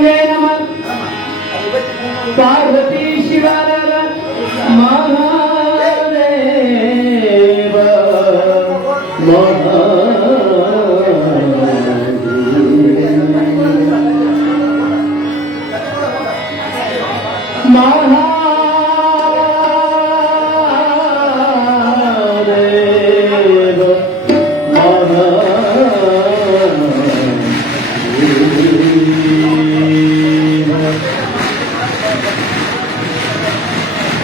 जय नमः पार्वती शिवानर महादेव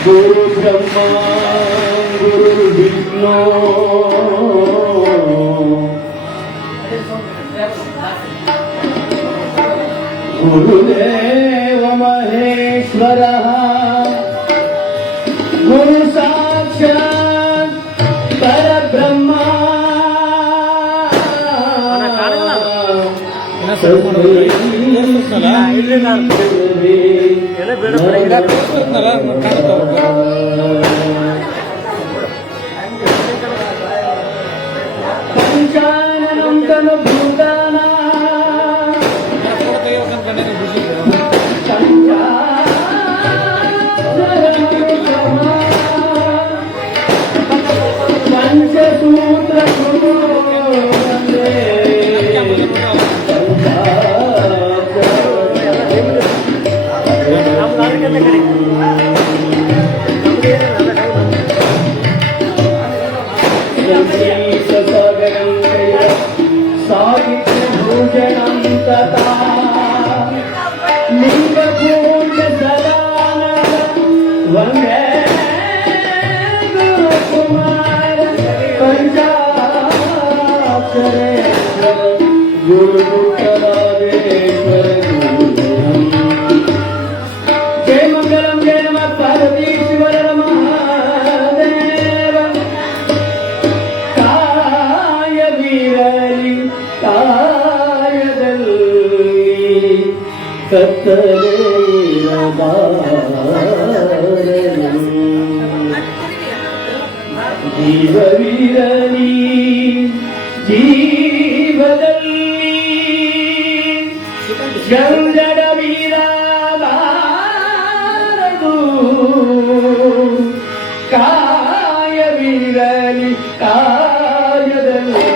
गुरु ब्रह्मा गुरु विष्णु गुरुदेव महेश्वरः गुरु साक्षात् परब्रह्म पंचाननं तनुभूतानां पंचसूत्र भूषणं तथा लिंगपूज्य सदानंद वंदे गुरुकुमार पंचाक्षरेश्वर गुरुपुत्रराजेश्वर जय मंगलम जय नमः पार्वतीश्वर महादेव काय वीरली ಜೀವವೀರನಿ ಜೀವದಲ್ಲಿ ಗಂಗಡ ವೀರಬಾರದು ಕಾಯವೀರನಿ ಕಾಯದಲ್ಲಿ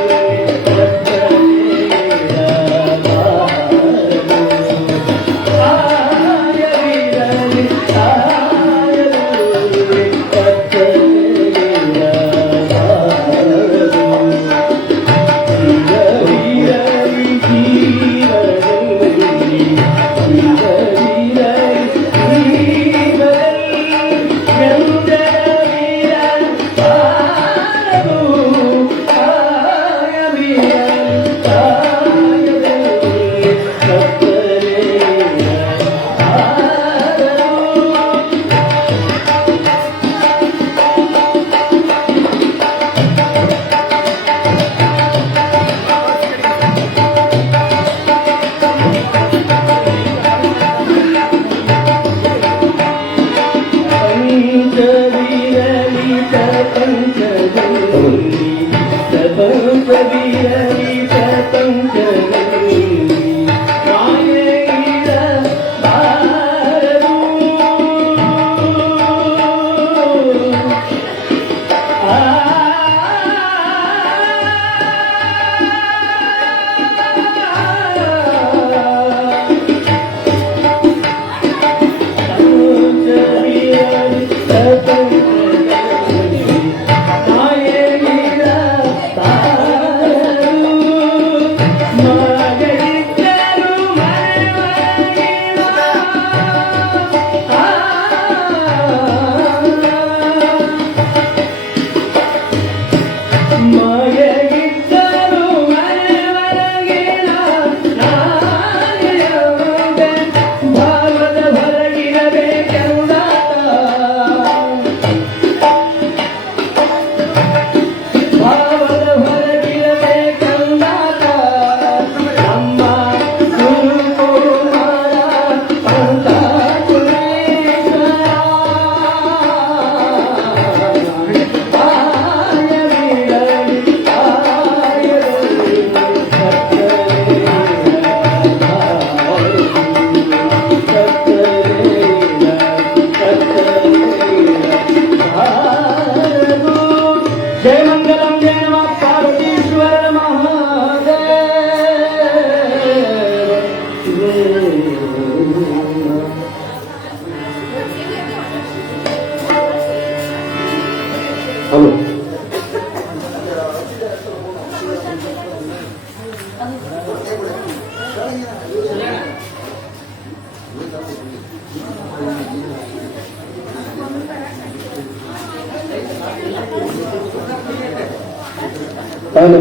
ಹಲೋ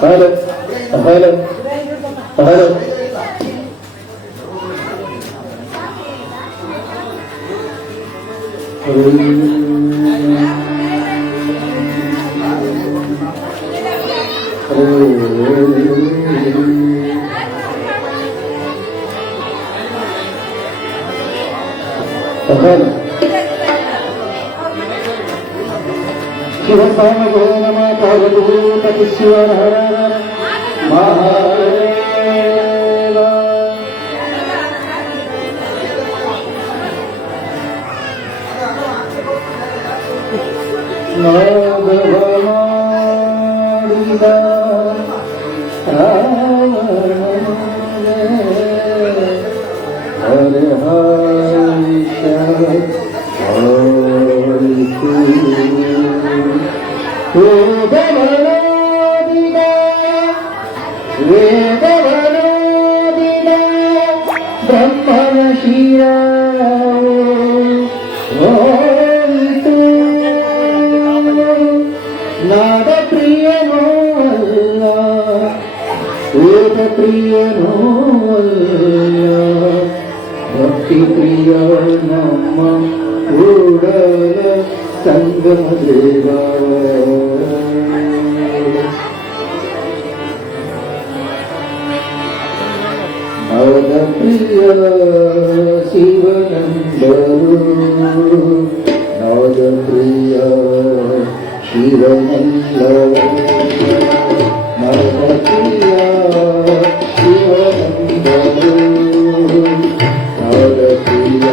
ಹಲೋ ಹಲೋ ಹಲೋ ಶಿವಸಾಮಗೋ ನಮ ಪಾರ್ವತಿ ಶಿವನ ಹರ ಮಹಾದೇವ ನಾಗವಮಾಡಿದ ಹರೆ ಹರಿಷ ವೇದವನೋದಿದ ವೇದವನೋದಿದ ಬ್ರಹ್ಮನ ಶಿರ ಹೋಯಿತು ನಾದ ಪ್ರಿಯನೋ ಅಲ್ಲ ವೇದ ಪ್ರಿಯನೋ ಅಲ್ಲ ಭಕ್ತಿ ಪ್ರಿಯ ನಮ್ಮ ಕೂಡಲ ಸಂಗಮ ದೇವ ನಾದ ಪ್ರಿಯ ಶಿವನಂದರು ನಾದ ಪ್ರಿಯ ಶಿವನಂದರು ನಾದ ಪ್ರಿಯ ಶಿವನಂದರು ನಾದ ಪ್ರಿಯ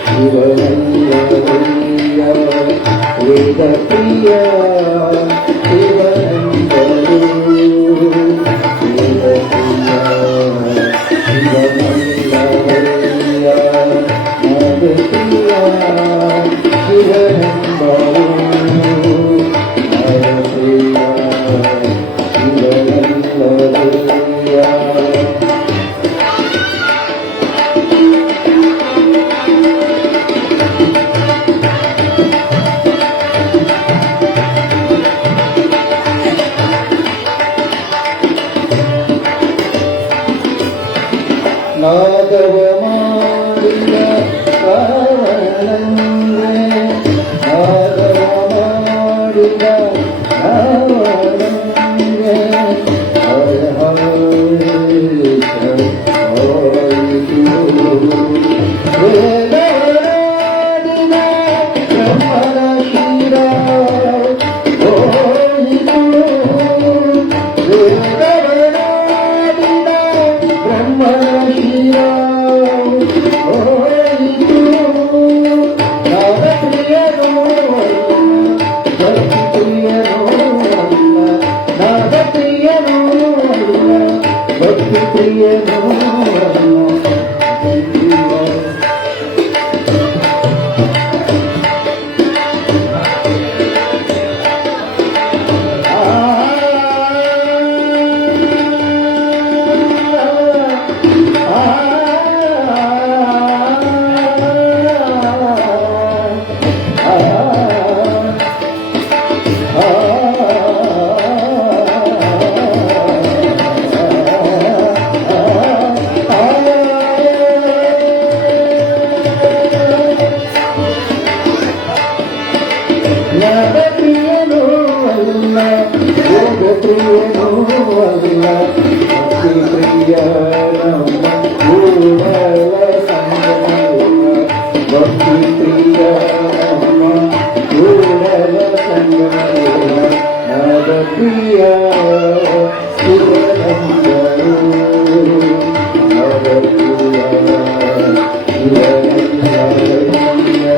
ಶಿವನಂದರು ವೇದ ಪ್ರಿಯ ಶಿವನಂದರು ವೇದ ಪ್ರಿಯ ಶಿವನಂದರಯ್ಯ ನಾದ ಪ್ರಿಯ ಶಿವನಂದರು ನಾದ ಪ್ರಿಯ ಶಿವನಂದರಯ್ಯ ನಾದವ ಮಾಡಿದ ಕಾರಣಂಗೆ ನಾದವ ಮಾಡಿದ ಕಾರಣಂಗೆ ವೇದವನಾಡಿದ ಬ್ರಹ್ಮನ ಶಿರ ಹೋಯಿತು ವೇದವನಾಡಿದ ಬ್ರಹ್ಮನ ಶಿರ ಹೋಯಿತು ನಾದ ಪ್ರಿಯನೋ ಭಕ್ತಿ ಪ್ರಿಯನೋ ಅಲ್ಲ ನಾದ ಪ್ರಿಯನೋ ಅಲ್ಲ ಭಕ್ತಿ ಪ್ರಿಯನೋ ನಾದ ಪ್ರಿಯನೋ ಅಲ್ಲ ಯೋಗ ಪ್ರಿಯನೋ ಅಲ್ಲ ಭಕ್ತಿ ಪ್ರಿಯ ನಮ್ಮ ಕೂಡಲ ಸಂಗಮ ಭಕ್ತಿ ಪ್ರಿಯ ನಮ್ಮ ಕೂಡಲ ಸಂಗಮ ನಾದ ಪ್ರಿಯ ಶಿವನಂದರು ನಾದ ಪ್ರಿಯ ಶಿವನಂದರಯ್ಯ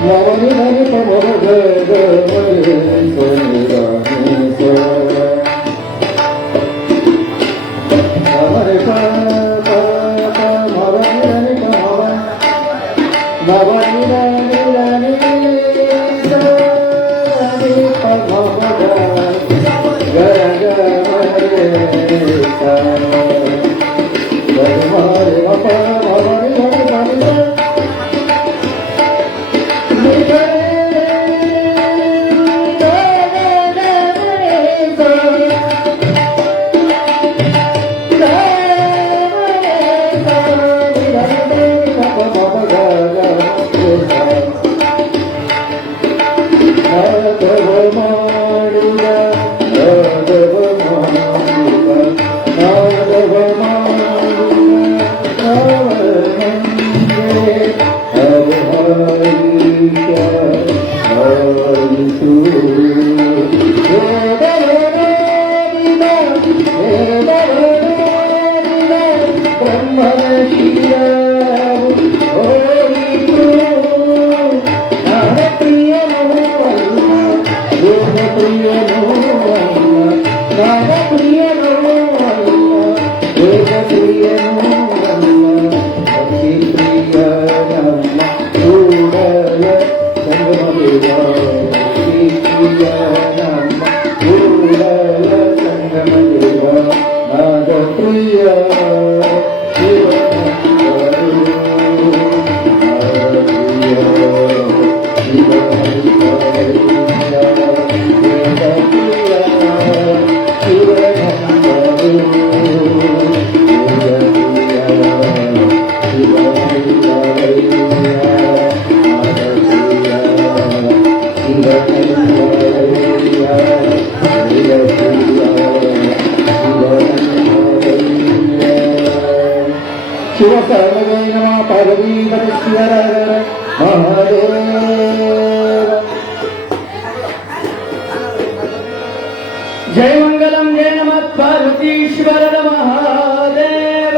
ಮೌನಿ ಧನಿ ಪಮಗ ಗ ಮರಿ ಸ ಪ್ರಿಯನೋ ಅಲ್ಲ ರಾಗ ಪ್ರಿಯನೋ ಅಲ್ಲ ವೇದ ಪ್ರಿಯನೋ ಅಲ್ಲ ಭಕ್ತಿ ಪ್ರಿಯನಲ್ಲ ಕೂಡಲ ಸಂಗಮದೇವ ಭಕ್ತಿ ಪ್ರಿಯನಲ್ಲ ಕೂಡಲ ಸಂಗಮದೇವ ನಾದ ಪ್ರಿಯ ಶಿವ ಸರ್ವಗೈ ನಮ ಪಾರ್ವತೀ ಪರಮೇಶ್ವರ ಮಹಾದೇವ ಜಯ ಮಂಗಲಂ ಜಯ ನಮ ಪಾರ್ವತೀಶ್ವರ ಮಹಾದೇವ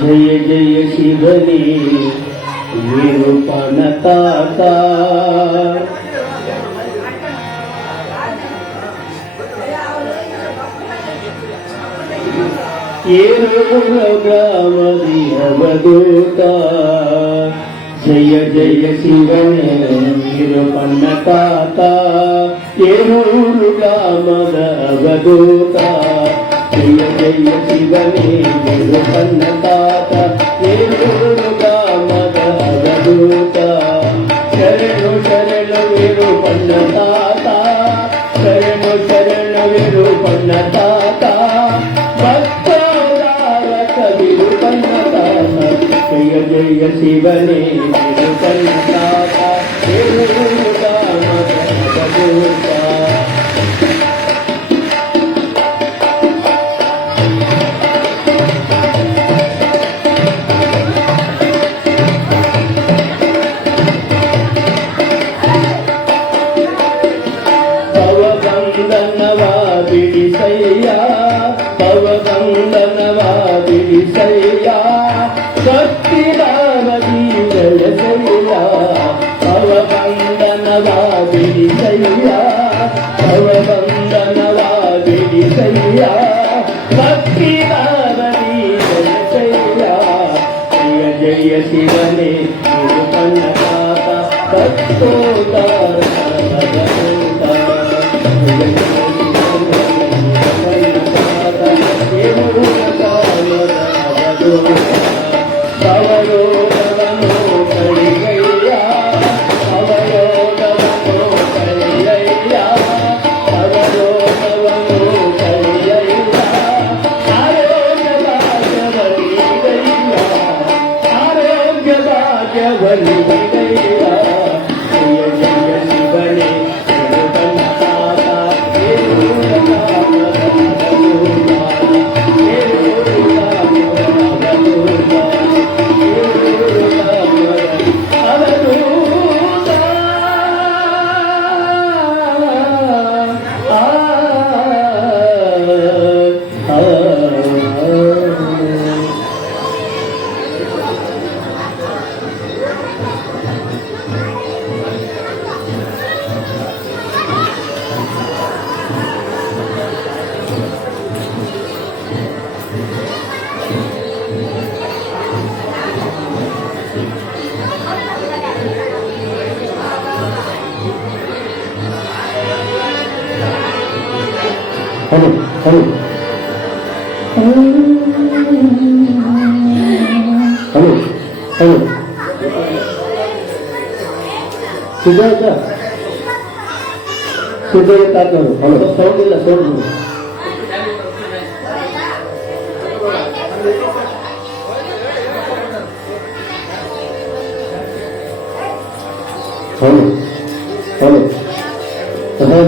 ಜಯ ಜಯ ಶಿವನೇ ನಿರೂಪಣ ತಾತ ಗ್ರಾಮದಿ ಅವಧೂತ ಜಯ ಜಯ ಶಿವನೇ ನಿರೂಪಣ ತಾತ ಏರೂರು ಗ್ರಾಮದ ಅವಧೂತ ಜಯ ಜಯ ಶಿವನೇ ನಿರೂಪಣ ತಾತ ಏರೂರು ಗ್ರಾಮದ ಅವಧೂತ ಶರಣು ಶರಣು ವಿರೂಪಣ ತಾತ ಶರಣು ಶರಣು ವಿರೂಪಣ ತಾತ ಜಯ ಜಯ ಶಿವನೇ ನಿರೂಪಣ ತಾತ ಏರೂರು ಗ್ರಾಮದ ಅವಧೂತ ಪವಗಂಧನವಾ ಬಿಡಿಸಯ್ಯ ಪವಗಂಧನವಾ ಬಿಡಿಸಯ್ಯ ಸತ್ತಿರಾವತಿ ಜಯಸಯ್ಯ ಪವಗಂಧನವಾ ಬಿಡಿಸಯ್ಯ ಪವಗಂಧನವಾ ಬಿಡಿಸಯ್ಯ ಸತ್ತಿರಾವತಿ ಜಯಸಯ್ಯ ಜಯ ಜಯ ಶಿವನೇ ನಿರೂಪಣ ತಾತ ಭಕ್ತೋದ್ಧಾರ hello hello hello hello Siddhartha Siddhartha hello sound ಇಲ್ಲ sound hello hello hello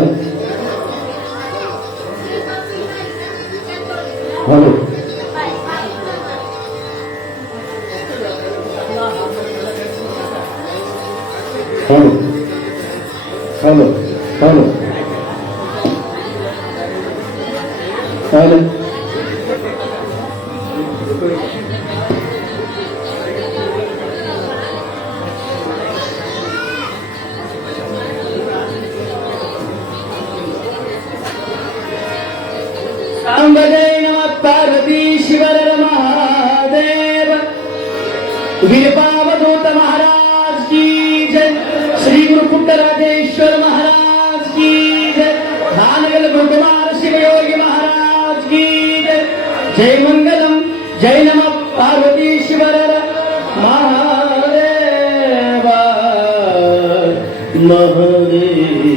hello hello hello hello hello वीरपावधूत महाराज की जय, श्री गुरु कुट्टराजेश्वर महाराज की जय, धानगल गुरुकुमार शिवयोगी महाराज की जय। जय मंगलम, जय नमः पार्वतीश्वर महादेवा महादेवा।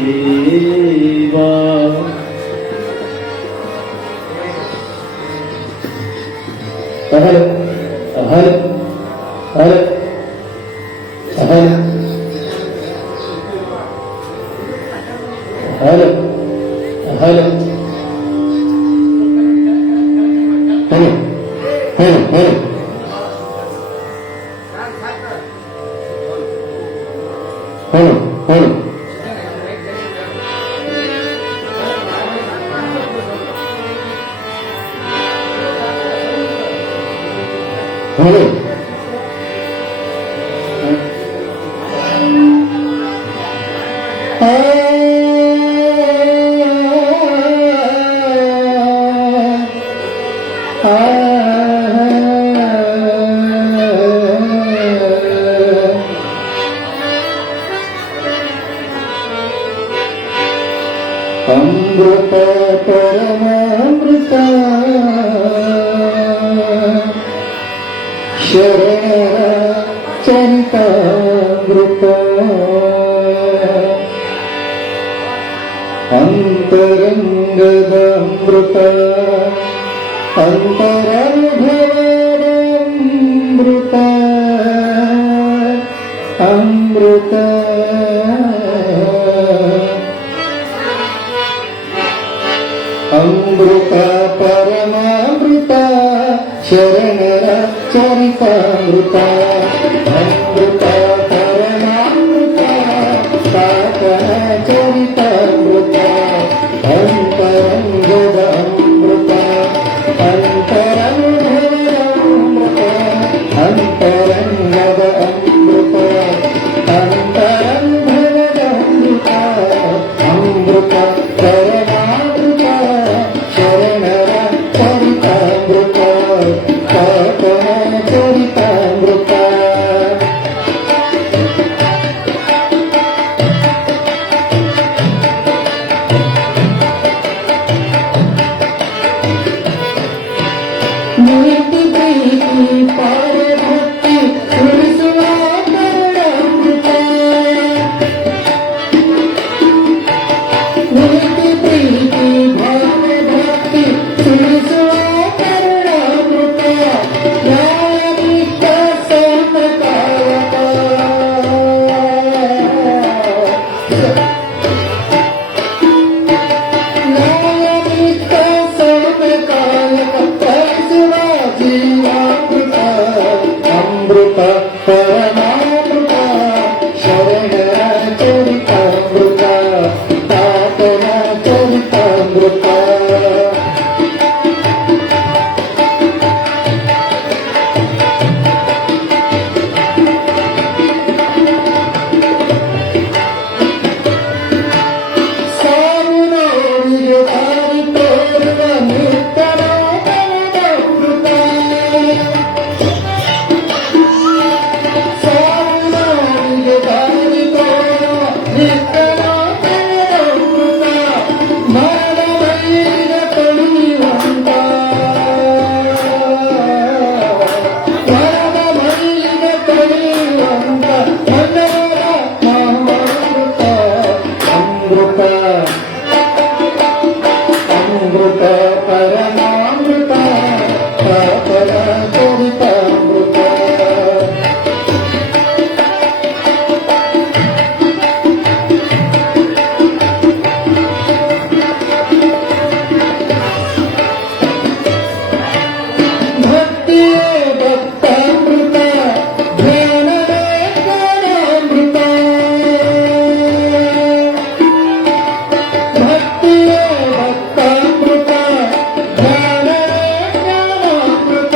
हर हर हर हर हर हर हर हर अमृत परमामृत शरण चरितामृत अंतरंगदामृत अंतरनुभवामृत अमृत अमृत परमामृत शरणर चरितामृत अमृत परमामृत पावन चरितामृत अंतरंगदामृत अंतरंगदामृत अंतरंगदामृत अंतरंगदामृत अमृत परमामृत शरणर चरितामृत पावन चरितामृत। नीति प्रीति पार भक्ति सुरसुआ करुणामृत नीति प्रीति भाव भक्ति सुरसुआ करुणामृत न्यायनिष्ठ संप्रकारक न्यायनिष्ठ संप्रकारक जीवामृत अमृत परमामृत शरणर चरितामृत पावन चरितामृत। अमृत परमामृत पावन चरितामृत। भक्ति भक्तामृत ध्यान ज्ञानामृत भक्ति भक्तामृत ध्यान ज्ञानामृत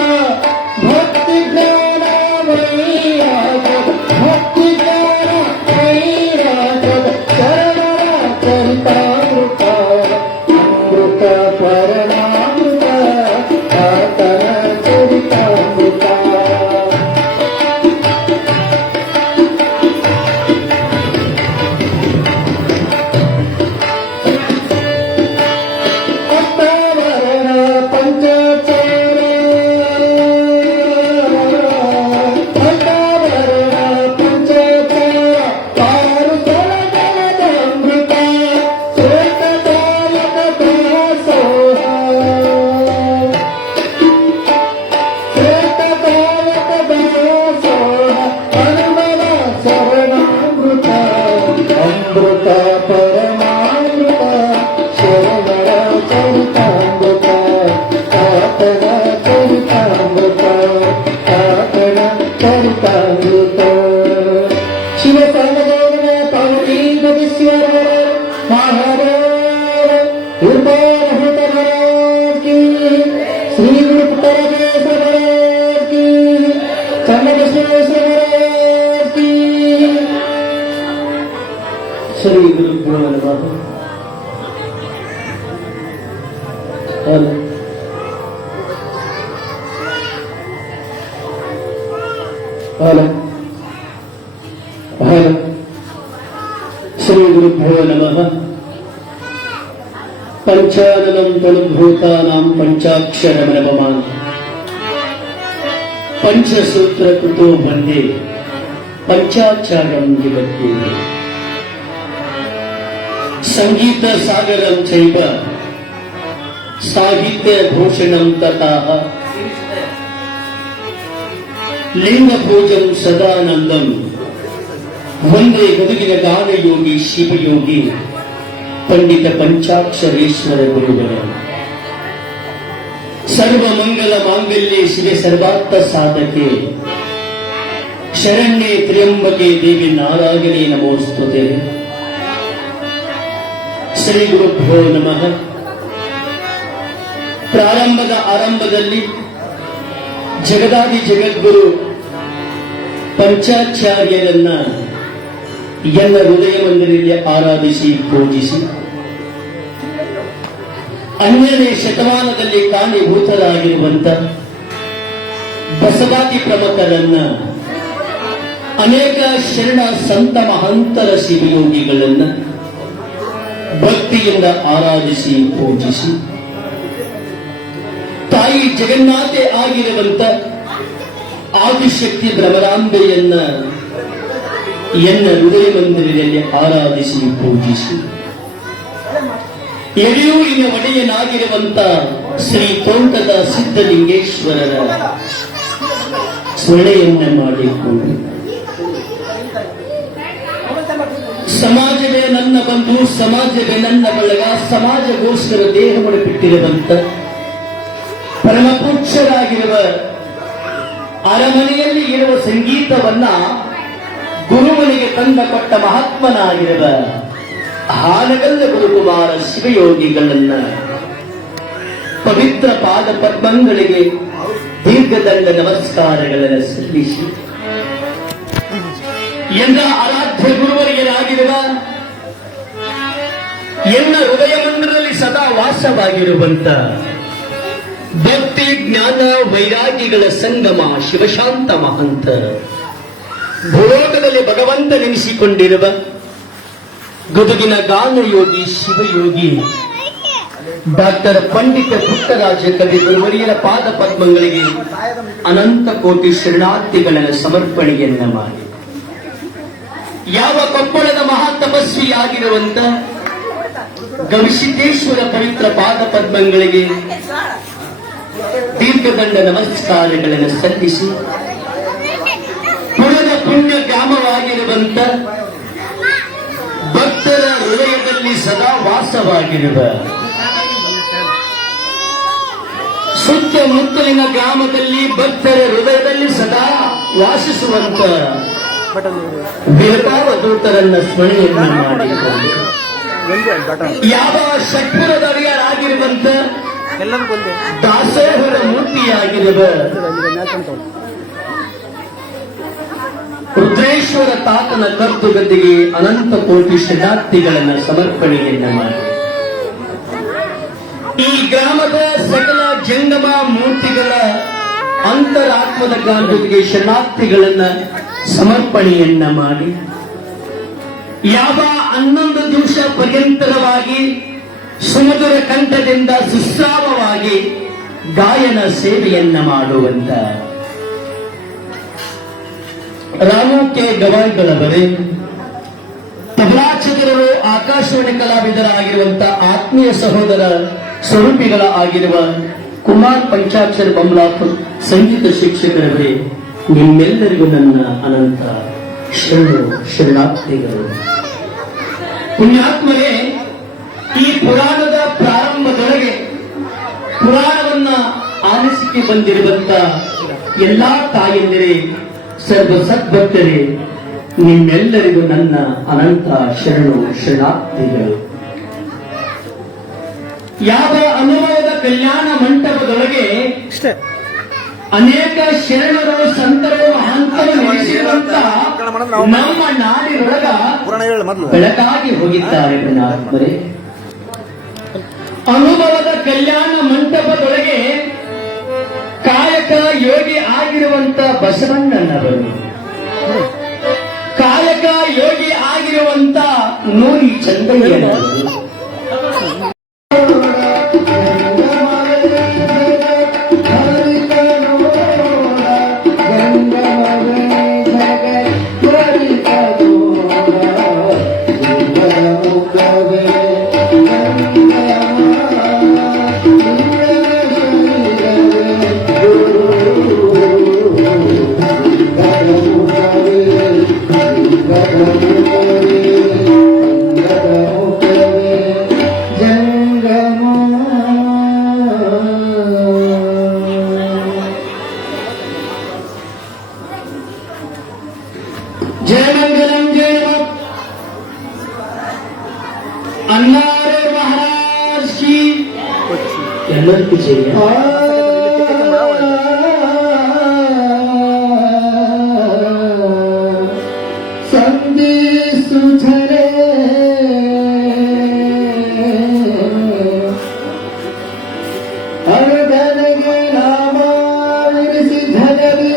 भक्ति ज्ञान वैराग्य भक्ति ज्ञान वैराग्य शरणर चरितामृत अमृत परमामृत पावन Charitamrita. Hello hello hello Shri ಗುರುಭ್ಯೋ ನಮಃ. ಪಂಚಾನನಂ ತನುಭೂತಾನಾಂ ಪಂಚಾಕ್ಷರಮನವಮಾನ ಪಂಚಸೂತ್ರ ಕೃತೋ ಬಂದೇ ಪಂಚಾಚಾರಂ ಜಗತ್ತೇನೆ. ಸಂಗೀತ ಸಾಗರಂ ಚೈವ ಸಾಹಿತ್ಯ ಭೂಷಣಂ ತಥಾಹ ಲಿಂಗಪೂಜಂ ಸದಾನಂದಂ ವಂದೇ ಗದುಗಿನ ಗಾನಯೋಗಿ ಶಿವಯೋಗಿ ಪಂಡಿತ ಪಂಚಾಕ್ಷರೇಶ್ವರ ಗುರುಗಳ. ಸರ್ವಮಂಗಲ ಮಾಂಗಲ್ಯೆ ಶಿವೆ ಸರ್ವಾರ್ಥ ಸಾಧಕೆ ಶರಣ್ಯೆ ತ್ರ್ಯಂಬಕೆ ದೇವಿ ನಾರಾಯಣಿ ನಮೋಸ್ತುತೆ. ಶ್ರೀ ಗುರುಭ್ಯೋ ನಮಃ. ಪ್ರಾರಂಭದ ಆರಂಭದಲ್ಲಿ ಜಗದಾದಿ ಜಗದ್ಗುರು ಪಂಚಾಚಾರ್ಯರನ್ನ ಎಲ್ಲ ಹೃದಯ ಮಂದಿರದಲ್ಲಿ ಆರಾಧಿಸಿ ಪೂಜಿಸಿ 12ನೇ ಶತಮಾನದಲ್ಲಿ ಕಾರಣೀಭೂತರಾಗಿರುವಂತ ಬಸವಾದಿ ಪ್ರಮುಖರನ್ನ, ಅನೇಕ ಶರಣ ಸಂತ ಮಹಂತರ ಶಿವಯೋಗಿಗಳನ್ನ ಭಕ್ತಿಯಿಂದ ಆರಾಧಿಸಿ ಪೂಜಿಸಿ ತಾಯಿ ಜಗನ್ನಾಥೆ ಆಗಿರುವಂತ ಆದಿಶಕ್ತಿ ಭ್ರಮರಾಂಬೆಯನ್ನ ಎನ್ನ ಹೃದಯ ಮಂದಿರದಲ್ಲಿ ಆರಾಧಿಸಿ ಪೂಜಿಸಿ ಯಡಿಯೂರಿನ ಒಡೆಯನಾಗಿರುವಂತ ಶ್ರೀ ತೋಂಟದ ಸಿದ್ಧಲಿಂಗೇಶ್ವರರ ಸ್ಮರಣೆಯನ್ನ ಮಾಡಿಕೊಂಡು ಸಮಾಜವೇ ನನ್ನ ಬಂಧು, ಸಮಾಜವೇ ನನ್ನ ಬಳಗ, ಸಮಾಜಗೋಸ್ಕರ ದೇಹವನ್ನು ಬಿಟ್ಟಿರುವಂತ ಪರಮ ಪೂಜ್ಯರಾಗಿರುವ ಅರಮನೆಯಲ್ಲಿ ಇರುವ ಸಂಗೀತವನ್ನ ಗುರುವನಿಗೆ ತಂದ ಕೊಟ್ಟ ಮಹಾತ್ಮನಾಗಿರುವ ಹಾನಗಲ್ಲ ಗುರುಕುಮಾರ ಶಿವಯೋಗಿಗಳನ್ನ ಪವಿತ್ರ ಪಾದ ಪದ್ಮಗಳಿಗೆ ದೀರ್ಘದಂಡ ನಮಸ್ಕಾರಗಳನ್ನು ಸಲ್ಲಿಸಿ ಎಲ್ಲ ಆರಾಧ್ಯ ಗುರುವರಿಯರಾಗಿರುವ ಎಲ್ಲ ಹೃದಯ ಮಂದಿರದಲ್ಲಿ ಸದಾ ವಾಸವಾಗಿರುವಂತ ಭಕ್ತಿ ಜ್ಞಾನ ವೈರಾಗ್ಯಗಳ ಸಂಗಮ ಶಿವಶಾಂತ ಮಹಂತ ಭೂಲೋಕದಲ್ಲಿ ಭಗವಂತ ನೆನೆಸಿಕೊಂಡಿರುವ ಗದುಗಿನ ಗಾನಯೋಗಿ ಶಿವಯೋಗಿ ಡಾಕ್ಟರ್ ಪಂಡಿತ ಪುಟ್ಟರಾಜ ಕವಿ ಗುರುವರಿಯರ ಪಾದ ಪದ್ಮಗಳಿಗೆ ಅನಂತ ಕೋಟಿ ಶರಣಾರ್ಥಿಗಳ ಸಮರ್ಪಣೆಯನ್ನ ಮಾಡಿ ಯಾವ ಕೊಪ್ಪಳದ ಮಹಾ ತಪಸ್ವಿಯಾಗಿರುವಂತ ಗವಿಸಿದ್ದೇಶ್ವರ ಪವಿತ್ರ ಪಾದ ಪದ್ಮಗಳಿಗೆ ದೀರ್ಘದಂಡ ನಮಸ್ಕಾರಗಳನ್ನು ಸಲ್ಲಿಸಿ ಪುರದ ಪುಣ್ಯ ಗ್ರಾಮವಾಗಿರುವಂತ ಭಕ್ತರ ಹೃದಯದಲ್ಲಿ ಸದಾ ವಾಸವಾಗಿರುವ ಸುತ್ತಮುತ್ತಲಿನ ಗ್ರಾಮದಲ್ಲಿ ಭಕ್ತರ ಹೃದಯದಲ್ಲಿ ಸದಾ ವಾಸಿಸುವಂತ ದೇವತಾವಧೂತರನ್ನ ಸ್ಮರಣೆಯನ್ನ ಮಾಡಿಕೊಂಡು ಯಾವ ಷಟ್ಪುರದ ಅಡಿಯರಾಗಿರುವಂತ ದಾಸೋಹರ ಮೂರ್ತಿಯಾಗಿರುವ ರುದ್ರೇಶ್ವರ ತಾತನ ಕರ್ತು ಗದ್ದಿಗೆ ಅನಂತ ಕೋಟಿ ಶರಣಾರ್ಥಿಗಳನ್ನ ಸಮರ್ಪಣೆಯನ್ನ ಮಾಡಿ ಈ ಗ್ರಾಮದ ಸಕಲ ಜಂಗಮ ಮೂರ್ತಿಗಳ ಅಂತರಾತ್ಮದ ಗಾಂಧಿಗೆ ಶರಣಾರ್ಥಿಗಳನ್ನ ಸಮರ್ಪಣೆಯನ್ನ ಮಾಡಿ ಯಾವ 11 ದಿವಸ ಪರ್ಯಂತರವಾಗಿ ಸುಮಧುರ ಕಂಠದಿಂದ ಸುಶ್ರಾವವಾಗಿ ಗಾಯನ ಸೇವೆಯನ್ನ ಮಾಡುವಂತ ರಾಮು ಕೆ ಗವಾಯಿಗಳವರೇ, ತಬಲಾಚಕರರು, ಆಕಾಶವಾಣಿ ಕಲಾವಿದರಾಗಿರುವಂತ ಆತ್ಮೀಯ ಸಹೋದರ ಸ್ವರೂಪಿಗಳ ಆಗಿರುವ ಕುಮಾರ್ ಪಂಚಾಕ್ಷರ ಬೊಮ್ಲಾಪುರ್ ಸಂಗೀತ ಶಿಕ್ಷಕರವರೇ, ನಿಮ್ಮೆಲ್ಲರಿಗೂ ನನ್ನ ಅನಂತ ಶರಣಾರ್ಥಿಗಳು. ಪುಣ್ಯಾತ್ಮರೇ, ಈ ಪುರಾಣದ ಪ್ರಾರಂಭದೊಳಗೆ ಪುರಾಣವನ್ನ ಆಲಿಸಿಕೆ ಬಂದಿರುವಂತ ಎಲ್ಲಾ ತಾಯಂದಿರೇ, ಸರ್ವ ಸದ್ಭಕ್ತರೇ, ನಿಮ್ಮೆಲ್ಲರಿಗೂ ನನ್ನ ಅನಂತ ಶರಣಾರ್ಥಿಗಳು. ಯಾವ ಅನುಭವದ ಕಲ್ಯಾಣ ಮಂಟಪದೊಳಗೆ ಅನೇಕ ಶರಣರು ಸಂತರು ಮಹಂತರು ನೆಲೆಸಿರುವಂತ ನಮ್ಮ ನಾಡಿನೊಳಗ ಬೆಳಕಾಗಿ ಹೋಗಿದ್ದಾರೆ. ಅನುಭವದ ಕಲ್ಯಾಣ ಮಂಟಪದೊಳಗೆ ಕಾಯಕ ಯೋಗಿ ಆಗಿರುವಂತ ಬಸವಣ್ಣನವರು, ಕಾಯಕ ಯೋಗಿ ಆಗಿರುವಂತ ನೂರಿ ಚಂದಯ್ಯನವರು, जयमंगलम जय अन्नारे महाराज की ಎಲ್ಲರಿಗೂ ಜಯ. ಸಂದೇಶು ಝರೆ ಅರಗನಗೆ ನಾಮಾವಿರಿಸಿ ಧನವಿ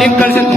लिंक कल से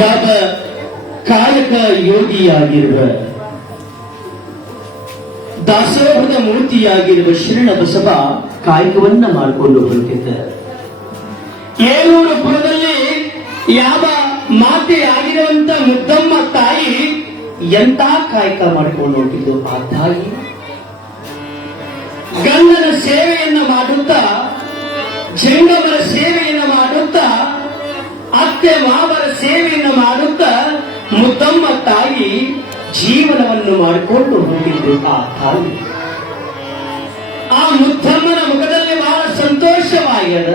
ಯಾವ ಕಾಯಕ ಯೋಗಿಯಾಗಿರುವ ದಾಸೋಹದ ಮೂರ್ತಿಯಾಗಿರುವ ಶರಣ ಬಸವ ಕಾಯಕವನ್ನ ಮಾಡಿಕೊಂಡು ಹೊರಟಿದ್ದ. ಏಳೂರು ಪುರದಲ್ಲಿ ಯಾವ ಮಾತೆಯಾಗಿರುವಂತ ಮುದ್ದಮ್ಮ ತಾಯಿ ಎಂತ ಕಾಯಕ ಮಾಡಿಕೊಂಡು ಹೊರಟಿದ್ದು. ಆ ತಾಯಿ ಗಂಡನ ಸೇವೆಯನ್ನ ಮಾಡುತ್ತಾ, ಜಂಗಮರ ಸೇವೆಯನ್ನ ಮಾಡುತ್ತಾ, ಅತ್ತೆ ಮಾವರ ಸೇವೆಯನ್ನು ಮಾಡುತ್ತಾ ಮುದ್ದಮ್ಮ ತಾಯಿ ಜೀವನವನ್ನು ಮಾಡಿಕೊಂಡು ಹೋಗಿದ್ದು. ಆ ತಾಯಿ ಆ ಮುದ್ದಮ್ಮನ ಮುಖದಲ್ಲಿ ಬಹಳ ಸಂತೋಷವಾಗ್ಯದ.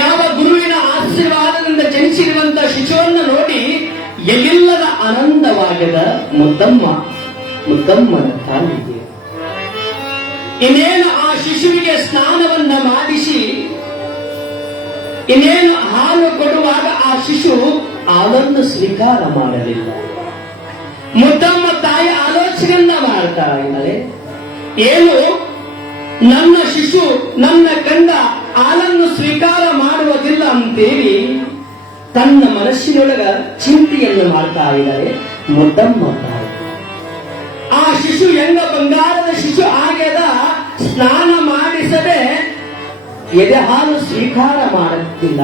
ಯಾವ ಗುರುವಿನ ಆಶೀರ್ವಾದದಿಂದ ಜನಿಸಿರುವಂತ ಶಿಶುವನ್ನು ನೋಡಿ ಎಲ್ಲಿಲ್ಲದ ಆನಂದವಾಗ್ಯದ ಮುದ್ದಮ್ಮನ ತಾಯಿಗೆ. ಇನ್ನೇನು ಆ ಶಿಶುವಿಗೆ ಸ್ನಾನವನ್ನ ಮಾಡಿಸಿ ಇನ್ನೇನು ಹಾಲು ಕೊಡುವಾಗ ಆ ಶಿಶು ಹಾಲನ್ನು ಸ್ವೀಕಾರ ಮಾಡಲಿಲ್ಲ. ಮುದ್ದಮ್ಮ ತಾಯಿ ಆಲೋಚನೆಯನ್ನ ಮಾಡ್ತಾ ಇದ್ದಾರೆ, ಏನು ನನ್ನ ಶಿಶು ನನ್ನ ಕಂದ ಹಾಲನ್ನು ಸ್ವೀಕಾರ ಮಾಡುವುದಿಲ್ಲ ಅಂತೇಳಿ ತನ್ನ ಮನಸ್ಸಿನೊಳಗ ಚಿಂತೆಯನ್ನು ಮಾಡ್ತಾ ಇದ್ದಾರೆ ಮುದ್ದಮ್ಮ ತಾಯಿ. ಆ ಶಿಶು ಹೆಂಗ ಬಂಗಾರದ ಶಿಶು ಆಗ್ಯದ, ಸ್ನಾನ ಮಾಡಿಸದೆ ಎದೆ ಹಾಲು ಸ್ವೀಕಾರ ಮಾಡುತ್ತಿಲ್ಲ.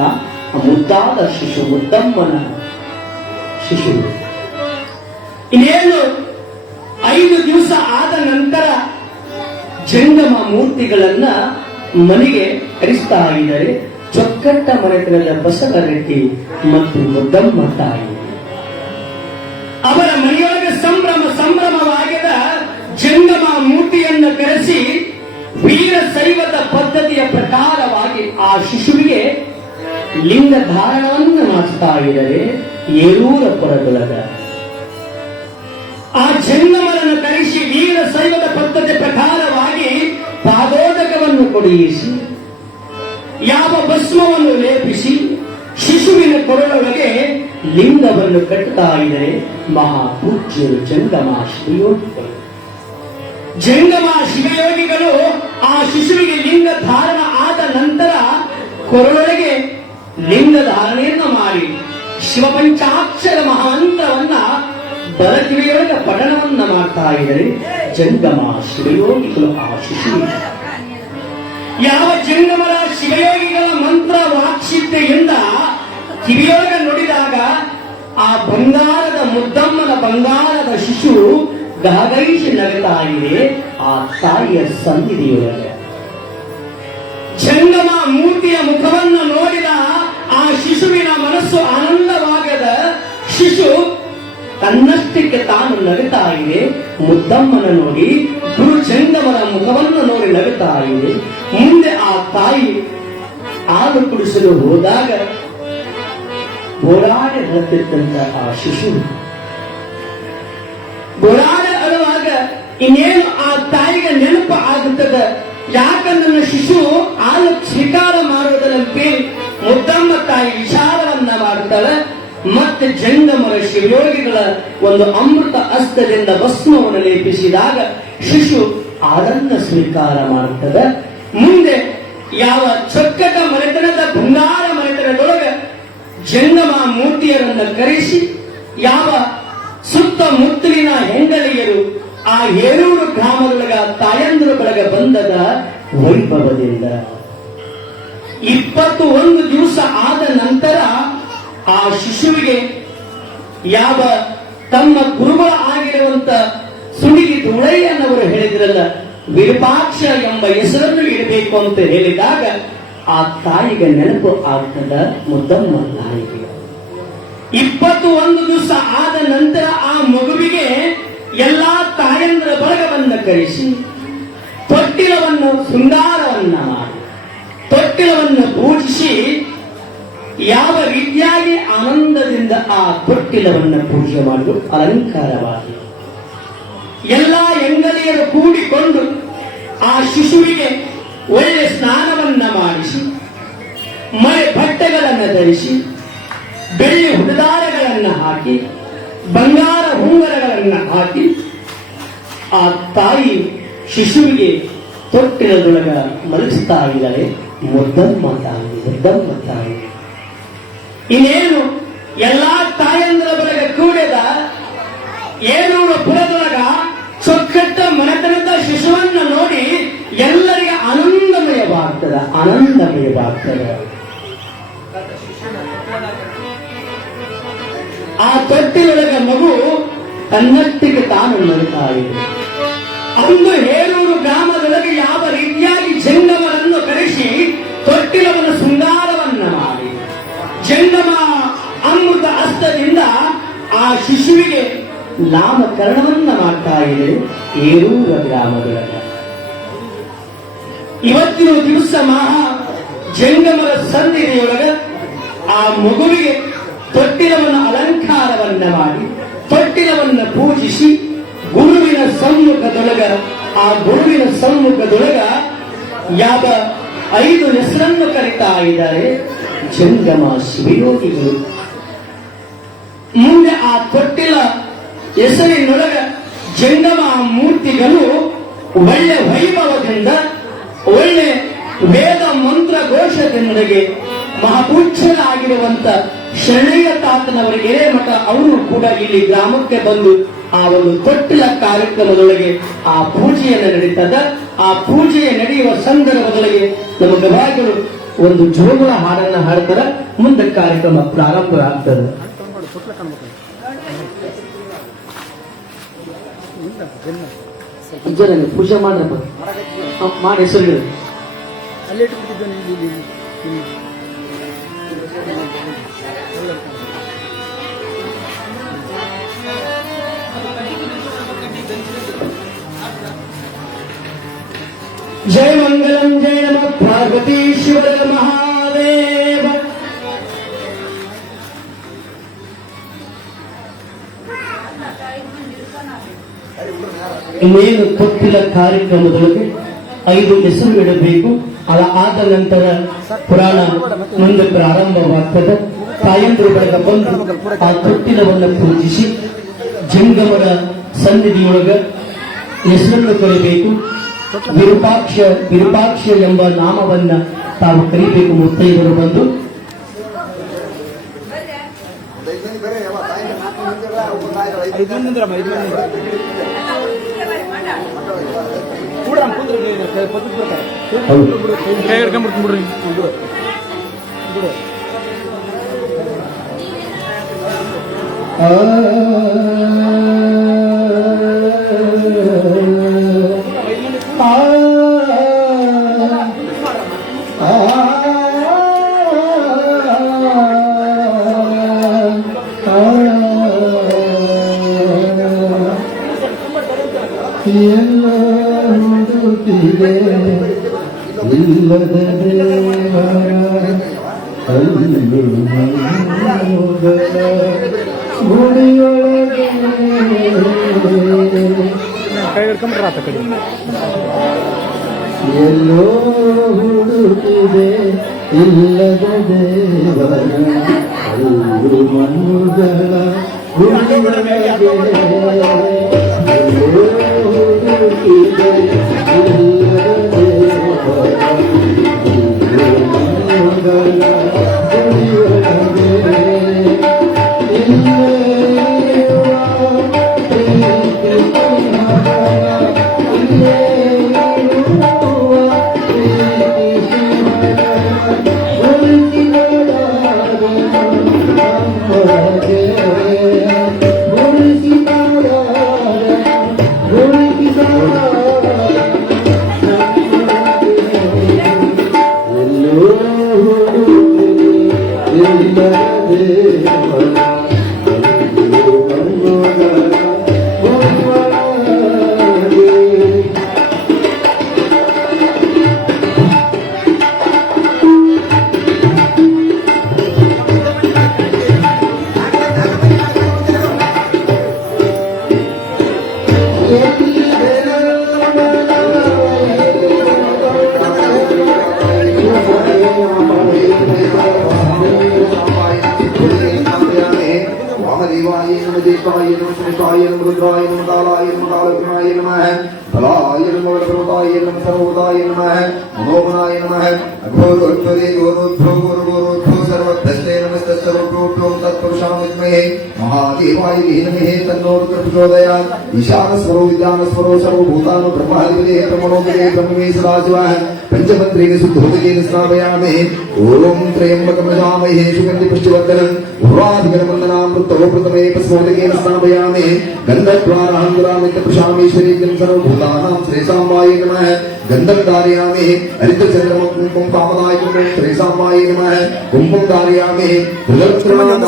ಮುದ್ದಾದ ಶಿಶು ಮುದ್ದಮ್ಮನ ಶಿಶು. ಇನ್ನೇನು 5 ದಿವಸ ಆದ ನಂತರ ಜಂಗಮ ಮೂರ್ತಿಗಳನ್ನ ಮನೆಗೆ ಕರೆಸ್ತಾ ಇದ್ದಾರೆ. ಚೊಕ್ಕಟ್ಟ ಮನೆತನದ ಬಸವರೆಡ್ಡಿ ಮತ್ತು ಮುದ್ದಮ್ಮ ತಾಯಿ. ಅವರ ಮನೆಯೊಳಗೆ ಸಂಭ್ರಮವಾಗಿದ ಜಂಗಮ ಮೂರ್ತಿಯನ್ನು ಕರೆಸಿ ವೀರ ಶೈವದ ಪದ್ಧತಿಯ ಪ್ರಕಾರವಾಗಿ ಆ ಶಿಶುವಿಗೆ ಲಿಂಗ ಧಾರಣವನ್ನು ಮಾಡಿಸ್ತಾ ಇದ್ದಾರೆ. ಏಳೂರ ಪುರದೊಳಗ ಆ ಜಂಗಮರನ್ನು ಕರೆಸಿ ವೀರ ಶೈವದ ಪದ್ಧತಿ ಪ್ರಕಾರವಾಗಿ ಪಾದೋದಕವನ್ನು ಕೊಡಿಸಿ ಯಾವ ಭಸ್ಮವನ್ನು ಲೇಪಿಸಿ ಶಿಶುವಿನ ಕೊರಳೊಳಗೆ ಲಿಂಗವನ್ನು ಕಟ್ಟುತ್ತಾ ಇದ್ದಾರೆ ಮಹಾಪೂಜ್ಯರು ಜಂಗಮ ಶ್ರೀಯೋಗಿಗಳು. ಜಂಗಮ ಶಿವಯೋಗಿಗಳು ಆ ಶಿಶುವಿಗೆ ಲಿಂಗ ಧಾರಣ ಆದ ನಂತರ ಕೊರಳೊಳಗೆ ಲಿಂಗ ಧಾರಣೆಯನ್ನು ಮಾಡಿ ಶಿವಪಂಚಾಕ್ಷರ ಮಹಾಂತರವನ್ನ ಬಲಕಿವಿಯೊಳಗೆ ಪಠಣವನ್ನ ಮಾಡ್ತಾ ಇದ್ದಾರೆ ಜಂಗಮ ಶಿವಯೋಗಿಗಳು ಆ ಶಿಶುವಿಗೆ. ಯಾವ ಜಂಗಮರ ಶಿವಯೋಗಿಗಳ ಮಂತ್ರ ವಾಕ್ಷಿತೆಯಿಂದ ಕಿವಿಯೊಳಗೆ ನುಡಿದಾಗ ಆ ಬಂಗಾರದ ಮುದ್ದಮ್ಮನ ಬಂಗಾರದ ಶಿಶು ಗಹಗೈಸಿ ನಗುತ್ತಾ ಇದೆ ಆ ತಾಯಿಯ ಸನ್ನಿಧಿಯೊಳಗೆ. ಜಂಗಮ ಮೂರ್ತಿಯ ಮುಖವನ್ನು ನೋಡಿದ ಆ ಶಿಶುವಿನ ಮನಸ್ಸು ಆನಂದವಾಗದ ಶಿಶು ತನ್ನಷ್ಟಕ್ಕೆ ತಾನು ನಗುತ್ತಾ ಇದೆ. ಮುದ್ದಮ್ಮನ ನೋಡಿ ಗುರು ಜಂಗಮನ ಮುಖವನ್ನು ನೋಡಿ ನಗುತ್ತಾ ಇದೆ. ಮುಂದೆ ಆ ತಾಯಿ ಹಾಲು ಕುಡಿಸಲು ಹೋದಾಗ ಬೋರಾಡಿ ಅಳುತ್ತಿದ್ದಂತ ಆ ಶಿಶು ಬೋರಾಡ ಅಳುವಾಗ ಇನ್ನೇನು ಆ ತಾಯಿಗೆ ನೆನಪು ಆಗುತ್ತದೆ. ಯಾಕ ನನ್ನ ಶಿಶು ಹಾಲು ಸ್ವೀಕಾರ ಮಾಡುವುದರಂತೆ ಮುದ್ದಮ್ಮ ತಾಯಿ ವಿಚಾರವನ್ನ ಮಾಡುತ್ತಾಳೆ. ಮತ್ತೆ ಜಂಗಮರ ಶಿವಯೋಗಿಗಳ ಒಂದು ಅಮೃತ ಹಸ್ತದಿಂದ ಭಸ್ಮವನ್ನು ಲೇಪಿಸಿದಾಗ ಶಿಶು ಹಾಲನ್ನ ಸ್ವೀಕಾರ ಮಾಡುತ್ತದೆ. ಮುಂದೆ ಯಾವ ಚೊಕ್ಕಟ ಮನೆತನದ ಬಂಗಾರ ಮನೆತನದೊಳಗೆ ಜಂಗಮ ಮೂರ್ತಿಯರನ್ನ ಕರೆಸಿ ಯಾವ ಸುತ್ತಮುತ್ತಲಿನ ಹೆಂಗಲಿಯರು ಆ ಹೇರೂರು ಗ್ರಾಮದೊಳಗ ತಾಯಂದಿರು ಬೆಳಗ ಬಂದದ ವೈಭವದಿಂದ 21 ದಿವಸ ಆದ ನಂತರ ಆ ಶಿಶುವಿಗೆ ಯಾವ ತಮ್ಮ ಗುರುಗಳ ಆಗಿರುವಂತ ಸುಣಿಗಿ ಧೂಳಯ್ಯನವರು ಹೇಳಿದ್ರಲ್ಲ ವಿರೂಪಾಕ್ಷ ಎಂಬ ಹೆಸರನ್ನು ಇಡಬೇಕು ಅಂತ ಹೇಳಿದಾಗ ಆ ತಾಯಿಗೆ ನೆನಪು ಆಗ್ತದ ಮುದ್ದಮ್ಮ ತಾಯಿಗೆ. 21 ದಿವಸ ಆದ ನಂತರ ಆ ಮಗುವಿಗೆ ಎಲ್ಲಾ ತಾಯಂದ್ರ ಬಳಗವನ್ನ ಕರೆಸಿ ತೊಟ್ಟಿಲವನ್ನು ಶೃಂಗಾರವನ್ನ ಮಾಡಿ ತೊಟ್ಟಿಲವನ್ನು ಪೂಜಿಸಿ ಯಾವ ರೀತಿಯಾಗಿ ಆನಂದದಿಂದ ಆ ತೊಟ್ಟಿಲವನ್ನು ಪೂಜೆ ಮಾಡಲು ಅಲಂಕಾರವಾಗಿ ಎಲ್ಲಾ ಹೆಂಗಲಿಯರು ಕೂಡಿಕೊಂಡು ಆ ಶಿಶುವಿಗೆ ಒಳ್ಳೆ ಸ್ನಾನವನ್ನ ಮಾಡಿಸಿ ಮಳೆ ಬಟ್ಟೆಗಳನ್ನು ಧರಿಸಿ ಬೆಳ್ಳಿ ಹುಡುದಾರಗಳನ್ನು ಹಾಕಿ ಬಂಗಾರ ಉಂಗುರಗಳನ್ನು ಹಾಕಿ ಆ ತಾಯಿ ಶಿಶುವಿಗೆ ತೊಟ್ಟಿಲದೊಳಗ ಮಲಗಿಸ್ತಾ ಇದ್ದಾರೆ ಮುದ್ದಮ್ಮ ತಾಯಿ. ಇನ್ನೇನು ಎಲ್ಲಾ ತಾಯಂದ್ರ ಬಲಗ ಕೂಡಿದ ಏಳೂರು ಪುರದೊಳಗ ಚೊಕ್ಕಟ್ಟ ಮನೆತನದ ಶಿಶುವನ್ನ ನೋಡಿ ಎಲ್ಲರಿಗೆ ಆನಂದಮಯವಾಗ್ತದೆ. ಆ ತೊಟ್ಟಿಲೊಳಗ ಮಗು ತನ್ನಟ್ಟಿಗೆ ತಾನು ನಗುತ್ತಾ ಇದೆ. ಅಂದು ಹೇರೂರು ಗ್ರಾಮದೊಳಗೆ ಯಾವ ರೀತಿಯಾಗಿ ಜಂಗಮರನ್ನು ಕರೆಸಿ ತೊಟ್ಟಿಲವನ್ನು ಶೃಂಗಾರವನ್ನ ಮಾಡಿ ಜಂಗಮ ಅಮೃತ ಹಸ್ತದಿಂದ ಆ ಶಿಶುವಿಗೆ ನಾಮಕರಣವನ್ನ ಮಾಡ್ತಾ ಇದೆ ಹೇರೂರ ಗ್ರಾಮದೊಳಗೆ. ಇವತ್ತಿನ ದಿವಸ ಮಹಾ ಜಂಗಮರ ಸನ್ನಿಧಿಯೊಳಗ ಆ ಮಗುವಿಗೆ ತೊಟ್ಟಿಲವನ್ನು ಅಲಂಕಾರವನ್ನ ಮಾಡಿ ತೊಟ್ಟಿಲವನ್ನು ಪೂಜಿಸಿ ಗುರುವಿನ ಸಮ್ಮುಖದೊಳಗ ಯಾವ 5 ಹೆಸರನ್ನು ಕರೀತಾ ಇದ್ದಾರೆ ಜಂಗಮ ಶಿವಯೋಗಿಗಳು. ಮುಂದೆ ಆ ತೊಟ್ಟಿಲ ಹೆಸರಿನೊಳಗ ಜಂಗಮ ಮೂರ್ತಿಗಳು ಒಳ್ಳೆ ವೈಭವದಿಂದ ಒಳ್ಳೆ ವೇದ ಮಂತ್ರ ಘೋಷದೊಂದಿಗೆ ಮಹಾಪೂಜ್ಯರಾಗಿರುವಂತ ಶರಣಯ್ಯ ತಾತನವರ ಹಿರೇಮಠ ಅವರು ಕೂಡ ಇಲ್ಲಿ ಗ್ರಾಮಕ್ಕೆ ಬಂದು ಆ ಒಂದು ತೊಟ್ಟಿಲ ಕಾರ್ಯಕ್ರಮದೊಳಗೆ ಆ ಪೂಜೆಯನ್ನು ನಡೀತದ. ಆ ಪೂಜೆಯ ನಡೆಯುವ ಸಂದರ್ಭದೊಳಗೆ ನಮ್ಮ ಗವಾಯಿಗಳು ಒಂದು ಜೋಗುಳ ಹಾಡನ್ನ ಹಾಡ್ತಾರೆ. ಮುಂದೆ ಕಾರ್ಯಕ್ರಮ ಪ್ರಾರಂಭ ಆಗ್ತದೆ. ಪೂಜೆ ಮಾಡ್ರಪ್ಪ ಮಾಡಿ ಹೆಸರು जय मंगलम जय नमः पार्वती शिव महादेव. ಇನ್ನೇನು ತೊಟ್ಟಿಲ ಕಾರ್ಯಕ್ರಮದೊಳಗೆ 5 ಹೆಸರು ಇಡಬೇಕು. ಆದ ನಂತರ ಪುರಾಣ ಮುಂದೆ ಪ್ರಾರಂಭವಾಗ್ತದೆ. ತಾಯಂದ್ರು ಬೆಳಗ ಬಂದು ಆ ತೊಟ್ಟಿಲವನ್ನು ಪೂಜಿಸಿ ಜಂಗಮರ ಸನ್ನಿಧಿಯೊಳಗ ಹೆಸರನ್ನು ಕರಿಬೇಕು. ವಿರೂಪಾಕ್ಷ ಎಂಬ ನಾಮವನ್ನ ತಾವು ಕರಿಬೇಕು. ಮುತ್ತೈದರು ಬಂದು ಎಲ್ಲ ಹುಡುಕಿದೆ ಇಲ್ಲದ ದೇವರ ಗುಡಿಯೊಳಗೆ ಎಲ್ಲೋ ಹುಡುಕಿದೆ ಇಲ್ಲದ ದೇವರ ಮಣ್ಣುಗಳ ईशानस्वरो विद्यानस्वरो सर्वभूतानो ब्रह्मादिपते ब्रह्मणोपते ब्रह्ममे सदाशिवः पंचपत्रेण शुद्धोदकेन स्नापयामहे ओम त्र्यंबकं यजामहे सुगन्धि पुष्टिवर्धनम् उर्वाधिकवन्दनामृतौ प्रथमे पस्मोदकेन स्नापयामहे गन्धद्वाराहङ्गुरामितप्रशामेश्वरीं सर्वभूतानां श्रेयसाम्बाय नमः गन्धं धारयामहे हरितचन्द्रमं कुङ्कुमं कामदायकं श्रेयसाम्बाय नमः कुङ्कुमं धारयामहे त्रिलक्ष्मणं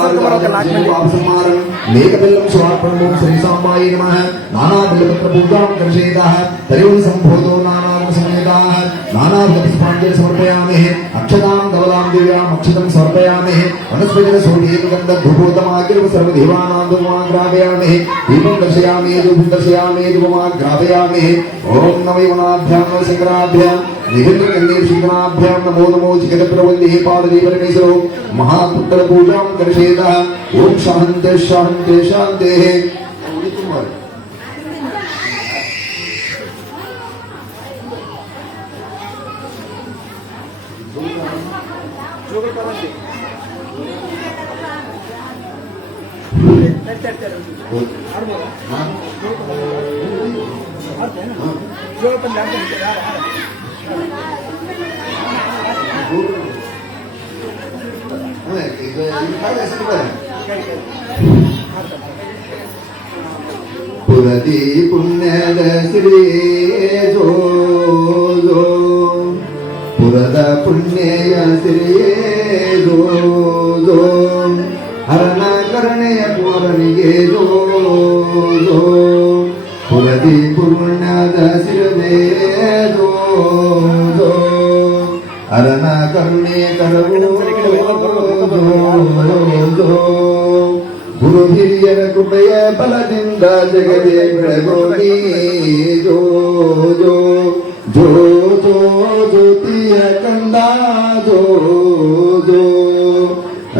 मेघबिल्लं स्वार्पणं श्रेयसाम्बाय नमः नानाबिल्लपत्रपूजां कर्षेदः तरिवं सम्भोधो नानागुणसंयुताः नानाविधपुष्पाञ्जलिं समर्पयामहे अक्षतां धवलां दिव्याम् अक्षतं समर्पयामहे वनस्पतिरसोढीर्गन्धधूपोतमाग्रव सर्वदेवानां धूपमाग्रापयामहे दीपं दर्शयामहे धूपं दर्शयामहे धूपमाग्रापयामहे ॐ नमो वनाभ्यां नमः शङ्कराभ्यां निहितकन्देशीकराभ्यां नमो नमो जगत्प्रवल्लिः पार्वती परमेश्वरो महापुत्रपूजां कर्षेदः ॐ शान्तिः शान्तिः शान्तिः पुरती पुण्यद श्री जो पुರದ पुण्यय श्री जो हरण करणेय कुवरनिगे जो पुरती पुण्यद श्री जो हरण करुणे करवो गुरु ಹಿರಿಯರ ಕೃಪೆಯ ಬಲದಿಂದ ಜಗದೇ ಬೆಳಗೋಗಿ ಜೋ ಜೋ ಜೋ ಜೋ ಜ್ಯೋತಿಯ ಕಂದ ಜೋ ಜೋ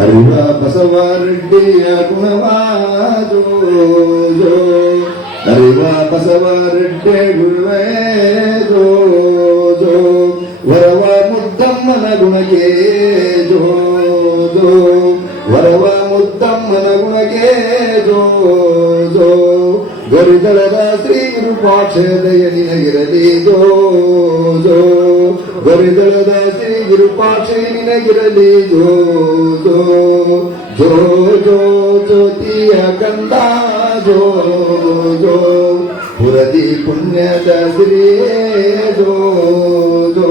ಅರಿವ ಬಸವರೆಡ್ಡಿಯ ಗುಣವಾ ಜೋ ಜೋ ಅರಿವ ಬಸವರೆಡ್ಡೆ ಗುರುವೇ ಜೋ ಜೋ ವರವ ಮುದ್ದಮ್ಮನ ಗುಣಗೆ ಜೋ ಜೋ ವರವ ಮುದ್ದಮ್ಮನ ಗುಣಗೆ ಜೋ ಜೋ ಗರಿದಳದ ಶ್ರೀ ವಿರೂಪಾಕ್ಷದಯ ನಿನಗಿರಲಿ ಜೋ ಜೋ ಗರಿದಳದ ಶ್ರೀ ವಿರೂಪಾಕ್ಷಯ ನಿನಗಿರಲಿ ಜೋ ಜೋ ಜೋ ಜೋ ಜ್ಯೋತಿಯ ಕಂದ ಜೋ ಜೋ ಪುರದಿ ಪುಣ್ಯದ ಸಿರಿಯೇ ಜೋ ಜೋ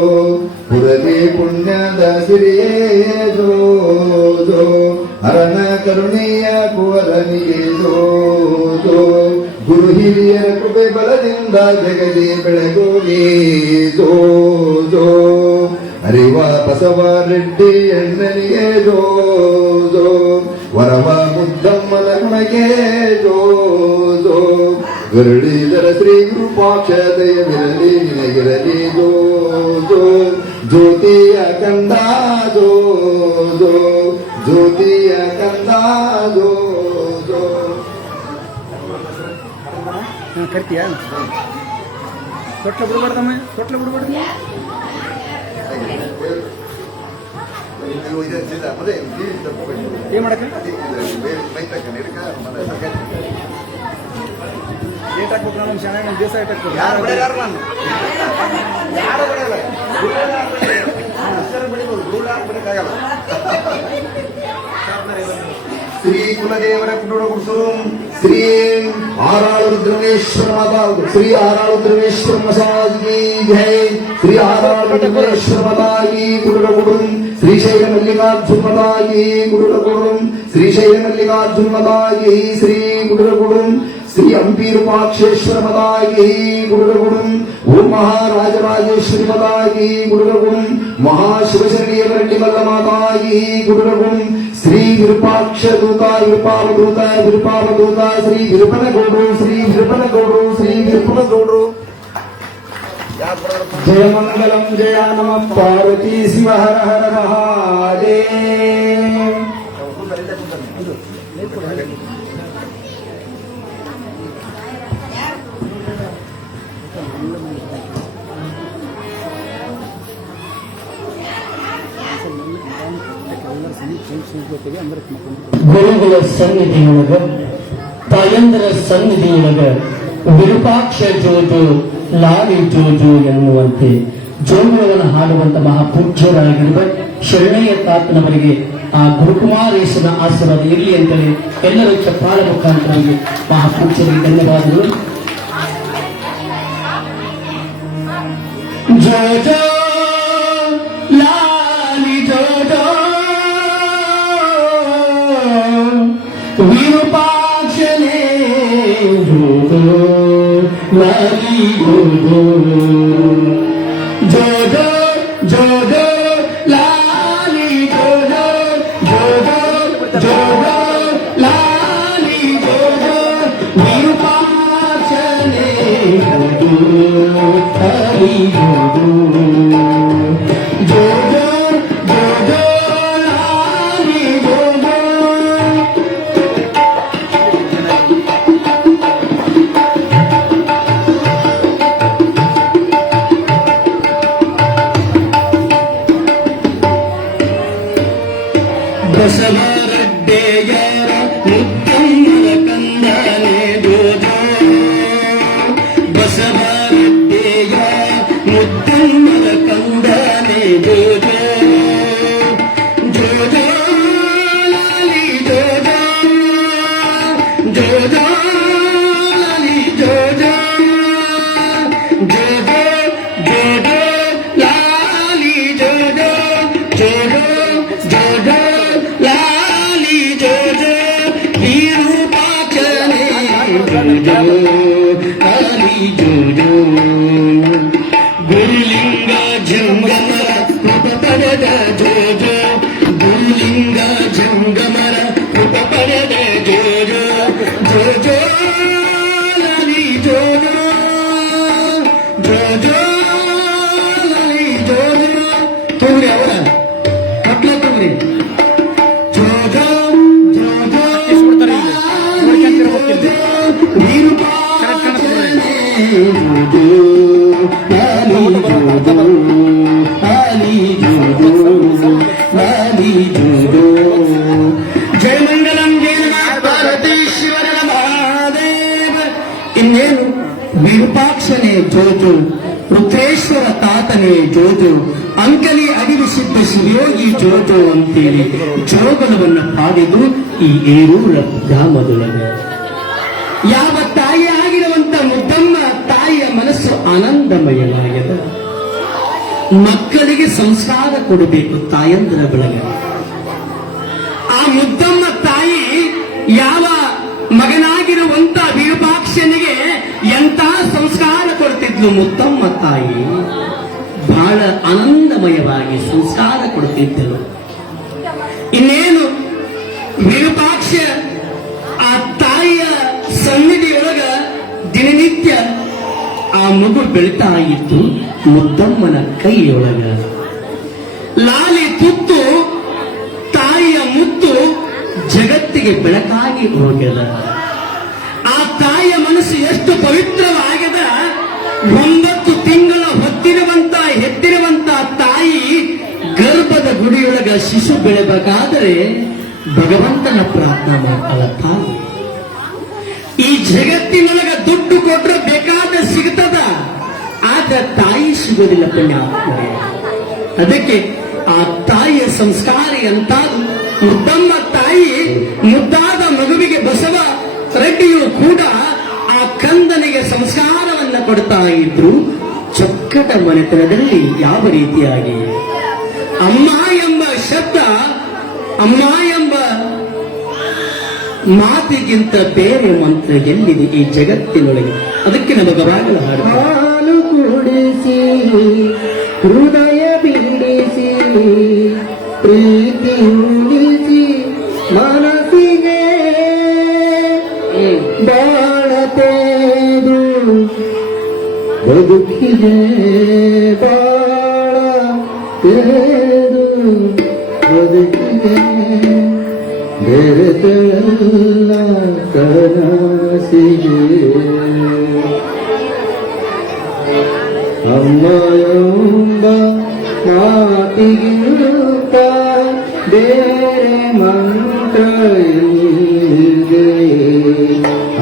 ಪುರದಿ ಪುಣ್ಯದ ಸಿರಿಯೇ ಜೋ ಜೋ ಹರಣ ಕರುಣೆಯ ಕುವರನಿಗೆ ಜೋ ಜೋ ಗುರು ಹಿರಿಯರ ಕೃಪೆ ಬಲದಿಂದ ಜಗದಿ ಬೆಳಗೋಗಿ ಜೋ ಜೋ ಅರಿವ ಬಸವರೆಡ್ಡಿ ಅಣ್ಣನಿಗೆ ಜೋ ಜೋ ವರವ ಮುದ್ದಮ್ಮನ ಗುಣಗೆ ಜೋ ಜೋ ಗರುಡಿದರ ಶ್ರೀ ವಿರೂಪಾಕ್ಷದಯ ವಿರಲಿ ನಿನಗಿರಲಿ ಜೋ ಜೋ ಜ್ಯೋತಿಯ ಕಂದ ಜೋ ಜೋ ಜ್ಯೋತಿಯ ಕಂದ ಜೋ ಜೋ ಕರ್ತೀಯಾ ತೊಟ್ಲ ಬಿಡಬಾರ್ದಮ್ಮ ತೊಟ್ಲ ಬಿಡಬಾರ್ದು ಏನ್ ಮಾಡಕ್ಕೆ ಏಟ್ ಹಾಕ್ಬೇಕು ನಮ್ಮ ಶಾಲೆ ದೇಶ ಏಟ್ ಹಾಕ್ಬೇಕು ಶ್ರೀ ಕುಲದೇವರ ಕುಟುಂಬ ಶ್ರೀ ಆರಾಳುದ್ರಮೇಶ್ವರ ಮಾತಾ ಶ್ರೀ ಆರಾಳುದ್ರಮೇಶ್ವರ ಮಸಾಜ್ ಕಿ ಜೈ ಶ್ರೀ ಆರಾಳುದ್ರಮೇಶ್ವರ ಮಾತಾ ಕಿ ಕುಟುಂಬ ಶ್ರೀಶೈಲ ಮಲ್ಲಿಕಾರ್ಜುನ ಮಾತಾ ಕಿ ಕುಟುಂಬ ಶ್ರೀಶೈಲ ಮಲ್ಲಿಕಾರ್ಜುನ ಮಾತಾ ಕಿ ಶ್ರೀ ಕುಟುಂಬ ಶ್ರೀ ಹಂಪಿ ರೂಪಾಕ್ಷೇಶ್ವರ ಮಾತಾ ಕಿ ಕುಟುಂಬ ಓಂ ಮಹಾರಾಜರಾಜೇಶ್ವರಿ ಮಾತಾ ಕಿ ಕುಟುಂಬ ಮಹಾಶಿವಶರಣೀಯವರಳ್ಳಿ ಮಲ್ಲ ಮಾತಾ ಕಿ ಕುಟುಂಬ ಶ್ರೀ ವಿರೂಪಾಕ್ಷ ದೂತ ವಿರೂಪಾವಧೂತ ವಿರೂಪಾವಧೂತ ಶ್ರೀ ವಿರೂಪನಗೌಡರು ಶ್ರೀ ವಿರೂಪನಗೌಡರು ಶ್ರೀ ವಿರೂಪನಗೌಡರು ಜಯ ಮಂಗಲಂ ಜಯ ನಮ ಪಾರ್ವತಿ ಶಿವ ಹರ ಹರ ಮಹಾದೇವ ಗುರುಗಳ ಸನ್ನಿಧಿಯೊಳಗ ತಾಯಂದರ ಸನ್ನಿಧಿಯೊಳಗ ವಿರೂಪಾಕ್ಷ ಜೋಜು ಲಾಲಿ ಜೋಜು ಎನ್ನುವಂತೆ ಜೋಗುಗಳನ್ನು ಹಾಡುವಂತ ಮಹಾಪೂಜ್ಯರಾಗಿರುವ ಶರಣಯ್ಯ ತಾತನವರಿಗೆ ಆ ಗುರುಕುಮಾರೇಶನ ಆಶೀರ್ವಾದ ಇರಲಿ ಅಂತೇಳಿ ಎಲ್ಲರೂ ಚಪ್ಪಾಳ ಮುಖಾಂತರವಾಗಿ ಮಹಾಪೂಜ್ಯರಿಗೆ ಧನ್ಯವಾದಗಳು. ಜೋಜೋ ಲಾಲಿ ಜೋಜೋ ವಿರೂಪಾಕ್ಷನೇ ಜೋಜೋ ಲಾಲಿ ಜೋಜೋ ಜೋಜೋ ಜೋಜೋ ಲಾಲಿ ಜೋಜೋ ಜೋಜೋ ಜೋಜೋ ಲಾಲಿ ಜೋಜೋ ವಿರೂಪಾಕ್ಷನೇ ಜೋಜೋ ಲಾಲಿ ಜೋಜೋ ಜೋಜೋ ಜೋಜೋ ಲಾಲಿ ಜೋಜೋ ಬಸವರೆಡ್ಡೆಯರ ಮುದ್ದಮ್ಮನ ಕಂದನೆ ಜೋಜೋ ಬಸವರೆಡ್ಡೆಯ ಮುದ್ದಮ್ಮನ ಕಂದನೆ ಜೋಜೋ ಜೋಜೋ ಲಾಲಿ ಜೋಜೋ ಜೋಜೋ ಲಾಲಿ ಜೋಜೋ ಜೋಜೋ ಜೋಜೋ ಲಾಲಿ ಜೋಜೋ ಜೋಜೋ ಜೋಜೋ ಲಾಲಿ ಜೋಜೋ ವಿರೂಪಾಕ್ಷನೇ ಜೋಜೋ ಲಾಲಿ ಜೋಜೋ ಗುರುಲಿಂಗ ಜಂಗಮರ ಕೃಪ ಪಡೆದ ಜೋಜೋ ಗುರುಲಿಂಗ ಜಂಗಮರ ಕೃಪ ಪಡೆದ ಜೋಜೋ ಜೋಜೋ ಲಾಲಿ ಜೋಜೋ ಜೋಜೋ ಲಾಲಿ ಜೋಜೋ ತೋರಿ ಅವರ ಮಕ್ಕಳ ತೋರಿ ಜೋಜೋ ಜೋಜೋ ವಿರೂಪಾಕ್ಷ ಜೂಜು ಲಾಲಿ ಜೂಜು ಲಾಲಿ ಜೂಜು ಲಾಲಿ ಜೂಜು ಜಯ ಮಂಗಲಂ ಪಾರ್ವತಿ ಶಿವನ ಮಹಾದೇವ. ಇನ್ನೇನು ವಿರೂಪಾಕ್ಷನೇ ಜೋಜು, ರುದ್ರೇಶ್ವರ ತಾತನೇ ಜೋಜು, ಅಂಕಲಿ ಅಡಿಲು ಸಿದ್ಧ ಶಿವಯೋಗಿ ಜೋಜು ಅಂತೇಳಿ ಜೋಗನವನ್ನ ಪಾಡಿದು ಈ ಏರೂರ ಧಾಮದೊಳಗೆ. ಯಾವ ತಾಯಿ ಆಗಿರುವಂತ ಮುದ್ದಮ್ಮ ತಾಯಿಯ ಮನಸ್ಸು ಆನಂದಮಯವಾಗಿದೆ. ಮಕ್ಕಳಿಗೆ ಸಂಸ್ಕಾರ ಕೊಡಬೇಕು ತಾಯಂದ್ರ ಬೆಳಗ್ಗೆ. ಆ ಮುದ್ದಮ್ಮ ತಾಯಿ ಯಾವ ಮಗನಾಗಿರುವಂತ ವಿರೂಪಾಕ್ಷನಿಗೆ ಎಂತ ಸಂಸ್ಕಾರ ಕೊಡ್ತಿದ್ಲು ಮುದ್ದಮ್ಮ ತಾಯಿ. ಬಹಳ ಆನಂದಮಯವಾಗಿ ಸಂಸ್ಕಾರ ಕೊಡ್ತಿದ್ದಳು. ಇನ್ನೇನು ವಿರೂಪಾಕ್ಷ ಆ ತಾಯಿಯ ಸನ್ನಿಧಿಯೊಳಗ ದಿನನಿತ್ಯ ಆ ಮಗು ಬೆಳಿತಾ ಇತ್ತು ಮುದ್ದಮ್ಮನ ಕೈಯೊಳಗ. ಲಾಲಿ ತುತ್ತು ತಾಯಿಯ ಮುತ್ತು ಜಗತ್ತಿಗೆ ಬೆಳಕಾಗಿ ಹೋಗ್ಯದ. ಆ ತಾಯಿಯ ಮನಸ್ಸು ಎಷ್ಟು ಪವಿತ್ರವಾಗ್ಯದ. 9 ತಿಂಗಳ ಹೊತ್ತಿರುವಂತ ಹೆತ್ತಿರುವಂತ ತಾಯಿ ಗರ್ಭದ ಗುಡಿಯೊಳಗ ಶಿಶು ಬೆಳೆಬೇಕಾದರೆ ಭಗವಂತನ ಪ್ರಾರ್ಥನೆ ಮಾಡ್ತಾಳ ತಾಯಿ. ಈ ಜಗತ್ತಿನೊಳಗ ದುಡ್ಡು ಕೊಟ್ರೆ ಬೇಕಾದ ಸಿಗ್ತದ, ಆದ್ರೆ ತಾಯಿ ಸಿಗೋದಿಲ್ಲ ಪುಣ್ಯಾತ್ಮರೇ. ಅದಕ್ಕೆ ಆ ತಾಯಿಯ ಸಂಸ್ಕಾರ ಎಂತಾದು. ಮುದ್ದಮ್ಮ ತಾಯಿ ಮುದ್ದಾದ ಮಗುವಿಗೆ ಬಸವ ರೆಡ್ಡಿಯು ಕೂಡ ಆ ಕಂದನಿಗೆ ಸಂಸ್ಕಾರವನ್ನ ಕೊಡ್ತಾ ಇದ್ರು. ಚೊಕ್ಕಟ ಮನೆತನದಲ್ಲಿ ಯಾವ ರೀತಿಯಾಗಿ ಅಮ್ಮ ಎಂಬ ಶಬ್ದ, ಅಮ್ಮ ಎಂಬ ಮಾತಿಗಿಂತ ಬೇರೆ ಮಂತ್ರ ಎಲ್ಲಿದೆ ಈ ಜಗತ್ತಿನೊಳಗೆ? ಅದಕ್ಕೆ ನಮಗವಾಗಲ ಹಾಲು ಕೂಡಿಸಿ ಹೃದಯ ಬಿಡಿಸಿ ಪ್ರೀತಿ ಉಳಿಸಿ ಮನಸ್ಸಿಗೆ ಬಾಳತೇದು ಬದುಕಿಗೆ ಬಾಳ ತೇದು ಬದುಕಿಗೆ ಬೆರೆತಲ್ಲ ಕನಸಿಗೆ ಅಮ್ಮ ಎಂಬ ಮಾತಿಗಿಂತ ಬೇರೆ ಮಂತ್ರ ಇಲ್ಲಿದೆ.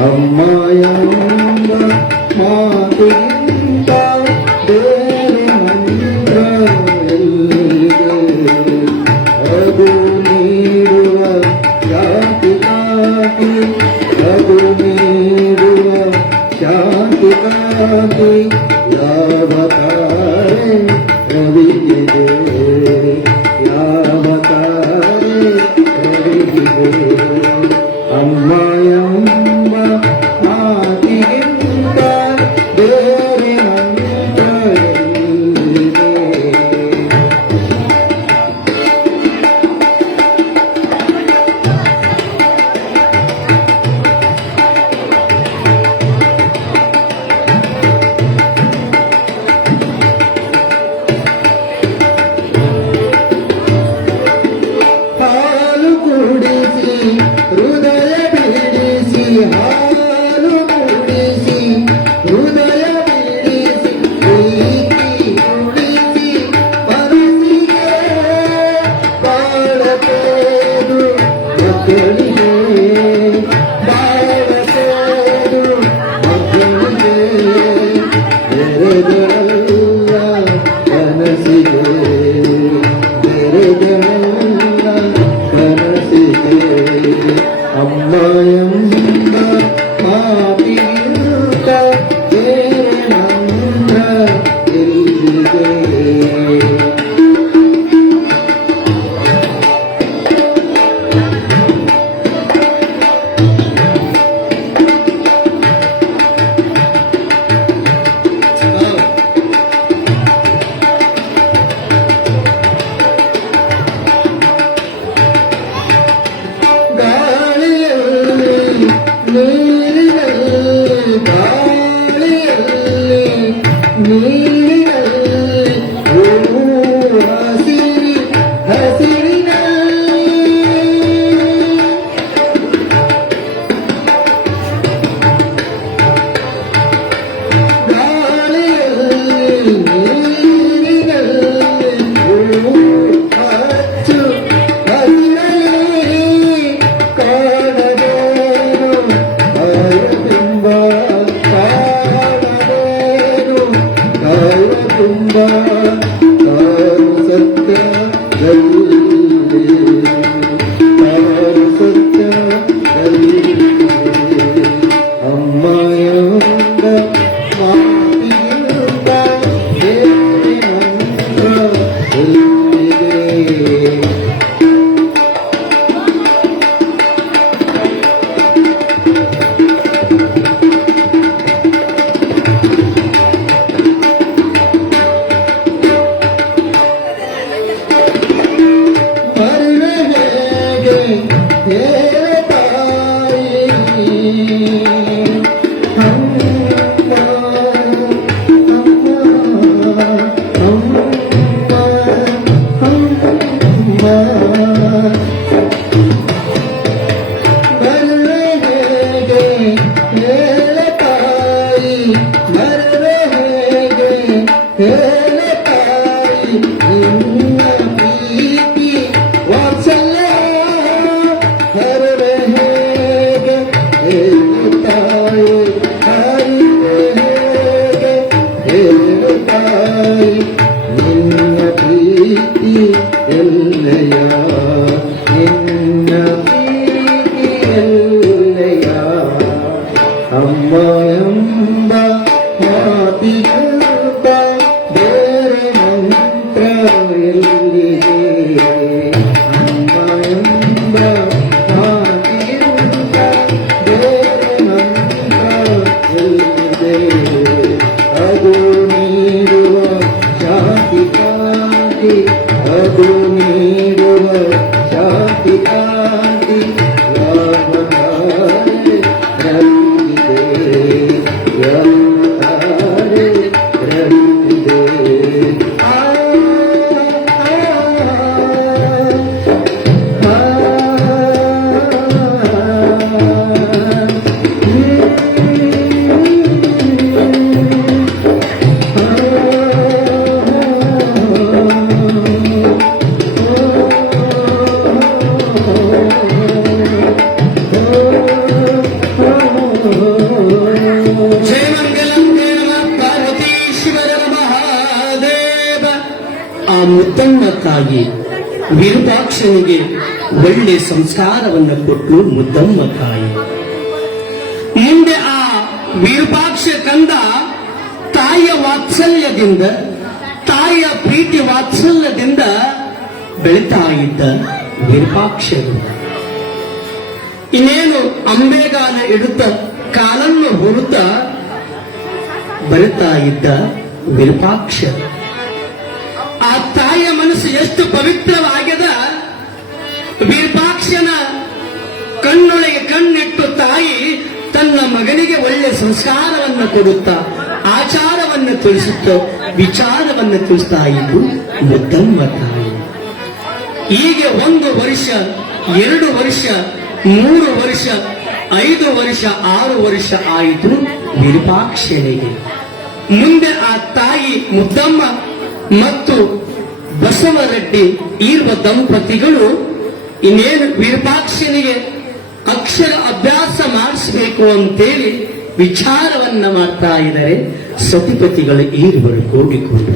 ಅಮ್ಮ ಎಂಬ ಮಾತಿಗಿಂತ ಬೇರೆ ಮಂತ್ರ ಇಲ್ಲಿದೆ. ಅದು ನೀಡುವ ಶಾಂತಿಗಾಗಿ, ಅದು ನೀಡುವ ಶಾಂತಿಗಾಗಿ ಯಾವ ತಾರೆ ರವಿಗಿದೆ, ಯಾವ ತಾರೆ ರವಿಗಿದೆ. ಅಮ್ಮ ಎಂಬ ಮಾತಿಗಿಂತ ಬೇರೆ ಮಂತ್ರ ಎಲ್ಲಿದೆ. ಹಾಲು ಕುಡಿಸಿ ಹೃದಯ ಬಿಡಿಸಿ, ಹಾಲು ಕುಡಿಸಿ ಹೃದಯ ಬಿಡಿಸಿ ಪ್ರೀತಿ ಉಳಿಸಿ ಮನಸ್ಸಿಗೆ ಬಾಳತೇದು ಮಕ್ಕಳಿಗೆ, ಬಾಳತೇದು ಮಕ್ಕಳಿಗೆ ಬೆರೆದಲ್ಲ ಕನಸಿಗೆ, ಬೆರೆದಲ್ಲ ಕನಸಿಗೆ. ಅಮ್ಮ ಎಂಬ ಮಾತಿಗಿಂತ ಬೇರೆ ಮಂತ್ರ ಎಲ್ಲಿದೆ. ಗಾಳಿಯಲ್ಲಿ ನೀರಿನಲ್ಲಿ, ಗಾಳಿಯಲ್ಲಿ ನೀರಿನಲ್ಲಿ, ಹಸಿರಿ ಹಸಿರಿನಲ್ಲಿ. ಮಾತಿಗಿಂತ ಬೇರೆ ಮಂತ್ರ ಎಲ್ಲಿದೆ? ಮರುವೆ ಹೇಗೆ ಹೇಳೆ ತಾಯಿ ಅಮ್ಮ, ಅಮ್ಮ, ಅಮ್ಮ, ಅಮ್ಮ. ಮರುವೆ ಹೇಗೆ ಹೇಳೆ ತಾಯಿ, ಮರುವೆ ಹೇಗೆ ಹೇಳೆ ತಾಯಿ ನಿನ್ನ ಪ್ರೀತಿ ವಾತ್ಸಲ್ಯ ಹರವೆ ಹೇಗೆ ಹೇಳುತ್ತಾಯಿ ಹರಿವೆ ಹೇಗೆ ಹೇಳುತ್ತಾಯಿ ನಿನ್ನ ಪ್ರೀತಿ ಎಲ್ಲೆಯ ನಿನ್ನ ಪ್ರೀತಿ ಎಲ್ಲೆಯ ಅಮ್ಮ ಎಂಬ ಮಾತಿಗಿಂತ ಬೇರೆ ಮಂತ್ರ ಎಲ್ಲಿದೆ? ಅಮ್ಮ ಎಂಬ ಮಾತಿಗಿಂತ ಬೇರೆ ಮಂತ್ರ ಎಲ್ಲಿದೆ? ಅದು ನೀಡುವ ಶಾಂತಿ ಕಾಂತಿ, ಅದು ನೀಡುವ ಶಾಂತಿ ಕಾಂತಿ ಯಾವನಾರೆ ರವಿದೆ, ಯಾವನಾರೆ ರವಿದೆ. ಜಯ ಮಂಗಲಂ ಜಯ ನಮಃ ಪಾರ್ವತೀಶ್ವರ ಮಹಾದೇವ. ಆ ಮುದ್ದಮ್ಮ ತಾಯಿ ವಿರೂಪಾಕ್ಷನಿಗೆ ಒಳ್ಳೆ ಸಂಸ್ಕಾರವನ್ನು ಕೊಟ್ಟು ಮುದ್ದಮ್ಮ ತಾಯಿ ಮುಂದೆ ಆ ವಿರೂಪಾಕ್ಷ ಕಂದ ತಾಯಿಯ ವಾತ್ಸಲ್ಯದಿಂದ, ತಾಯಿಯ ಪ್ರೀತಿ ವಾತ್ಸಲ್ಯದಿಂದ ಬೆಳೀತಾ ಇದ್ದ ವಿರೂಪಾಕ್ಷರು ಇನ್ನೇನು ಅಂಬೆಗಾಲ ಇಡುತ್ತ ಕಾಲನ್ನು ಹೊರುತ್ತ ಬರುತ್ತಾ ಇದ್ದ ವಿರೂಪಾಕ್ಷ. ಆ ತಾಯಿಯ ಮನಸ್ಸು ಎಷ್ಟು ಪವಿತ್ರವಾಗ್ಯದ, ವಿರೂಪಾಕ್ಷನ ಕಣ್ಣೊಳಗೆ ಕಣ್ಣಿಟ್ಟು ತಾಯಿ ತನ್ನ ಮಗನಿಗೆ ಒಳ್ಳೆ ಸಂಸ್ಕಾರವನ್ನು ಕೊಡುತ್ತಾ ಆಚಾರವನ್ನು ತಿಳಿಸುತ್ತ ವಿಚಾರವನ್ನು ತಿಳಿಸ್ತಾ ಇದ್ದು ಮುದ್ದಮ್ಮ ತಾಯಿ. ಹೀಗೆ 1 ವರ್ಷ 2 ವರ್ಷ 3 ವರ್ಷ 5 ವರ್ಷ 6 ವರ್ಷ ಆಯಿತು ವಿರೂಪಾಕ್ಷನಿಗೆ. ಮುಂದೆ ಆ ತಾಯಿ ಮುದ್ದಮ್ಮ ಮತ್ತು ಬಸವರೆಡ್ಡಿ ಈರ್ವ ದಂಪತಿಗಳು ಇನ್ನೇನು ವಿರೂಪಾಕ್ಷನಿಗೆ ಅಕ್ಷರ ಅಭ್ಯಾಸ ಮಾಡಿಸಬೇಕು ಅಂತೇಳಿ ವಿಚಾರವನ್ನ ಮಾಡ್ತಾ ಇದ್ದಾರೆ. ಸತಿಪತಿಗಳು ಈರುವರು ಕೂಡಿಕೊಂಡು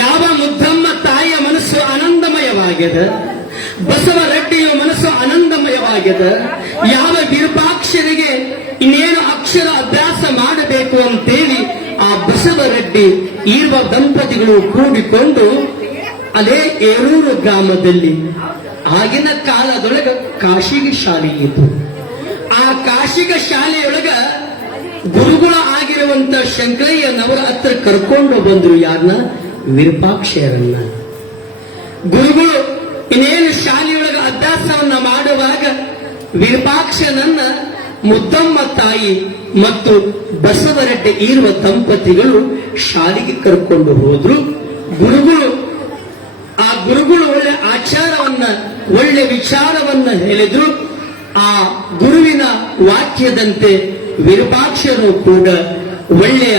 ಯಾವ ಮುದ್ದಮ್ಮ ತಾಯಿಯ ಮನಸ್ಸು ಆನಂದಮಯವಾಗ್ಯದ, ಬಸವರೆಡ್ಡಿಯ ಮನಸ್ಸು ಆನಂದಮಯವಾಗ್ಯದ, ಯಾವ ವಿರೂಪಾಕ್ಷರಿಗೆ ಇನ್ನೇನು ಅಕ್ಷರ ಅಭ್ಯಾಸ ಮಾಡಬೇಕು ಅಂತೇಳಿ ಆ ಬಸವರೆಡ್ಡಿ ಈರ್ವ ದಂಪತಿಗಳು ಕೂಡಿಕೊಂಡು ಅದೇ ಏರೂರು ಗ್ರಾಮದಲ್ಲಿ ಆಗಿನ ಕಾಲದೊಳಗ ಕಾಶಿಗ ಶಾಲೆ ಇತ್ತು. ಆ ಕಾಶಿಗ ಶಾಲೆಯೊಳಗ ಗುರುಗಳು ಆಗಿರುವಂತ ಶಂಕರಯ್ಯನವರ ಹತ್ರ ಕರ್ಕೊಂಡು ಬಂದ್ರು ಯಾರನ್ನ? ವಿರೂಪಾಕ್ಷರನ್ನ. ಗುರುಗಳು ಇನ್ನೇನು ಶಾಲೆಯೊಳಗ ಅಭ್ಯಾಸವನ್ನ ಮಾಡುವಾಗ ವಿರೂಪಾಕ್ಷನನ್ನ ಮುದ್ದಮ್ಮ ತಾಯಿ ಮತ್ತು ಬಸವರೆಡ್ಡಿ ಈರುವ ದಂಪತಿಗಳು ಶಾಲೆಗೆ ಕರ್ಕೊಂಡು ಹೋದ್ರು. ಆ ಗುರುಗಳು ಒಳ್ಳೆ ಆಚಾರವನ್ನ ಒಳ್ಳೆ ವಿಚಾರವನ್ನ ಹೇಳಿದ್ರು. ಆ ಗುರುವಿನ ವಾಕ್ಯದಂತೆ ವಿರೂಪಾಕ್ಷರು ಕೂಡ ಒಳ್ಳೆಯ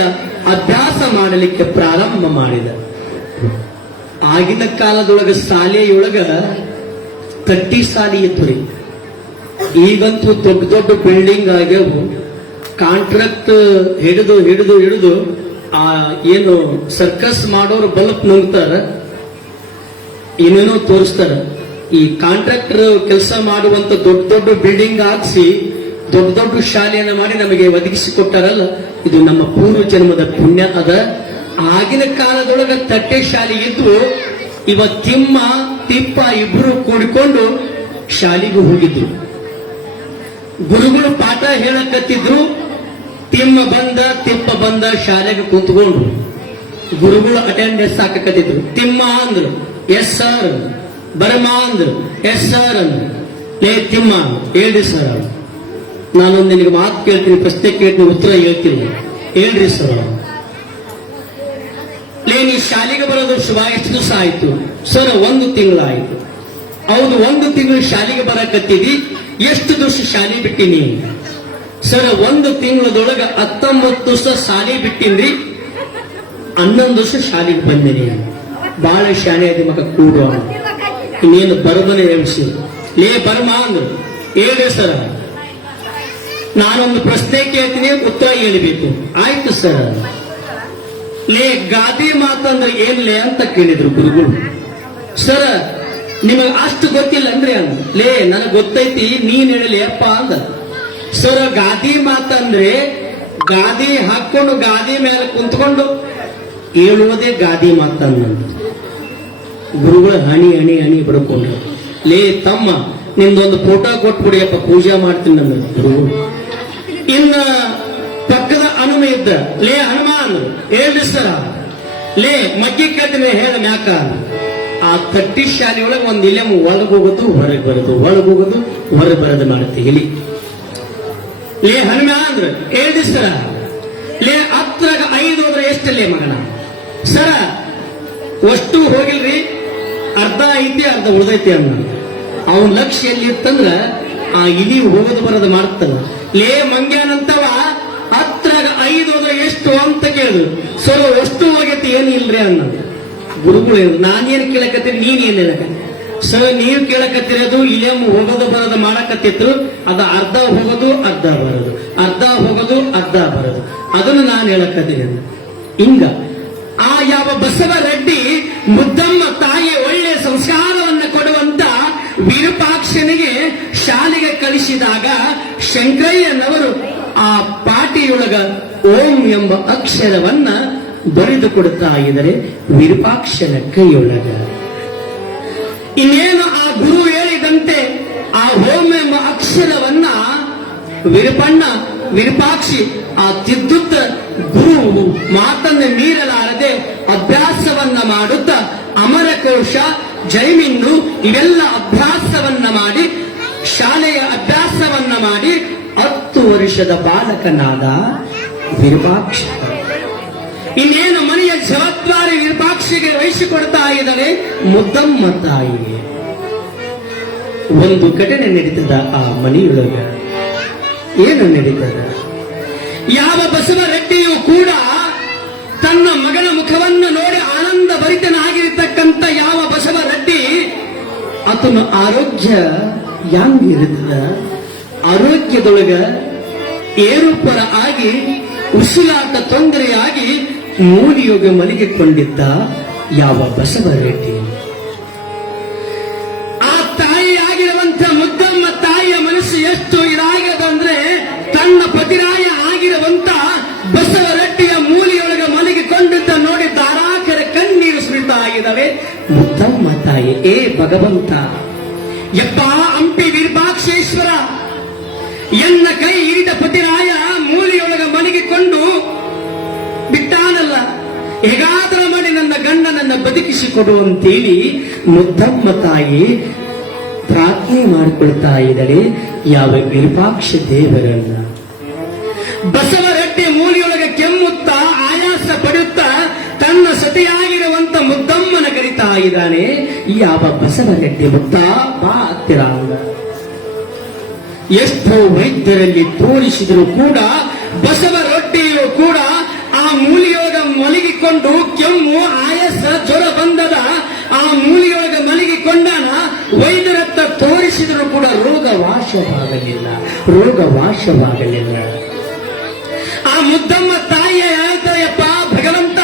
ಅಭ್ಯಾಸ ಮಾಡಲಿಕ್ಕೆ ಪ್ರಾರಂಭ ಮಾಡಿದ. ಆಗಿನ ಕಾಲದೊಳಗ ಶಾಲೆಯೊಳಗ ತಟ್ಟಿ ಶಾಲೆ ಇತ್ತು ರೀ. ಈಗಂತೂ ದೊಡ್ಡ ದೊಡ್ಡ ಬಿಲ್ಡಿಂಗ್ ಆಗ್ಯಾವು. ಕಾಂಟ್ರಾಕ್ಟ್ ಹಿಡಿದು ಆ ಏನು ಸರ್ಕಸ್ ಮಾಡೋರು ಬಲ್ಪ್ ನುಂಗ್ತಾರ, ಏನೇನೋ ತೋರಿಸ್ತಾರ. ಈ ಕಾಂಟ್ರಾಕ್ಟರ್ ಕೆಲಸ ಮಾಡುವಂತ ದೊಡ್ಡ ದೊಡ್ಡ ಬಿಲ್ಡಿಂಗ್ ಹಾಕ್ಸಿ ದೊಡ್ಡ ದೊಡ್ಡ ಶಾಲೆಯನ್ನು ಮಾಡಿ ನಮಗೆ ಒದಗಿಸಿಕೊಟ್ಟಾರಲ್ಲ, ಇದು ನಮ್ಮ ಪೂರ್ವ ಜನ್ಮದ ಪುಣ್ಯ ಅದ. ಆಗಿನ ಕಾಲದೊಳಗ ತಟ್ಟೆ ಶಾಲೆ ಇದ್ದು ಇವ ತಿಮ್ಮ ತಿಪ್ಪ ಇಬ್ರು ಕೂಡಿಕೊಂಡು ಶಾಲೆಗೂ ಹೋಗಿದ್ರು. ಗುರುಗಳು ಪಾಠ ಹೇಳಕತ್ತಿದ್ರು. ತಿಮ್ಮ ಬಂದ ತಿಪ್ಪ ಬಂದ ಶಾಲೆಗೆ ಕುಂತ್ಕೊಂಡ್ರು. ಗುರುಗಳು ಅಟೆಂಡೆನ್ಸ್ ಹಾಕಕತ್ತಿದ್ರು. ತಿಮ್ಮ ಅಂದ್ರು ಎಸ್ ಸರ್, ಬರಮಾ ಅಂದ್ರು ಎಸ್ ಸರ್ ಅಂದ್ರು. ಲೇ ತಿಮ್ಮ ಹೇಳ್ರಿ ಸರ್, ನಾನೊಂದು ನಿನಗೆ ಮಾತು ಕೇಳ್ತೀನಿ, ಪ್ರಶ್ನೆ ಕೇಳ್ತೀನಿ, ಉತ್ತರ ಹೇಳ್ತೀನಿ, ಹೇಳ್ರಿ ಸರ್. ಲೇ ನೀ ಶಾಲೆಗೆ ಬರೋದು ಶುಭ ಎಷ್ಟು ದಿವಸ ಆಯ್ತು? ಸರ್ 1 ತಿಂಗಳಾಯ್ತು. ಹೌದು 1 ತಿಂಗಳು ಶಾಲೆಗೆ ಬರಕತ್ತಿದಿ, ಎಷ್ಟು ದಿವಸ ಶಾಲೆ ಬಿಟ್ಟಿನಿ? ಸರ್ 1 ತಿಂಗಳದೊಳಗ 19 ದಿವಸ ಶಾಲೆ ಬಿಟ್ಟಿನ್ರಿ, 11 ದಿವಸ ಶಾಲೆಗೆ ಬಂದಿನಿ. ಬಾಳ ಶಾಲೆ ಅದಿ ಮಗ ಕೂಡು, ಇನ್ನೇನು ಬರಬನೆ ಎಬ್ಸಿ. ಲೇ ಬರ್ಮಾ ಅಂದ್ರು ಹೇಳ್ರಿ ಸರ್, ನಾನೊಂದು ಪ್ರಶ್ನೆ ಕೇಳ್ತೀನಿ, ಉತ್ತರ ಹೇಳ್ಬೇಕು. ಆಯ್ತು ಸರ್. ಲೇ ಗಾದಿ ಮಾತಂದ್ರೆ ಏನ್ಲೇ ಅಂತ ಕೇಳಿದ್ರು ಗುರುಗಳು. ಸರ್ ನಿಮಗೆ ಅಷ್ಟು ಗೊತ್ತಿಲ್ಲ ಅಂದ್ರೆ ಅಂದ. ಲೇ ನನಗೆ ಗೊತ್ತೈತಿ, ನೀನ್ ಹೇಳಲಿ ಅಪ್ಪ ಅಂದ. ಸರ್ ಗಾದಿ ಮಾತಂದ್ರೆ ಗಾದಿ ಹಾಕೊಂಡು ಗಾದಿ ಮೇಲೆ ಕುಂತ್ಕೊಂಡು ಹೇಳುವುದೇ ಗಾದಿ ಮಾತಂದ. ಗುರುಗಳು ಹಣಿ ಹಣಿ ಹಣಿ ಬಡ್ಕೊಂಡ್ರು. ಲೇ ತಮ್ಮ ನಿಮ್ದೊಂದು ಫೋಟೋ ಕೊಟ್ಬಿಡಿಯಪ್ಪ, ಪೂಜೆ ಮಾಡ್ತೀನಿ ನಮ್ಮ ಗುರುಗಳು. ಇನ್ನ ಪಕ್ಕದ ಹನುಮ ಇದ್ದ. ಲೇ ಹನುಮಾನ್ ಹೇಳ್ರಿ ಸರ, ಲೇ ಮಗ್ಗಿ ಕಟ್ಟಿನ ಹೇಳ ಮ್ಯಾಕ. ಆ ತಟ್ಟಿ ಶಾಲೆ ಒಳಗೆ ಒಂದ್ ಇಲೆಮ್ ಒಳಗೆ ಹೋಗೋದು ಹೊರಗೆ ಬರೋದು, ಒಳಗೆ ಹೋಗೋದು ಹೊರಗೆ ಬರೋದು ಮಾಡುತ್ತೆ ಇಲ್ಲಿ. ಲೇ ಹನುಮ ಅಂದ್ರ ಹೇಳ್ರಿ ಸರ, ಲೇ 10 5 ಹೋದ್ರೆ ಎಷ್ಟಲ್ಲೇ ಮಗನ? ಸರ ಅಷ್ಟು ಹೋಗಿಲ್ರಿ, ಅರ್ಧ ಐತಿ ಅರ್ಧ ಉಳ್ದೈತಿ ಅನ್ನ. ಅವನ್ ಲಕ್ಷ್ಯ ಎಲ್ಲಿ ಇತ್ತಂದ್ರ ಆ ಇಲಿ ಹೋಗೋದು ಬರೋದು ಮಾಡ್ತಾನ. ಲೇ ಮಂಗ್ಯಾನಂತವ 10 5 ಹೋದ್ರೆ ಎಷ್ಟು ಅಂತ ಕೇಳಿದ್ರು. ಸರ್ ಅಷ್ಟು ಹೋಗೈತಿ ಏನಿಲ್ರಿ ಅನ್ನ. ಗುರುಗಳು ನಾನೇನು ಕೇಳಕತ್ತೀನಿ, ನೀನೇನ್ ಹೇಳಕತ್ತಿ? ಸರ್ ನೀವು ಕೇಳಕತ್ತಿರೋದು ಇಲೆಮ್ ಹೋಗೋದು ಬರೋದು ಮಾಡಕತ್ತಿತ್ತು, ಅದ ಅರ್ಧ ಹೋಗೋದು ಅರ್ಧ ಬರೋದು, ಅರ್ಧ ಹೋಗೋದು ಅರ್ಧ ಬರೋದು, ಅದನ್ನು ನಾನು ಹೇಳಕತ್ತೀನಿ ಅಂದ. ಹಿಂಗ ಆ ಯಾವ ಬಸವರೆಡ್ಡಿ ಮುದ್ದಮ್ಮ ತಾಯಿ ಒಳ್ಳೆ ಸಂಸ್ಕಾರವನ್ನು ಕೊಡುವಂತ ವಿರೂಪಾಕ್ಷನಿಗೆ ಶಾಲೆಗೆ ಕಳಿಸಿದಾಗ ಶಂಕರಯ್ಯನವರು ಆ ಪಾಟಿಯೊಳಗ ಓಂ ಎಂಬ ಅಕ್ಷರವನ್ನ ಬರೆದು ಕೊಡುತ್ತಾ ಇದ್ದಾರೆ ವಿರೂಪಾಕ್ಷನ ಕೈಯೊಳಗ. ಇನ್ನೇನು ಆ ಗುರು ಹೇಳಿದಂತೆ ಆ ಓಂ ಎಂಬ ಅಕ್ಷರವನ್ನ ವಿರೂಪಾಕ್ಷಿ ಆ ತಿದ್ದುತ್ತ ಗುರು ಮಾತನ್ನು ಮೀರಲಾರದೆ ಅಭ್ಯಾಸವನ್ನ ಮಾಡುತ್ತಾ ಅಮರಕೋಶ, ಜೈಮಿನ್ನು ಇವೆಲ್ಲ ಅಭ್ಯಾಸವನ್ನ ಮಾಡಿ ಶಾಲೆಯ ಅಭ್ಯಾಸವನ್ನ ಮಾಡಿ 10 ವರ್ಷದ ಬಾಲಕನಾದ ವಿರೂಪಾಕ್ಷ. ಇನ್ನೇನು ಮನೆಯ ಜವಾಬ್ದಾರಿ ವಿರೂಪಾಕ್ಷಿಗೆ ವಹಿಸಿಕೊಡ್ತಾ ಇದ್ದಾರೆ ಮುದ್ದಮ್ಮ ತಾಯಿಗೆ. ಒಂದು ಘಟನೆ ನಡೀತದ ಆ ಮನೆಯೊಳಗ. ಏನು ನಡೀತದ? ಯಾವ ಬಸವರೆಡ್ಡಿಯೂ ಕೂಡ ತನ್ನ ಮಗನ ಮುಖವನ್ನು ನೋಡಿ ಆನಂದ ಭರಿತನಾಗಿರತಕ್ಕಂಥ ಯಾವ ಬಸವರೆಡ್ಡಿ ಆತನ ಆರೋಗ್ಯ ಹೆಂಗಿರುತ್ತದ? ಆರೋಗ್ಯದೊಳಗ ಏರುಪರ ಆಗಿ ಉಸಿರಾಟ ತೊಂದರೆಯಾಗಿ ಮೂಲಿಯೋಗ ಮಲಗಿಕೊಂಡಿದ್ದ ಯಾವ ಬಸವರೆಡ್ಡಿ. ಆ ತಾಯಿ ಆಗಿರುವಂತ ಮುದ್ದಮ್ಮ ತಾಯಿಯ ಮನಸ್ಸು ಎಷ್ಟು ಇದಾಗದಂದ್ರೆ ತನ್ನ ಪತಿರಾಯ ಆಗಿರುವಂತ ಬಸವರೆಡ್ಡಿಯ ಮೂಲಿಯೊಳಗೆ ಮಲಗಿಕೊಂಡಿದ್ದ ನೋಡಿ ಧಾರಾಕರ ಕಣ್ಣೀರು ಸುರಿತಾ ಆಗಿದ್ದಾವೆ ಮುದ್ದಮ್ಮ ತಾಯಿ. ಏ ಭಗವಂತ, ಯಪ್ಪ ಹಂಪಿ ವಿರೂಪಾಕ್ಷೇಶ್ವರ, ಎನ್ನ ಕೈ ಹಿಡಿದ ಪತಿರಾಯ ಮೂಲಿಯೊಳಗ ಮಲಗಿಕೊಂಡು ಬಿಟ್ಟಾನಲ್ಲ, ಹೇಗಾದರೂ ಮಾಡಿ ನನ್ನ ಗಂಡನನ್ನ ಬದುಕಿಸಿಕೊಡುವಂತೇಳಿ ಮುದ್ದಮ್ಮ ತಾಯಿ ಪ್ರಾರ್ಥನೆ ಮಾಡಿಕೊಳ್ತಾ ಇದ್ದಾಳೆ ಯಾವ ವಿರೂಪಾಕ್ಷ ದೇವರನ್ನ. ಬಸವರೆಡ್ಡಿ ಮೂಲಿಯೊಳಗೆ ಕೆಮ್ಮುತ್ತಾ ಆಯಾಸ ಪಡುತ್ತಾ ತನ್ನ ಸತಿಯಾಗಿರುವಂತ ಮುದ್ದಮ್ಮನ ಕರಿತಾ ಇದ್ದಾನೆ ಯಾವ ಬಸವರೆಡ್ಡಿ. ಮುದ್ದ ಬಾ ಹತ್ತಿರ. ಎಷ್ಟೋ ವೈದ್ಯರಲ್ಲಿ ತೋರಿಸಿದ್ರು ಕೂಡ ಬಸವರೆಡ್ಡಿಯು ಕೂಡ ಆ ಮೂಲಿಯೊಳಗ ಮಲಗಿಕೊಂಡು ಕೆಮ್ಮು ಆಯಾಸ ಜ್ವರ ಬಂದದ ಆ ಮೂಲಿಯೊಳಗ ಮಲಗಿಕೊಂಡಾನ. ವೈದ್ಯರತ್ತ ತೋರಿಸಿದ್ರು ಕೂಡ ರೋಗ ವಾಶವಾಗಲಿಲ್ಲ. ಆ ಮುದ್ದಮ್ಮ ತಾಯಿಯ ಹೇಳ್ತಾಯಪ್ಪ, ಭಗವಂತ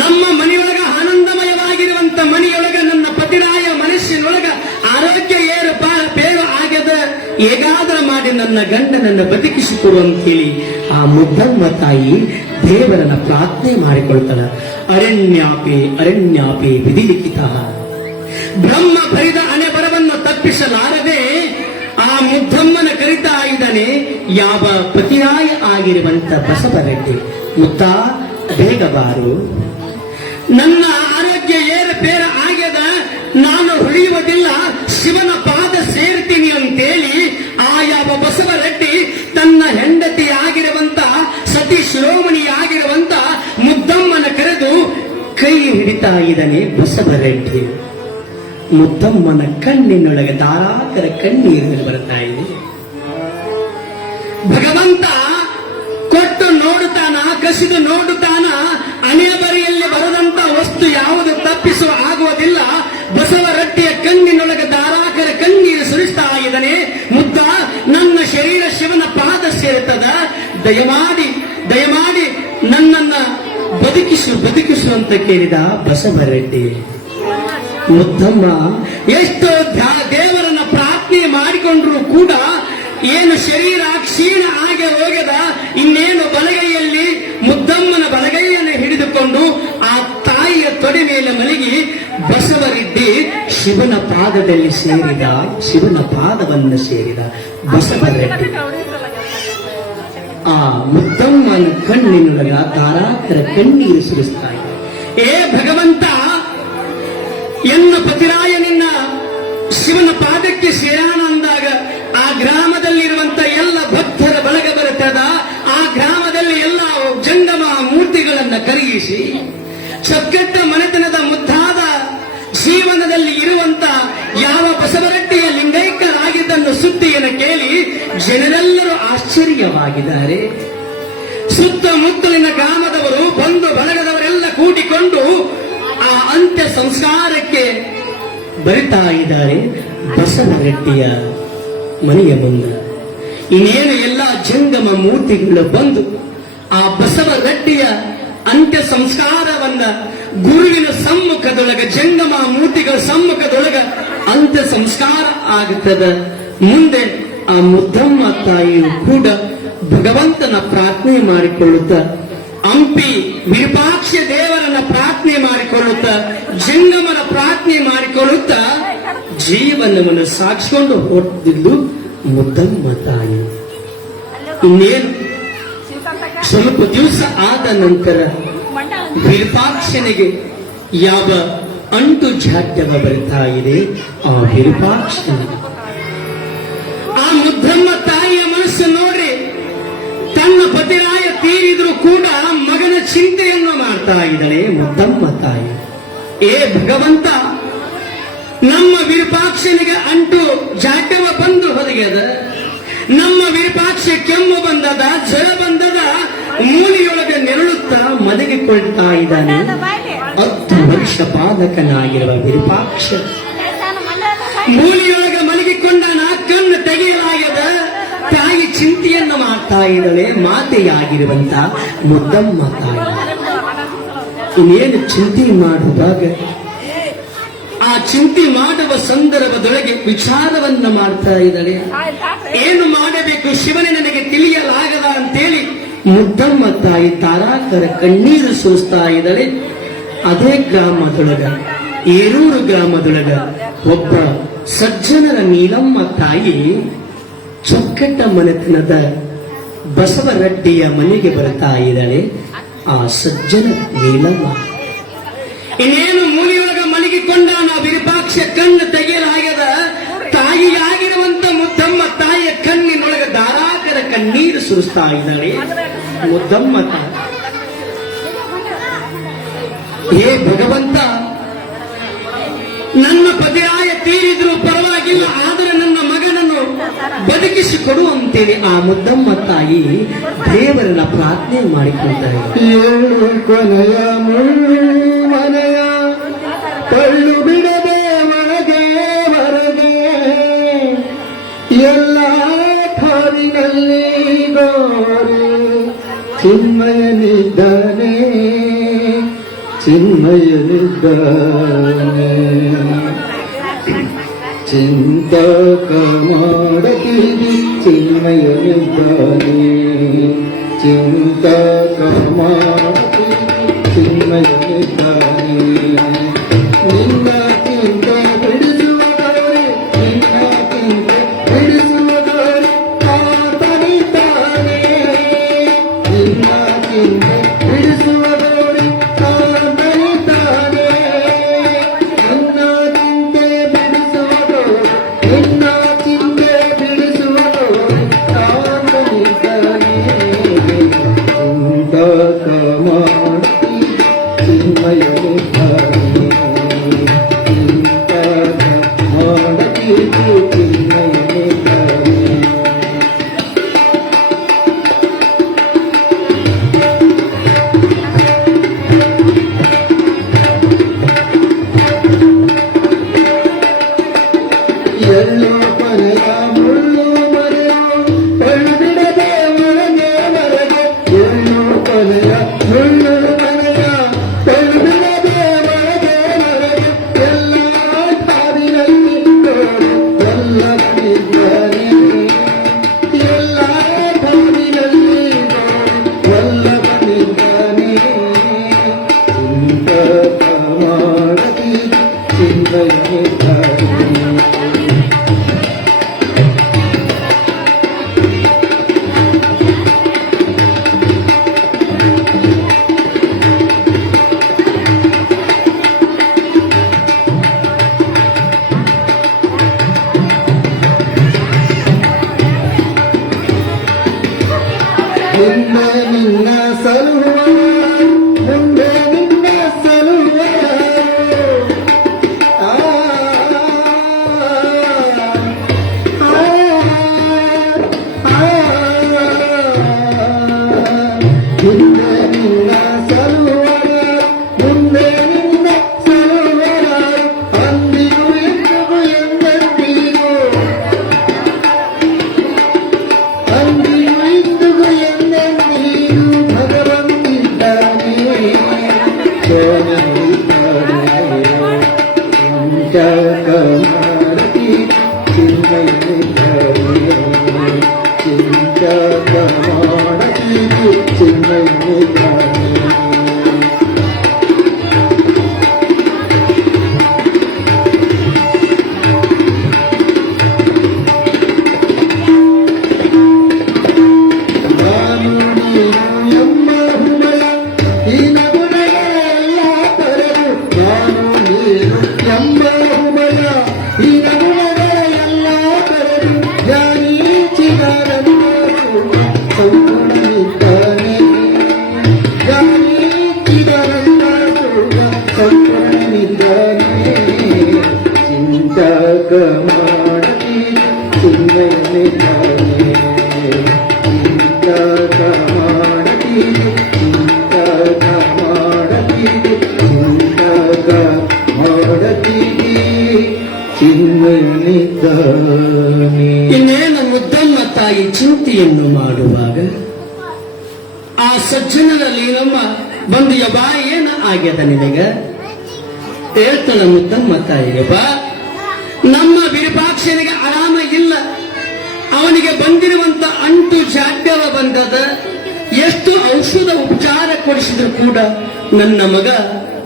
ನಮ್ಮ ಮನೆಯೊಳಗ ಆನಂದಮಯವಾಗಿರುವಂತ ಮನೆಯೊಳಗ ನನ್ನ ಪತಿರಾಯ ಮನಸ್ಸಿನೊಳಗ ಆರೋಗ್ಯ ಏರು ಬೇರು ಆಗ್ಯದ, ಹೇಗಾದರೂ ಮಾಡಿ ನನ್ನ ನನ್ನ ಗಂಡನನ್ನು ಬದುಕಿಸಿಕೊಡು ಅಂತೇಳಿ ಆ ಮುದ್ದಮ್ಮ ತಾಯಿ ದೇವರನ್ನ ಪ್ರಾರ್ಥನೆ ಮಾಡಿಕೊಳ್ತಾಳ. ಅರಣ್ಯಾಪಿ ಅರಣ್ಯಾಪಿ ವಿಧಿಲಿಖಿತ. ಬ್ರಹ್ಮ ಬರಿದ ಹಣೆ ಬರವನ್ನು ತಪ್ಪಿಸಲಾರದೆ ಆ ಮುದ್ದಮ್ಮನ ಕರಿತಾ ಇದ್ದಾನೆ ಯಾವ ಪತಿಯಾಯ ಆಗಿರುವಂತ ಬಸವರೆಡ್ಡಿ. ಮುತ್ತ ಬೇಗ ಬಾರು, ನನ್ನ ಆರೋಗ್ಯ ಏರಪೇರ ಆಗ್ಯದ, ನಾನು ಹೊಳೆಯುವುದಿಲ್ಲ, ಶಿವನ ಪಾದ ಸೇರ್ತೀನಿ ಅಂತೇಳಿ ಆ ಯಾವ ಬಸವರೆಡ್ಡಿ ತನ್ನ ಹೆಂಡತಿ ಆಗಿರುವಂತ ಸತಿ ಶಿರೋಮಣಿ ಆಗಿರುವಂತ ಮುದ್ದಮ್ಮನ ಕರೆದು ಕೈ ಹಿಡಿತಾ ಇದ್ದಾನೆ ಬಸವರೆಡ್ಡಿ. ಮುದ್ದಮ್ಮನ ಕಣ್ಣಿನೊಳಗೆ ಧಾರಾಕರ ಕಣ್ಣೀರು ಬರ್ತಾ ಇದೆ. ಭಗವಂತ ಕೊಟ್ಟು ನೋಡುತ್ತಾನ, ಕಸಿದು ನೋಡುತ್ತಾನ. ಹಣೆಬರಿಯಲ್ಲಿ ಬರದಂತ ವಸ್ತು ಯಾವುದು ತಪ್ಪಿಸುವ ಆಗುವುದಿಲ್ಲ. ಬಸವರೆಡ್ಡಿಯ ಕಣ್ಣಿನೊಳಗೆ ಧಾರಾಕರ ಕಣ್ಣೀರು ಸುರಿಸ್ತಾ ಇದ್ದಾನೆ. ಮುದ್ದ, ನನ್ನ ಶರೀರ ಶಿವನ ಪಾದ ಸೇರುತ್ತದ, ದಯಮಾಡಿ ದಯಮಾಡಿ ನನ್ನನ್ನ ಬದುಕಿಸು ಅಂತ ಕೇಳಿದ ಬಸವರೆಡ್ಡಿ. ಮುದ್ದಮ್ಮ ಎಷ್ಟೋ ದೇವರನ್ನ ಪ್ರಾರ್ಥನೆ ಮಾಡಿಕೊಂಡ್ರು ಕೂಡ ಏನು ಶರೀರ ಕ್ಷೀಣ ಆಗಿ ಹೋಗದ, ಇನ್ನೇನು ಬಲಗೈಯಲ್ಲಿ ಮುದ್ದಮ್ಮನ ಬಲಗೈಯನ್ನು ಹಿಡಿದುಕೊಂಡು ಆ ತಾಯಿಯ ತೊಡೆ ಮೇಲೆ ಮಲಗಿ ಬಸವರೆಡ್ಡಿ ಶಿವನ ಪಾದದಲ್ಲಿ ಸೇರಿದ, ಶಿವನ ಪಾದವನ್ನು ಸೇರಿದ ಬಸವರೆಡ್ಡಿ. ಆ ಮುದ್ದಮ್ಮನ ಕಣ್ಣಿನೊಳಗ ಧಾರಾಕರ ಕಣ್ಣೀರು ಸುರಿಸ್ತಾ ಇದೆ. ಏ ಭಗವಂತ, ಎನ್ನ ಪತಿರಾಯ ನಿನ್ನ ಶಿವನ ಪಾದಕ್ಕೆ ಸೇರಾಣ ಅಂದಾಗ ಆ ಗ್ರಾಮದಲ್ಲಿರುವಂತ ಎಲ್ಲ ಭಕ್ತರ ಬಳಗ ಬರುತ್ತದ. ಆ ಗ್ರಾಮದಲ್ಲಿ ಎಲ್ಲ ಜಂಗಮ ಮೂರ್ತಿಗಳನ್ನ ಕರಗಿಸಿ ಚೊಕ್ಕಟ್ಟ ಮನೆತನದ ಮುದ್ದಾದ ಜೀವನದಲ್ಲಿ ಇರುವಂತ ಯಾವ ಬಸವರೆಡ್ಡಿಯ ಲಿಂಗೈಕ್ಯರಾಗಿದ್ದನ್ನು ಸುದ್ದಿಯನ್ನು ಕೇಳಿ ಜನರೆಲ್ಲರೂ ಆಶ್ಚರ್ಯವಾಗಿದ್ದಾರೆ. ಸುತ್ತಮುತ್ತಲಿನ ಗ್ರಾಮದವರು, ಬಂಧು ಬಳಗದವರೆಲ್ಲ ಕೂಡಿಕೊಂಡು ಆ ಅಂತ್ಯ ಸಂಸ್ಕಾರಕ್ಕೆ ಬರಿತಾ ಇದ್ದಾರೆ ಬಸವರೆಡ್ಡಿಯ ಮನೆಯ ಮುಂದೆ. ಇನ್ನೇನು ಎಲ್ಲ ಜಂಗಮ ಮೂರ್ತಿಗಳು ಬಂದು ಆ ಬಸವರೆಡ್ಡಿಯ ಅಂತ್ಯ ಸಂಸ್ಕಾರವನ್ನ ಗುರುವಿನ ಸಮ್ಮುಖದೊಳಗ, ಜಂಗಮ ಮೂರ್ತಿಗಳ ಸಮ್ಮುಖದೊಳಗ ಅಂತ್ಯ ಸಂಸ್ಕಾರ ಆಗುತ್ತದ. ಮುಂದೆ ಆ ಮುದ್ದಮ್ಮ ತಾಯಿಯು ಕೂಡ ಭಗವಂತನ ಪ್ರಾರ್ಥನೆ ಮಾಡಿಕೊಳ್ಳುತ್ತ, ಹಂಪಿ ವಿರೂಪಾಕ್ಷ ದೇವರನ್ನ ಪ್ರಾರ್ಥನೆ ಮಾಡಿಕೊಳ್ಳುತ್ತ, ಜಂಗಮನ ಪ್ರಾರ್ಥನೆ ಮಾಡಿಕೊಳ್ಳುತ್ತ ಜೀವನವನ್ನು ಸಾಗಿಸಿಕೊಂಡು ಹೊರಟಿದ್ದು ಮುದ್ದಮ್ಮ ತಾಯಿ. ಇನ್ನೇನು ಸ್ವಲ್ಪ ದಿವಸ ಆದ ನಂತರ ವಿರೂಪಾಕ್ಷನಿಗೆ ಯಾವ ಅಂಟು ಜಾಡ್ಯವ ಬರ್ತಾ ಇದೆ. ಆ ವಿರೂಪಾಕ್ಷನಿಗೆ ಆ ಮುದ್ದಮ್ಮ ತಾಯಿಯ ಮನಸ್ಸು ನೋಡ್ರಿ, ತನ್ನ ಪತಿರಾಯ ತೀರಿದ್ರು ಕೂಡ ಮಗನ ಚಿಂತೆಯನ್ನು ಮಾಡ್ತಾ ಇದ್ದಾಳೆ ಮುದ್ದಮ್ಮ ತಾಯಿ. ಏ ಭಗವಂತ, ನಮ್ಮ ವಿರೂಪಾಕ್ಷನಿಗೆ ಅಂಟು ಜಾಡ್ಯವ ಬಂದು ಹೊರಗ್ಯದ, ನಮ್ಮ ವಿರೂಪಾಕ್ಷ ಕೆಮ್ಮು ಬಂದದ, ಜ್ವರ ಬಂದದ, ಮೂಲಿಯೊಳಗೆ ನೆರಳುತ್ತಾ ಮಲಗಿಕೊಳ್ತಾ ಇದ್ದಾನೆ 10 ವರ್ಷ ಪಾಲಕನಾಗಿರುವ ವಿರೂಪಾಕ್ಷ. ಮೂಲಿಯೊಳಗೆ ಮಲಗಿಕೊಂಡನ, ಕಣ್ಣು ತೆಗೆಯಲಾಗದ, ತಾಯಿ ಚಿಂತೆಯನ್ನು ಮಾಡ್ತಾ ಇದ್ದಾಳೆ ಮಾತೆಯಾಗಿರುವಂತ ಮುದ್ದಮ್ಮ ತಾಯಿ. ಇನ್ನೇನು ಚಿಂತೆ ಮಾಡುವಾಗ ಆ ಚಿಂತೆ ಮಾಡುವ ಸಂದರ್ಭದೊಳಗೆ ವಿಚಾರವನ್ನ ಮಾಡ್ತಾ ಇದ್ದಾಳೆ. ಏನು ಮಾಡಬೇಕು ಶಿವನೇ ನನಗೆ ತಿಳಿಯಲಾಗದ ಅಂತೇಳಿ ಮುದ್ದಮ್ಮ ತಾಯಿ ತಾರಾಕರ ಕಣ್ಣೀರು ಸುರಿಸ್ತಾ ಇದ್ದಾಳೆ. ಅದೇ ಗ್ರಾಮದೊಳಗ, ಏರೂರು ಗ್ರಾಮದೊಳಗ ಒಬ್ಬ ಸಜ್ಜನರ ನೀಲಮ್ಮ ತಾಯಿ ಚೊಕ್ಕಟ್ಟ ಮನೆತನದ ಬಸವರೆಡ್ಡಿಯ ಮನೆಗೆ ಬರ್ತಾ ಇದ್ದಾಳೆ. ಆ ಸಜ್ಜನ ನೀಲಮ್ಮ ಇನ್ನೇನು ಮೂಲಿಯೊಳಗ ಮಲಗಿಕೊಂಡ ವಿರೂಪಾಕ್ಷ ಕಣ್ಣು ತೆಗೆಯಲಾಗದ, ತಾಯಿಯಾಗಿರುವಂತ ಮುದ್ದಮ್ಮ ತಾಯಿಯ ಕಣ್ಣಿನೊಳಗ ಧಾರಾಕರ ಕಣ್ಣೀರು ಸುರಿಸ್ತಾ ಇದ್ದಾಳೆ ಮುದ್ದಮ್ಮ ತಾಯಿ. ಹೇ ಭಗವಂತ, ನನ್ನ ಪತಿರಾಯ ತೀರಿದ್ರು ಪರವಾಗಿಲ್ಲ, ಆದರೆ ನನ್ನ ಮಗನನ್ನು ಬದುಕಿಸಿಕೊಡು ಅಂತೇಳಿ ಆ ಮುದ್ದಮ್ಮ ತಾಯಿ ದೇವರನ್ನ ಪ್ರಾರ್ಥನೆ ಮಾಡಿಕೊಳ್ತಾರೆ. ಕೊನೆಯ ಮನೆಯ ಪಳ್ಳು ಬಿಡದೆ ಒಳಗೆ ಹೊರಗೆ ಎಲ್ಲ ಠಾರಿನಲ್ಲಿ ಗೋರೆ ಚಿನ್ಮಯನಿದ್ದಾನೆ, ಚಿನ್ಮಯನಿದ್ದಾನೆ, ಚಿಂತಕ ಮಾಡದಿರಿ ಚಿನ್ಮಯನಿದ್ದಾನೆ ಚಿಂತಕ ಮಾಡದಿರಿ ಚಿನ್ಮಯನಿದ್ದಾನೆ ನಿನ್ನ ಚಿಂತ ಬಿಡಿಸುವವರೇ ನಿನ್ನ ಚಿಂತ ಬಿಡಿಸುವವರೇ ಆತನಿದ್ದಾನೆ ನಿನ್ನ ಚಿಂತ ಬಿಡಿಸುವವರೇ ಆತನಿದ್ದಾನೆ ನಿನ್ನ ಚಿಂತೆ ಬಿಡಿಸುವವರು ನಿನ್ನ ಚಿಂತೆ ಬಿಡಿಸುವವರು ಆತನಿದ್ದಾನೆ ಚಿಂತಕ ಮಾಡಿ ಚಿನ್ಮಯನಿದ್ದಾನೆ ಚಿಂತಕ ಮಾಡಿ ಚಿನ್ಮಯನಿದ್ದಾನೆ ಎಳ್ಳು ಮನೆಯ ಮುಳ್ಳು ಮರೆಯ ಎಳ್ಳಿಡದೆ ಒಳಗೆ ಮರೆಗೆ ಎಳ್ಳು ಮನೆಯ ಮುಳ್ಳು ಮನೆಯ ಎಳ್ಳಿಡದೆ ಒಳಗೆ ಮರೆಗೆ ಎಲ್ಲ ದಾರಿನಲ್ಲಿ ಎಲ್ಲ ಕಣಿದ್ದಾನೆ ಎಲ್ಲ ದಾರಿನಲ್ಲಿ ಎಲ್ಲ ಕಣಿದ್ದಾನೆ ಚಿಂತಕ ಮಾಡದಿ ಚಿಂತೆಯಿದ್ದಾನೆ ಮುಂದೆ ನಿನ್ನ ಸಲುವ ಮುಂದೆ ನಿನ್ನ ಸಲುವ ಮುಂದೆ ನಿನ್ನ ಸಲುವ ಮುಂದೆ ನಿನ್ನ ಸಲುವ ಅಂದಿಗೂ ಎಂದಿಗೂ ಎಂದೆಂದಿಗೂ ಅಂದಿಗೂ ಇಂದಿಗೂ ಎಂದೆಂದಿಗೂ ಭಗವಂತಿದ್ದಾನೆ ಚಿಂತಕ ಮಾಡದಿ ಚಿನ್ಮಯನಿದ್ದಾನೆ ಚಿಂತಕ ಮಾಡದಿ ಚಿನ್ಮಯನಿದ್ದಾನೆ ನಾನು ನೀನು ಎಂಬ ಹುಮಯ ಈ ನಗುನಗಳೆಲ್ಲ ತೊರೆದು ನಾನು ನೀನು ಎಂಬ ಹುಮಯ ಈ ನಗುನಗಳೆಲ್ಲ ತೊರೆದು ಜ್ಞಾನಿ ಚಿದಾನಂದ ಸಂಪೂರ್ಣನಿದ್ದಾನೆ ಜ್ಞಾನಿ ಚಿದಾನಂದ ಸಂಪೂರ್ಣನಿದ್ದಾನೆ ಚಿಂತಕ ಮಾಡದಿ ಚಿನ್ಮಯನಿದ್ದಾನೆ ಚಿಂತಕ ಮಾಡದಿ ಚಿಂತಕ ಮಾಡದಿ ಚಿಂತಕ ಮಾಡದಿ ಚಿನ್ಮಯನಿದ್ದಾನೆ. ಇನ್ನೇನು ಮುದ್ದಮ್ಮ ತಾಯಿ ಚಿಂತೆಯನ್ನು ಮಾಡುವಾಗ ಆ ಸಜ್ಜನರಲ್ಲಿ ನಮ್ಮ ಬಂದಿಯ ಬಾ ಏನ ಆಗ್ಯದ ನಿನಗ ಹೇಳ್ತಾಳ ಮುದ್ದಮ್ಮ ತಾಯಿಗೆ ಬಾ ನಮ್ಮ ವಿರೂಪಾಕ್ಷನಿಗೆ ಆರಾಮ ಇಲ್ಲ ಅವನಿಗೆ ಬಂದಿರುವಂತ ಅಂಟು ಜಾಡ್ಯವ ಬಂದದ ಎಷ್ಟು ಔಷಧ ಉಪಚಾರ ಕೊಡಿಸಿದ್ರು ಕೂಡ ನನ್ನ ಮಗ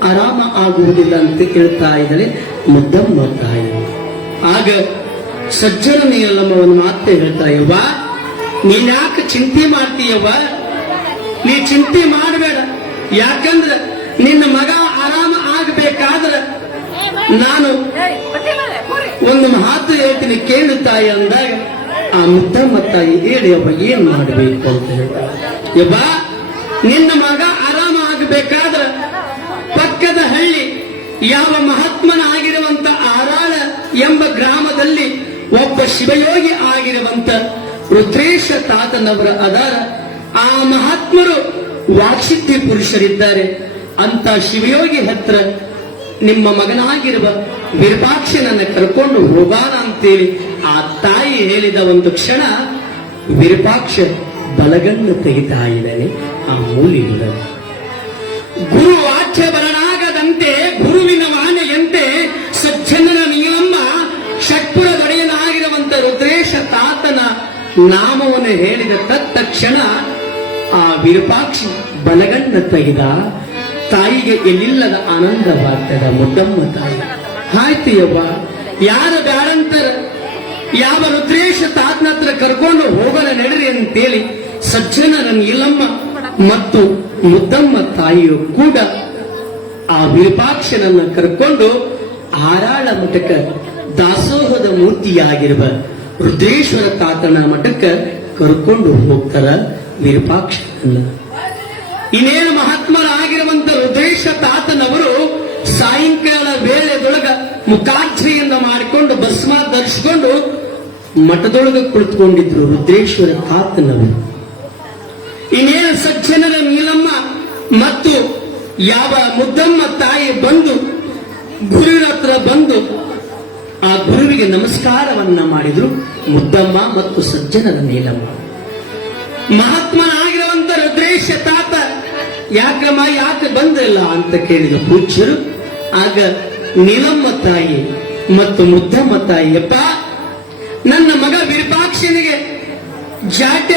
ಆರಾಮ ಆಗುವುದಿಲ್ಲ ಅಂತ ಹೇಳ್ತಾ ಇದ್ದಾಳೆ ಮುದ್ದಮ್ಮ ತಾಯಿ. ಆಗ ಸಜ್ಜನ ನೀರಲ್ಲಮ್ಮ ಒಂದು ಮಾತೆ ಹೇಳ್ತಾ ಯವ್ವ ನೀನ್ ಯಾಕೆ ಚಿಂತೆ ಮಾಡ್ತೀಯವ್ವ ನೀ ಚಿಂತೆ ಮಾಡಬೇಡ ಯಾಕಂದ್ರೆ ನಿನ್ನ ಮಗ ಆರಾಮ ಆಗಬೇಕಾದ್ರೆ ನಾನು ಒಂದು ಮಾತು ಹೇಳ್ತೀನಿ ಕೇಳು ತಾಯಿ ಅಂದಾಗ ಆ ಮುದ್ದಮ್ಮ ತಾಯಿ ಹೇಳಿ ಯವ್ವ ಏನ್ ಮಾಡಬೇಕು ಅಂತ ಹೇಳ್ತಾರೆ. ಯವ್ವ ನಿನ್ನ ಮಗ ಆರಾಮ ಆಗಬೇಕಾದ್ರೆ ಪಕ್ಕದ ಹಳ್ಳಿ ಯಾವ ಮಹಾತ್ಮನಾಗಿರುವಂತ ಆರಾಳ ಎಂಬ ಗ್ರಾಮದಲ್ಲಿ ಒಬ್ಬ ಶಿವಯೋಗಿ ಆಗಿರುವಂತ ರುದ್ರೇಶ ತಾತನವರ ಅದಾರ ಆ ಮಹಾತ್ಮರು ವಾಕ್ಸಿದ್ಧಿ ಪುರುಷರಿದ್ದಾರೆ ಅಂತ ಶಿವಯೋಗಿ ಹತ್ರ ನಿಮ್ಮ ಮಗನಾಗಿರುವ ವಿರೂಪಾಕ್ಷನನ್ನ ಕರ್ಕೊಂಡು ಹೋಗೋಣ ಅಂತೇಳಿ ಆ ತಾಯಿ ಹೇಳಿದ ಒಂದು ಕ್ಷಣ ವಿರೂಪಾಕ್ಷ ಬಲಗಣ್ಣು ತೆಗಿತಾ ಇದ್ದಾನೆ ಆ ಮೂಲಿಯಿಂದ. ಗುರು ವಾಕ್ಯ ಬರನಾಗದಂತೆ ಗುರುವಿನ ವಾಣೆಯಂತೆ ಸಜ್ಜನರ ನಿಯಮ ಷಟ್ಪುರ ನಾಮವನ್ನು ಹೇಳಿದ ತಕ್ಷಣ ಆ ವಿರೂಪಾಕ್ಷಿ ಬಲಗಣ್ಣ ತೆಗೆದ. ತಾಯಿಗೆ ಎಲ್ಲಿಲ್ಲದ ಆನಂದವಾಗ್ತದ. ಮುದ್ದಮ್ಮ ತಾಯಿ ಆಯ್ತು ಯವ್ವ, ಯಾರು ಬ್ಯಾಡಂತರ, ಯಾವ ರುದ್ರೇಶ ತಾತನ ಹತ್ರ ಕರ್ಕೊಂಡು ಹೋಗಲ ನಡ್ರಿ ಅಂತೇಳಿ ಸಜ್ಜನರ ನೀಲಮ್ಮ ಮತ್ತು ಮುದ್ದಮ್ಮ ತಾಯಿಯು ಕೂಡ ಆ ವಿರೂಪಾಕ್ಷನನ್ನ ಕರ್ಕೊಂಡು ಹಾರಾಳ ಮಠಕ್ಕೆ ದಾಸೋಹದ ಮೂರ್ತಿಯಾಗಿರುವ ರುದ್ರೇಶ್ವರ ತಾತನ ಮಠಕ್ಕೆ ಕರ್ಕೊಂಡು ಹೋಗ್ತಾರ ವಿರೂಪಾಕ್ಷನನ್ನ. ಇನ್ನೇನು ಮಹಾತ್ಮರಾಗಿರುವಂತ ರುದ್ರೇಶ ತಾತನವರು ಸಾಯಂಕಾಲ ವೇಳೆದೊಳಗ ಮುಖಾರ್ಚನೆಯನ್ನ ಮಾಡಿಕೊಂಡು ಭಸ್ಮ ಧರಿಸಿಕೊಂಡು ಮಠದೊಳಗ ಕುಳಿತುಕೊಂಡಿದ್ರು ರುದ್ರೇಶ್ವರ ತಾತನವರು. ಇನ್ನೇನು ಸಜ್ಜನರ ನೀಲಮ್ಮ ಮತ್ತು ಯಾವ ಮುದ್ದಮ್ಮ ತಾಯಿ ಬಂದು ಗುರುವಿನ ಹತ್ರ ಬಂದು ಆ ಗುರುವಿಗೆ ನಮಸ್ಕಾರವನ್ನ ಮಾಡಿದ್ರು ಮುದ್ದಮ್ಮ ಮತ್ತು ಸಜ್ಜನರ ನೀಲಮ್ಮ. ಮಹಾತ್ಮನಾಗಿರುವಂತ ರುದ್ರೇಶ ತಾತ ಯಾಕಮ್ಮ ಯಾಕೆ ಬಂದಿಲ್ಲ ಅಂತ ಕೇಳಿದ ಪೂಜ್ಯರು. ಆಗ ನೀಲಮ್ಮ ತಾಯಿ ಮತ್ತು ಮುದ್ದಮ್ಮ ತಾಯಿಯಪ್ಪ, ನನ್ನ ಮಗ ವಿರೂಪಾಕ್ಷನಿಗೆ ಜಾಟ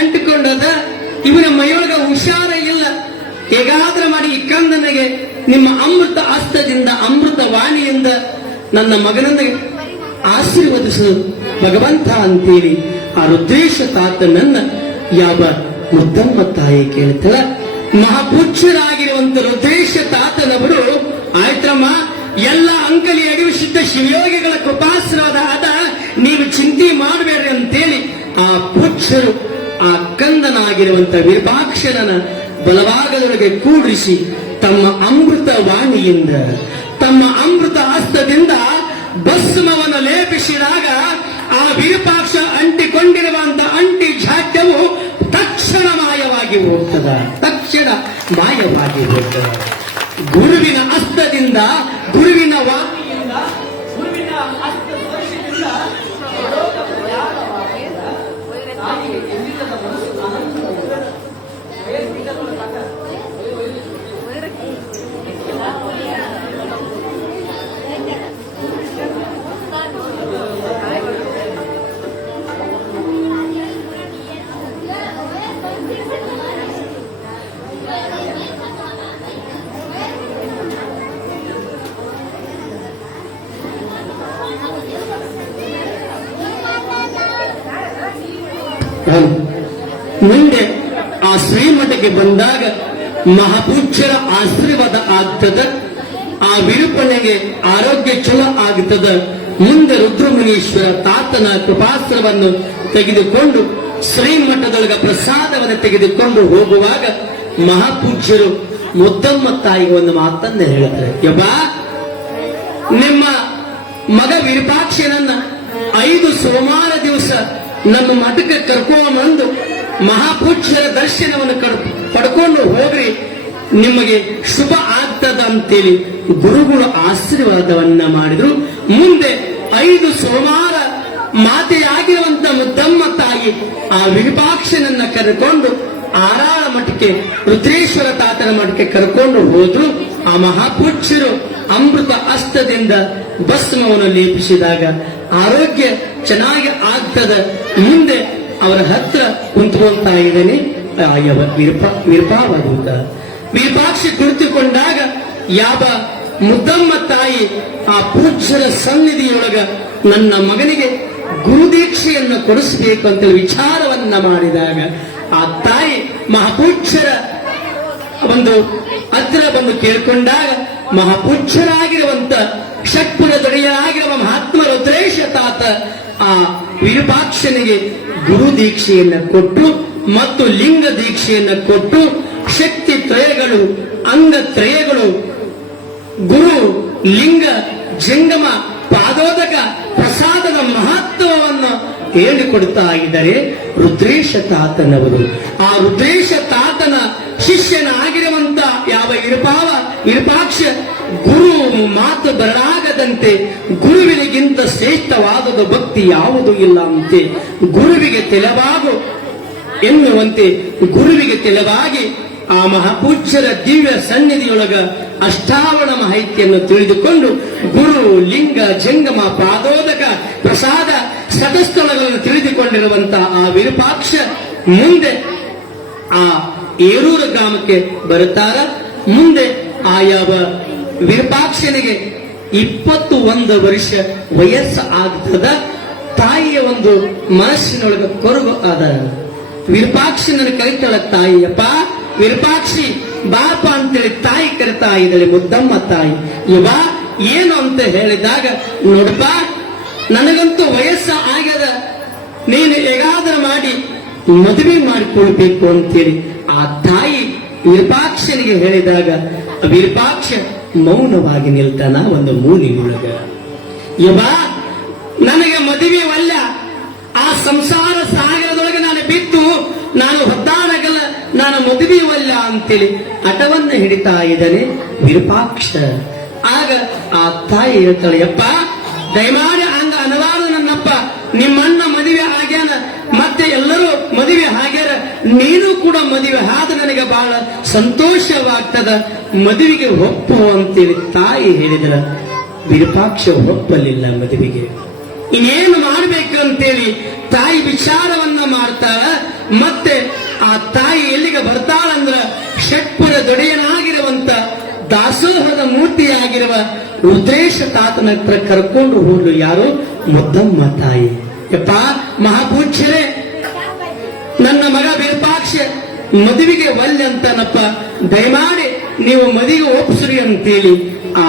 ಅಂಟಿಕೊಂಡದ, ಇವನ ಮೈಯೊಳಗ ಹುಷಾರ ಇಲ್ಲ, ಹೇಗಾದ್ರೂ ಮಾಡಿ ಈ ಕಂದನಿಗೆ ನಿಮ್ಮ ಅಮೃತ ಹಸ್ತದಿಂದ ಅಮೃತ ವಾಣಿಯಿಂದ ನನ್ನ ಮಗನನ್ನು ಆಶೀರ್ವದಿಸು ಭಗವಂತ ಅಂತೇಳಿ ಆ ರುದ್ರೇಶ ತಾತನನ್ನ ಯಾವ ಮುದ್ದಮ್ಮ ತಾಯಿ ಕೇಳ್ತಾಳ. ಮಹಾಪೂಜ್ಯರಾಗಿರುವಂತ ರುದ್ರೇಶ ತಾತನವರು ಆಯ್ತಮ್ಮ, ಎಲ್ಲ ಅಂಕಲಿ ಅಡಿವು ಸಿದ್ಧ ಶಿವಯೋಗಿಗಳ ಕೃಪಾಶ್ರವಾದ ಆದ, ನೀವು ಚಿಂತೆ ಮಾಡಬೇಡ್ರಿ ಅಂತೇಳಿ ಆ ಪೂಜ್ಯರು ಆ ಕಂದನಾಗಿರುವಂತ ವಿರೂಪಾಕ್ಷನ ಬಲಭಾಗದೊಳಗೆ ಕೂಡಿಸಿ ತಮ್ಮ ಅಮೃತ ವಾಣಿಯಿಂದ ತಮ್ಮ ಅಮೃತ ಹಸ್ತದಿಂದ ಭಸ್ಮವನ್ನು ಲೇಪಿಸಿದಾಗ ಆ ವಿರೂಪಾಕ್ಷ ಅಂಟಿಕೊಂಡಿರುವಂತ ಅಂಟಿ ಜಾಟ್ಯವು ತಕ್ಷಣ ಮಾಯವಾಗಿ ಹೋಗ್ತದ. ತಕ್ಷಣ ಮಾಯವಾಗಿ ಹೋಗ್ತದ. ಗುರುವಿನ ಹಸ್ತದಿಂದ, ಗುರುವಿನ ವಾಣಿಯಿಂದ, ಗುರುವಿನ ಹಸ್ತದಿಂದ ಮುಂದೆ ಆ ಶ್ರೀಮಠಕ್ಕೆ ಬಂದಾಗ ಮಹಾಪೂಜ್ಯರ ಆಶೀರ್ವಾದ ಆಗ್ತದ. ಆ ವಿರೂಪನಿಗೆ ಆರೋಗ್ಯ ಚಲೋ ಆಗ್ತದ. ಮುಂದೆ ರುದ್ರಮುನೀಶ್ವರ ತಾತನ ಕೃಪಾಸ್ತ್ರವನ್ನು ತೆಗೆದುಕೊಂಡು ಶ್ರೀಮಠದೊಳಗ ಪ್ರಸಾದವನ್ನು ತೆಗೆದುಕೊಂಡು ಹೋಗುವಾಗ ಮಹಾಪೂಜ್ಯರು ಮುದ್ದಮ್ಮ ತಾಯಿಗೆ ಒಂದು ಮಾತನ್ನ ಹೇಳ್ತಾರೆ. ಯಬ್ಬ, ನಿಮ್ಮ ಮಗ ವಿರೂಪಾಕ್ಷನನ್ನ 5 ಸೋಮವಾರ ದಿವಸ ನಮ್ಮ ಮಠಕ್ಕೆ ಕರ್ಕೊಂಡ್ಬಂದು ಮಹಾಪೂಜ್ಯರ ದರ್ಶನವನ್ನು ಪಡ್ಕೊಂಡು ಹೋಗ್ರಿ, ನಿಮಗೆ ಶುಭ ಆಗ್ತದ ಅಂತೇಳಿ ಗುರುಗಳು ಆಶೀರ್ವಾದವನ್ನ ಮಾಡಿದ್ರು. ಮುಂದೆ 5 ಸೋಮವಾರ ಮಾತೆಯಾಗಿರುವಂತ ಮುದ್ದಮ್ಮ ತಾಯಿ ಆ ವಿರೂಪಾಕ್ಷನನ್ನ ಕರೆಕೊಂಡು ಆರಾಳ ಮಠಕ್ಕೆ ರುದ್ರೇಶ್ವರ ತಾತನ ಮಠಕ್ಕೆ ಕರ್ಕೊಂಡು ಹೋದ್ರು. ಆ ಮಹಾಪೂಜ್ಯರು ಅಮೃತ ಹಸ್ತದಿಂದ ಭಸ್ಮವನ್ನು ಲೇಪಿಸಿದಾಗ ಆರೋಗ್ಯ ಚೆನ್ನಾಗಿ ಆಗ್ತದ. ಮುಂದೆ ಅವರ ಹತ್ರ ಕುಂತ್ಕೊಳ್ತಾ ಇದ್ದೇನೆ ವಿರೂಪಾವಧೂತ. ವಿರೂಪಾಕ್ಷಿ ಕುಳಿತುಕೊಂಡಾಗ ಯಾವ ಮುದ್ದಮ್ಮ ತಾಯಿ ಆ ಪೂಜ್ಯರ ಸನ್ನಿಧಿಯೊಳಗ ನನ್ನ ಮಗನಿಗೆ ಗುರುದೀಕ್ಷೆಯನ್ನು ಕೊಡಿಸಬೇಕು ಅಂತ ವಿಚಾರವನ್ನ ಮಾಡಿದಾಗ ಆ ತಾಯಿ ಮಹಾಪೂಜ್ಯರ ಒಂದು ಹತ್ರ ಬಂದು ಕೇಳ್ಕೊಂಡಾಗ ಮಹಾಪೂಜ್ಯರಾಗಿರುವಂತ ಷಟ್ಪುರದೊಡೆಯರಾಗಿರುವ ಮಹಾತ್ಮ ರುದ್ರೇಶ ತಾತ ಆ ವಿರೂಪಾಕ್ಷನಿಗೆ ಗುರು ದೀಕ್ಷೆಯನ್ನ ಕೊಟ್ಟು ಮತ್ತು ಲಿಂಗ ದೀಕ್ಷೆಯನ್ನ ಕೊಟ್ಟು ಶಕ್ತಿ ತ್ರಯಗಳು, ಅಂಗ ತ್ರಯಗಳು, ಗುರು, ಲಿಂಗ, ಜಂಗಮ, ಪಾದೋದಕ, ಪ್ರಸಾದದ ಮಹತ್ವವನ್ನು ಹೇಳಿಕೊಡ್ತಾ ಇದ್ದಾರೆ ರುದ್ರೇಶ ತಾತನವರು. ಆ ರುದ್ರೇಶ ತಾತನ ಶಿಷ್ಯನಾಗಿರುವಂತ ಯಾವ ವಿರೂಪಾಕ್ಷ ಗುರು ಮಾತು ಬರಲಾಗದಂತೆ ಗುರುವಿನಿಗಿಂತ ಶ್ರೇಷ್ಠವಾದದ ಭಕ್ತಿ ಯಾವುದು ಇಲ್ಲ ಅಂತೆ ಗುರುವಿಗೆ ತೆಲವಾಗು ಎನ್ನುವಂತೆ ಗುರುವಿಗೆ ತೆಲವಾಗಿ ಆ ಮಹಾಪೂಜ್ಯರ ದಿವ್ಯ ಸನ್ನಿಧಿಯೊಳಗ ಅಷ್ಟಾವರಣ ಮಾಹಿತಿಯನ್ನು ತಿಳಿದುಕೊಂಡು ಗುರು, ಲಿಂಗ, ಜಂಗಮ, ಪಾದೋದಕ, ಪ್ರಸಾದ ಸತಸ್ಥಳಗಳನ್ನು ತಿಳಿದುಕೊಂಡಿರುವಂತಹ ಆ ವಿರೂಪಾಕ್ಷ ಮುಂದೆ ಆ ಏರೂರು ಗ್ರಾಮಕ್ಕೆ ಬರುತ್ತಾರ. ಮುಂದೆ ಆ ಯಾವ ವಿರೂಪಾಕ್ಷನಿಗೆ 21 ವರ್ಷ ವಯಸ್ಸು ಆಗ್ತದ. ತಾಯಿಯ ಒಂದು ಮನಸ್ಸಿನೊಳಗೆ ಕೊರಗು ಆದ. ವಿರೂಪಾಕ್ಷನ ಕರಿತಾಳ ತಾಯಿಯಪ್ಪ, ವಿರೂಪಾಕ್ಷಿ ಬಾಪ ಅಂತೇಳಿ ತಾಯಿ ಕರಿತಾ ಇದ್ದಾಳೆ, ಮುದ್ದಮ್ಮ ತಾಯಿ. ಇವ ಏನು ಅಂತ ಹೇಳಿದಾಗ, ನೋಡಪ್ಪ ನನಗಂತೂ ವಯಸ್ಸು ಆಗ್ಯದ, ನೀನು ಹೇಗಾದ್ರೂ ಮಾಡಿ ಮದುವೆ ಮಾಡಿಕೊಳ್ಬೇಕು ಅಂತೇಳಿ ಆ ತಾಯಿ ವಿರೂಪಾಕ್ಷನಿಗೆ ಹೇಳಿದಾಗ ವಿರೂಪಾಕ್ಷ ಮೌನವಾಗಿ ನಿಲ್ತಾನ ಒಂದು ಮೂಲಿನೊಳಗ. ಇವ ನನಗೆ ಮದುವೆ ಒಲ್ಲ, ಆ ಸಂಸಾರ ಸಾಗರದೊಳಗೆ ನಾನು ಬಿದ್ದು ನಾನು ಹೊದ್ದಾಡಗಲ್ಲ, ನಾನು ಮದುವೆ ಒಲ್ಲ ಅಂತೇಳಿ ಹಠವನ್ನು ಹಿಡಿತಾ ಇದ್ದಾನೆ ವಿರೂಪಾಕ್ಷ. ಆಗ ಆ ತಾಯಿ ಹೇಳ್ತಾಳೆ, ಯಪ್ಪ ದಯಮಾಡಿ ಹಂಗ ಅನವಾದ ನನ್ನಪ್ಪ, ನಿಮ್ಮಣ್ಣ ಮದುವೆ ಆಗ್ಯಾನ, ಮತ್ತೆ ಎಲ್ಲರೂ ಮದುವೆ ಆಗ್ಯಾರ, ನೀನು ಕೂಡ ಮದುವೆ ಆದ ನನಗೆ ಬಹಳ ಸಂತೋಷವಾಗ್ತದ, ಮದುವೆಗೆ ಒಪ್ಪು ಅಂತೇಳಿ ತಾಯಿ ಹೇಳಿದ್ರ. ವಿರೂಪಾಕ್ಷ ಒಪ್ಪಲಿಲ್ಲ ಮದುವೆಗೆ. ಇನ್ನೇನು ಮಾಡ್ಬೇಕು ಅಂತೇಳಿ ತಾಯಿ ವಿಚಾರವನ್ನ ಮಾಡ್ತಾಳ. ಮತ್ತೆ ಆ ತಾಯಿ ಎಲ್ಲಿಗೆ ಬರ್ತಾಳಂದ್ರ ಷಟ್ಪುರ ದೊಡೆಯನಾಗಿರುವಂತ ದಾಸೋಹದ ಮೂರ್ತಿಯಾಗಿರುವ ರುದ್ರೇಶ ತಾತನ ಹತ್ರ ಕರ್ಕೊಂಡು ಹೋಗ್ಲು ಯಾರು? ಮುದ್ದಮ್ಮ ತಾಯಿ. ಯಪ್ಪ ಮಹಾಪೂಜ್ಯರೇ, ನನ್ನ ಮಗ ವಿರೂಪಾಕ್ಷ ಮದುವೆಗೆ ಒಲ್ಲೆ ಅಂತನಪ್ಪ, ದಯಮಾಡಿ ನೀವು ಮದುವೆಗೆ ಒಪ್ಸ್ರಿ ಅಂತೇಳಿ ಆ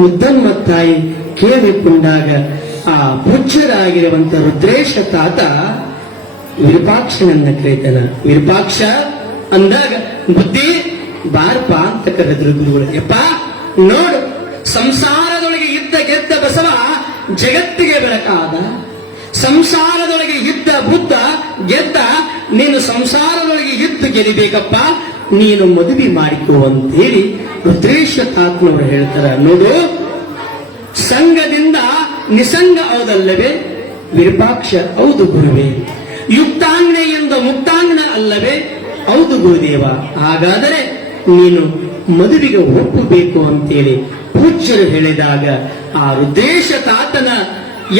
ಮುದ್ದಮ್ಮ ತಾಯಿ ಕೇಳಿಕೊಂಡಾಗ ಆ ಪೂಜ್ಯರಾಗಿರುವಂತ ರುದ್ರೇಶ ತಾತ ವಿರೂಪಾಕ್ಷನನ್ನ ಕರೀತಾನ. ವಿರೂಪಾಕ್ಷ ಅಂದಾಗ ಬುದ್ಧಿ ಬಾರಪ್ಪ ಅಂತ ಕರೆದ್ರು ಗುರುಗಳು. ಯಪ್ಪ ನೋಡು, ಸಂಸಾರದೊಳಗೆ ಇದ್ದ ಗೆದ್ದ ಬಸವ ಜಗತ್ತಿಗೆ ಬೆಳಕಾದ, ಸಂಸಾರದೊಳಗೆ ಇದ್ದ ಬುದ್ಧ ಗೆದ್ದ, ನೀನು ಸಂಸಾರದೊಳಗೆ ಇದ್ದು ಗೆಲಿಬೇಕಪ್ಪ, ನೀನು ಮದುವೆ ಮಾಡಿಕೋ ಅಂತೇಳಿ ರುದ್ರೇಶ ತಾತ್ನವರು ಹೇಳ್ತಾರ. ನೋಡು, ಸಂಘದಿಂದ ನಿಸಂಗ ಹೌದಲ್ಲವೇ ವಿರೂಪಾಕ್ಷ? ಹೌದು ಗುರುವೇ. ಯುಕ್ತಾಂಗ್ನೆಯಿಂದ ಮುಕ್ತಾಂಗ್ನ ಅಲ್ಲವೇ? ಹೌದು ಗುರುದೇವ. ಹಾಗಾದರೆ ನೀನು ಮದುವೆಗೆ ಒಪ್ಪಬೇಕು ಅಂತೇಳಿ ಪೂಜ್ಯರು ಹೇಳಿದಾಗ ಆ ರುದ್ರೇಶ ತಾತನ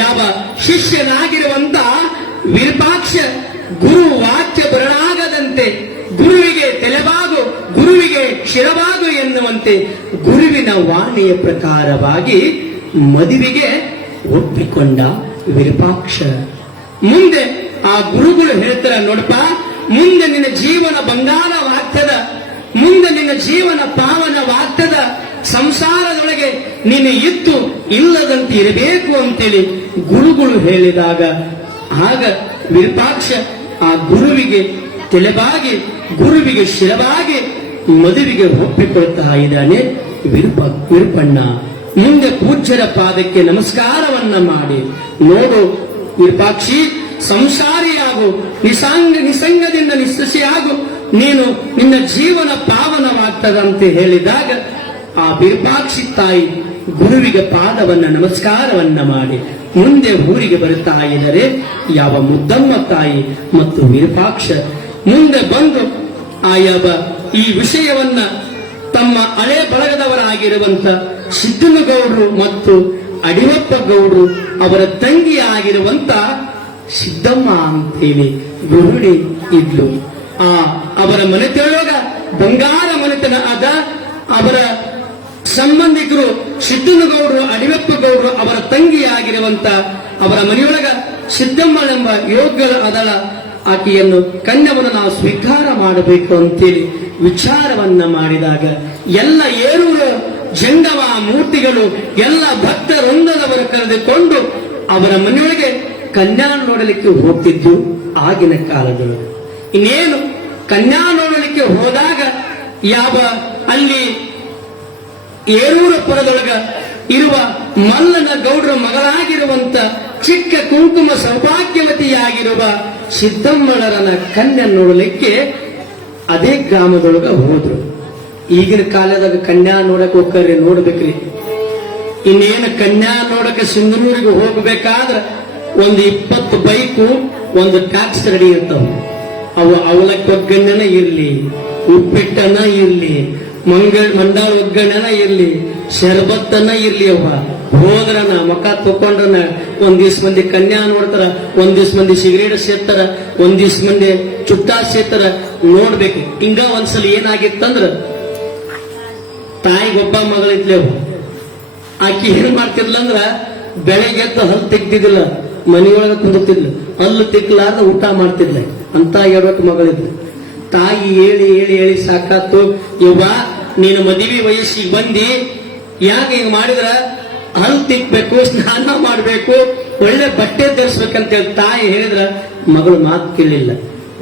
ಯಾವ ಶಿಷ್ಯನಾಗಿರುವಂತ ವಿರೂಪಾಕ್ಷ ಗುರು ವಾಕ್ಯ ಬರಲಾಗದಂತೆ ಗುರುವಿಗೆ ತಲೆಬಾಗು, ಗುರುವಿಗೆ ಶಿರಬಾಗು ಎನ್ನುವಂತೆ ಗುರುವಿನ ವಾಣಿಯ ಪ್ರಕಾರವಾಗಿ ಮದುವೆಗೆ ಒಪ್ಪಿಕೊಂಡ ವಿರೂಪಾಕ್ಷ. ಮುಂದೆ ಆ ಗುರುಗಳು ಹೇಳ್ತಾರ, ನೋಡಪ್ಪ ಮುಂದೆ ನಿನ್ನ ಜೀವನ ಬಂಗಾರವಾಗ್ತದ, ಮುಂದೆ ನಿನ್ನ ಜೀವನ ಪಾವನವಾಗ್ತದ, ಸಂಸಾರದೊಳಗೆ ನೀನು ಇತ್ತು ಇಲ್ಲದಂತೆ ಇರಬೇಕು ಅಂತೇಳಿ ಗುರುಗಳು ಹೇಳಿದಾಗ ಆಗ ವಿರೂಪಾಕ್ಷ ಆ ಗುರುವಿಗೆ ತಲೆಬಾಗಿ, ಗುರುವಿಗೆ ಶಿರವಾಗಿ ಮದುವೆಗೆ ಒಪ್ಪಿಕೊಳ್ತಾ ಇದ್ದಾನೆ ವಿರೂಪಣ್ಣ. ಮುಂದೆ ಪೂಜ್ಯರ ಪಾದಕ್ಕೆ ನಮಸ್ಕಾರವನ್ನ ಮಾಡಿ, ನೋಡು ವಿರೂಪಾಕ್ಷಿ, ಸಂಸಾರಿಯಾಗು, ನಿಸಂಗದಿಂದ ನಿಸ್ಸಸಿಯಾಗು, ನೀನು ನಿನ್ನ ಜೀವನ ಪಾವನವಾಗ್ತದಂತೆ ಹೇಳಿದಾಗ ಆ ವಿರೂಪಾಕ್ಷಿ ತಾಯಿ ಗುರುವಿಗೆ ಪಾದವನ್ನ ನಮಸ್ಕಾರವನ್ನ ಮಾಡಿ ಮುಂದೆ ಊರಿಗೆ ಬರುತ್ತಾ ಇದ್ದಾರೆ ಯಾವ ಮುದ್ದಮ್ಮ ತಾಯಿ ಮತ್ತು ವಿರೂಪಾಕ್ಷ. ಮುಂದೆ ಬಂದು ಆ ಯಾವ ಈ ವಿಷಯವನ್ನ ತಮ್ಮ ಹಳೆ ಬಳಗದವರಾಗಿರುವಂತ ಸಿದ್ದನಗೌಡರು ಮತ್ತು ಅಡಿವಪ್ಪ ಗೌಡರು ಅವರ ತಂಗಿ ಆಗಿರುವಂತ ಸಿದ್ದಮ್ಮ ಅಂತೇಳಿ ಗೃಹಿಣಿ ಇದ್ಲು. ಅವರ ಮನೆತೊಳಗ ಬಂಗಾರ ಮನೆತನ ಆದ. ಅವರ ಸಂಬಂಧಿಕರು ಸಿದ್ದನಗೌಡರು, ಅಡಿವಪ್ಪ ಗೌಡರು ಅವರ ತಂಗಿಯಾಗಿರುವಂತ ಅವರ ಮನೆಯೊಳಗ ಸಿದ್ದಮ್ಮಳೆಂಬ ಯೋಗ್ಯ ಅದಳ, ಆಕೆಯನ್ನು ಕನ್ಯವನ್ನು ನಾವು ಸ್ವೀಕಾರ ಮಾಡಬೇಕು ಅಂತೇಳಿ ವಿಚಾರವನ್ನ ಮಾಡಿದಾಗ ಎಲ್ಲ ಏರೂರು ಜಂಗಮ ಮೂರ್ತಿಗಳು ಎಲ್ಲ ಭಕ್ತರೊಂದದವರು ಕರೆದುಕೊಂಡು ಅವರ ಮನೆಯೊಳಗೆ ಕನ್ಯಾ ನೋಡಲಿಕ್ಕೆ ಹೋಗ್ತಿದ್ದು ಆಗಿನ ಕಾಲದೊಳಗೆ. ಇನ್ನೇನು ಕನ್ಯಾ ನೋಡಲಿಕ್ಕೆ ಹೋದಾಗ ಯಾವ ಅಲ್ಲಿ ಏರೂರ ಪುರದೊಳಗ ಇರುವ ಮಲ್ಲನ ಗೌಡರ ಮಗಳಾಗಿರುವಂತ ಚಿಕ್ಕ ಕುಂಕುಮ ಸೌಭಾಗ್ಯವತಿಯಾಗಿರುವ ಸಿದ್ದಮ್ಮಳರನ ಕನ್ಯಾ ನೋಡಲಿಕ್ಕೆ ಅದೇ ಗ್ರಾಮದೊಳಗ ಹೋದ್ರು. ಈಗಿನ ಕಾಲದಾಗ ಕನ್ಯಾ ನೋಡಕ್ ಹೋಗ್ರಿ, ನೋಡ್ಬೇಕ್ರಿ. ಇನ್ನೇನು ಕನ್ಯಾ ನೋಡಕ ಸಿಂಧನೂರಿಗೆ ಹೋಗ್ಬೇಕಾದ್ರ ಒಂದು 20 ಬೈಕು, ಒಂದು ಟ್ಯಾಕ್ಸ್ ರೆಡಿ ಇರ್ತಾವ. ಅವು ಅವಲಕ್ಕಿ ಒಗ್ಗಣ್ಣನ ಇರ್ಲಿ, ಉಪ್ಪಿಟ್ಟನ ಇರ್ಲಿ, ಮಂಡಾಳ ಒಗ್ಗಣ್ಣನ ಇರ್ಲಿ, ಶರಬತ್ತನ್ನ ಇರ್ಲಿ ಅವ್ವ, ಹೋದ್ರನ ಮಕ ತಕೊಂಡ್ರನ ಒಂದ್ ದಿವ್ಸ ಮಂದಿ ಕನ್ಯಾ ನೋಡ್ತಾರ, ಒಂದ್ ದಿವ್ಸ ಮಂದಿ ಸಿಗರೇಟ್ ಸೇರ್ತಾರ, ಒಂದ್ ದಿವ್ಸ ಮಂದಿ ಚುಟ್ಟಾ ಸೇರ್ತಾರ. ನೋಡ್ಬೇಕು. ಹಿಂಗ ಒಂದ್ಸಲ ಏನಾಗಿತ್ತಂದ್ರ ತಾಯಿಗೊಬ್ಬ ಮಗಳಿದ್ಲೆ ಅವು. ಆಕಿ ಏನ್ ಮಾಡ್ತಿರ್ಲಂದ್ರ ಬೆಳಿಗ್ಗೆ ಎದ್ದು ಹಲ್ಲು ತೆಗ್ದಿದ್ದಿಲ್ಲ, ಮನೆಯೊಳಗ ಕುಂದಿರ್ತಿದ್ಲು, ಹಲ್ಲು ತಿಕ್ಲಾರ್ದ ಊಟ ಮಾಡ್ತಿದ್ಲ. ಅಂತ 2 ಮಗಳಿದ್ಲು. ತಾಯಿ ಹೇಳಿ ಹೇಳಿ ಹೇಳಿ ಸಾಕಾತು. ಯವ್ವ, ನೀನು ಮದುವೆ ವಯಸ್ಸಿಗೆ ಬಂದಿ, ಯಾಕೆ ಹಿಂಗ್ ಮಾಡಿದ್ರ ಹಲ್ಲು ತಿಕ್ಬೇಕು, ಸ್ನಾನ ಮಾಡ್ಬೇಕು, ಒಳ್ಳೆ ಬಟ್ಟೆ ಧರಿಸ್ಬೇಕಂತೇಳಿ ತಾಯಿ ಹೇಳಿದ್ರ ಮಗಳು ಮಾತು ಕೇಳಿಲ್ಲ.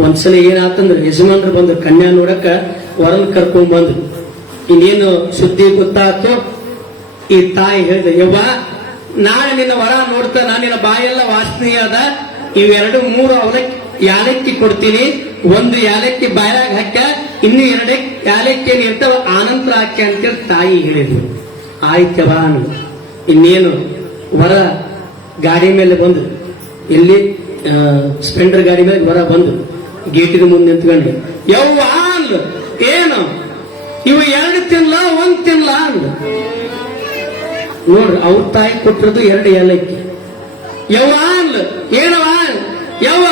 ಒಂದ್ಸಲ ಏನಾತಂದ್ರ ಯಜಮಾನ್ರು ಬಂದ್ರು ಕನ್ಯಾ ನೋಡಕ, ವರನ್ ಕರ್ಕೊಂಡ್ ಬಂದ್ರು. ಇನ್ನೇನು ಸುದ್ದಿ ಗೊತ್ತಾತು. ಈ ತಾಯಿ ಹೇಳಿದ, ಯವ್ವ, ನಾಳೆ ನಿನ್ನ ವರ ನೋಡ್ತಾ ನಿನ್ನ ಬಾಯೆಲ್ಲ ವಾಸನೆ ಅದ, ಇವೆರಡು 3 ಅವಲಕ್ಕಿ ಯಾಲಕ್ಕಿ ಕೊಡ್ತೀನಿ, 1 ಯಾಲಕ್ಕಿ ಬಾಯಾಗ ಹಾಕ, ಇನ್ನು 2 ಯಾಲಕ್ಕಿ ಇರ್ತಾವ ಆನಂತರ ಹಾಕಿ ಅಂತೇಳಿ ತಾಯಿ ಹೇಳಿದ್ರು. ಆಯ್ತವ ಅನ್ನೋದು. ಇನ್ನೇನು ವರ ಗಾಡಿ ಮೇಲೆ ಬಂದು, ಎಲ್ಲಿ ಸ್ಪೆಂಡರ್ ಗಾಡಿ ಮೇಲೆ ವರ ಬಂದು ಗೇಟಿನ ಮುಂದೆ ನಿಂತ್ಕೊಂಡು, ಯವ್ವ ಅಂದ್ಲು, ಏನು ಇವು 2 ತಿನ್ಲ 1 ತಿನ್ಲ ಅಂದ್ಲು. ನೋಡ್ರಿ, ಅವ್ರ ತಾಯಿ ಕೊಟ್ಟಿರೋದು 2 ಏಲಕ್ಕಿ. ಯವ್ವ ಅಂದ್ಲು, ಏನವ ಯವ್ವ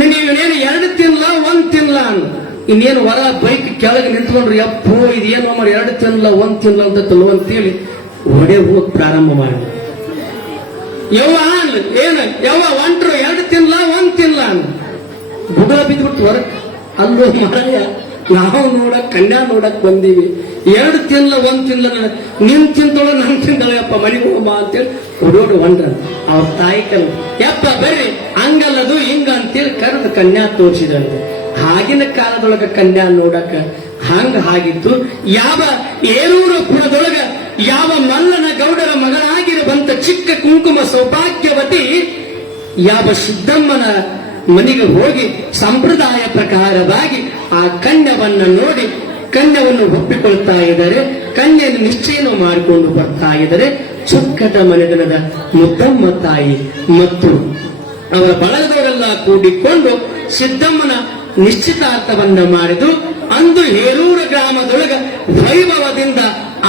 ನೀವೇನು 2 ತಿನ್ಲ 1 ತಿನ್ಲ ಅಂದ್ಲು. ಇನ್ನೇನು ವರ ಬೈಕ್ ಕೆಳಗೆ ನಿಂತ್ಕೊಂಡ್ರು, ಯಪ್ಪೋ ಇದೇನು ಅಮ್ಮ 2 ತಿನ್ಲ 1 ತಿನ್ಲ ಅಂತ ತಲ್ವ ಅಂತೇಳಿ ಒಡೆ ಹೋಗ್ ಪ್ರಾರಂಭ ಮಾಡಿ. ಯವ್ವ ಅಂದ್ಲು, ಏನು ಯವ್ವ ಒಂಟ್ರು 2 ತಿನ್ಲ 1 ತಿನ್ಲ ಅಂದ್ಲು. ಬುಡ ಬಿದ್ಬಿಟ್ಟು ಹೊರಕ್. ಅಲ್ಲೋ ಮಾರಾಯ, ನಾವು ನೋಡಕ್ ಕನ್ಯಾ ನೋಡಕ್ ಬಂದೀವಿ, 2 ತಿನ್ಲ 1 ತಿನ್ಲ, ನಿನ್ ತಿಂತೋಳ ನನ್ ತಿಂದಳಪ್ಪ, ಮನೆಗೆ ಹೋಗಮ್ಮ ಅಂತೇಳಿ ಹೊಡೋಡು ಹೊಂಡ್ರ. ಅವ್ರ ತಾಯಿ ಕಲ್ ಯಪ್ಪ ಬರ್ರಿ ಹಂಗಲ್ಲದು ಹಿಂಗ ಅಂತೇಳಿ ಕರೆದು ಕನ್ಯಾ ತೋರಿಸಿದಂತೆ. ಆಗಿನ ಕಾಲದೊಳಗ ಕನ್ಯಾ ನೋಡಕ ಹಂಗ ಆಗಿತ್ತು. ಯಾವ ಏರೂರು ಕುಲದೊಳಗ ಯಾವ ಮಲ್ಲನ ಗೌಡರ ಮಗಳಾಗಿರುವಂತ ಚಿಕ್ಕ ಕುಂಕುಮ ಸೌಭಾಗ್ಯವತಿ ಯಾವ ಸಿದ್ದಮ್ಮನ ಮನೆಗೆ ಹೋಗಿ ಸಂಪ್ರದಾಯ ಪ್ರಕಾರವಾಗಿ ಆ ಕನ್ಯವನ್ನು ನೋಡಿ ಕನ್ಯವನ್ನು ಒಪ್ಪಿಕೊಳ್ತಾ ಇದ್ದಾರೆ. ಕನ್ಯೆಯನ್ನು ನಿಶ್ಚಯನೂ ಮಾಡಿಕೊಂಡು ಬರ್ತಾ ಇದ್ದಾರೆ. ಚುಕ್ಕಟ ಮನೆತನದ ಮುದ್ದಮ್ಮ ತಾಯಿ ಮತ್ತು ಅವರ ಬಳಗದವರೆಲ್ಲ ಕೂಡಿಕೊಂಡು ಸಿದ್ದಮ್ಮನ ನಿಶ್ಚಿತಾರ್ಥವನ್ನ ಮಾಡಿದು. ಅಂದು ಹೇರೂರ ಗ್ರಾಮದೊಳಗ ವೈಭವದಿಂದ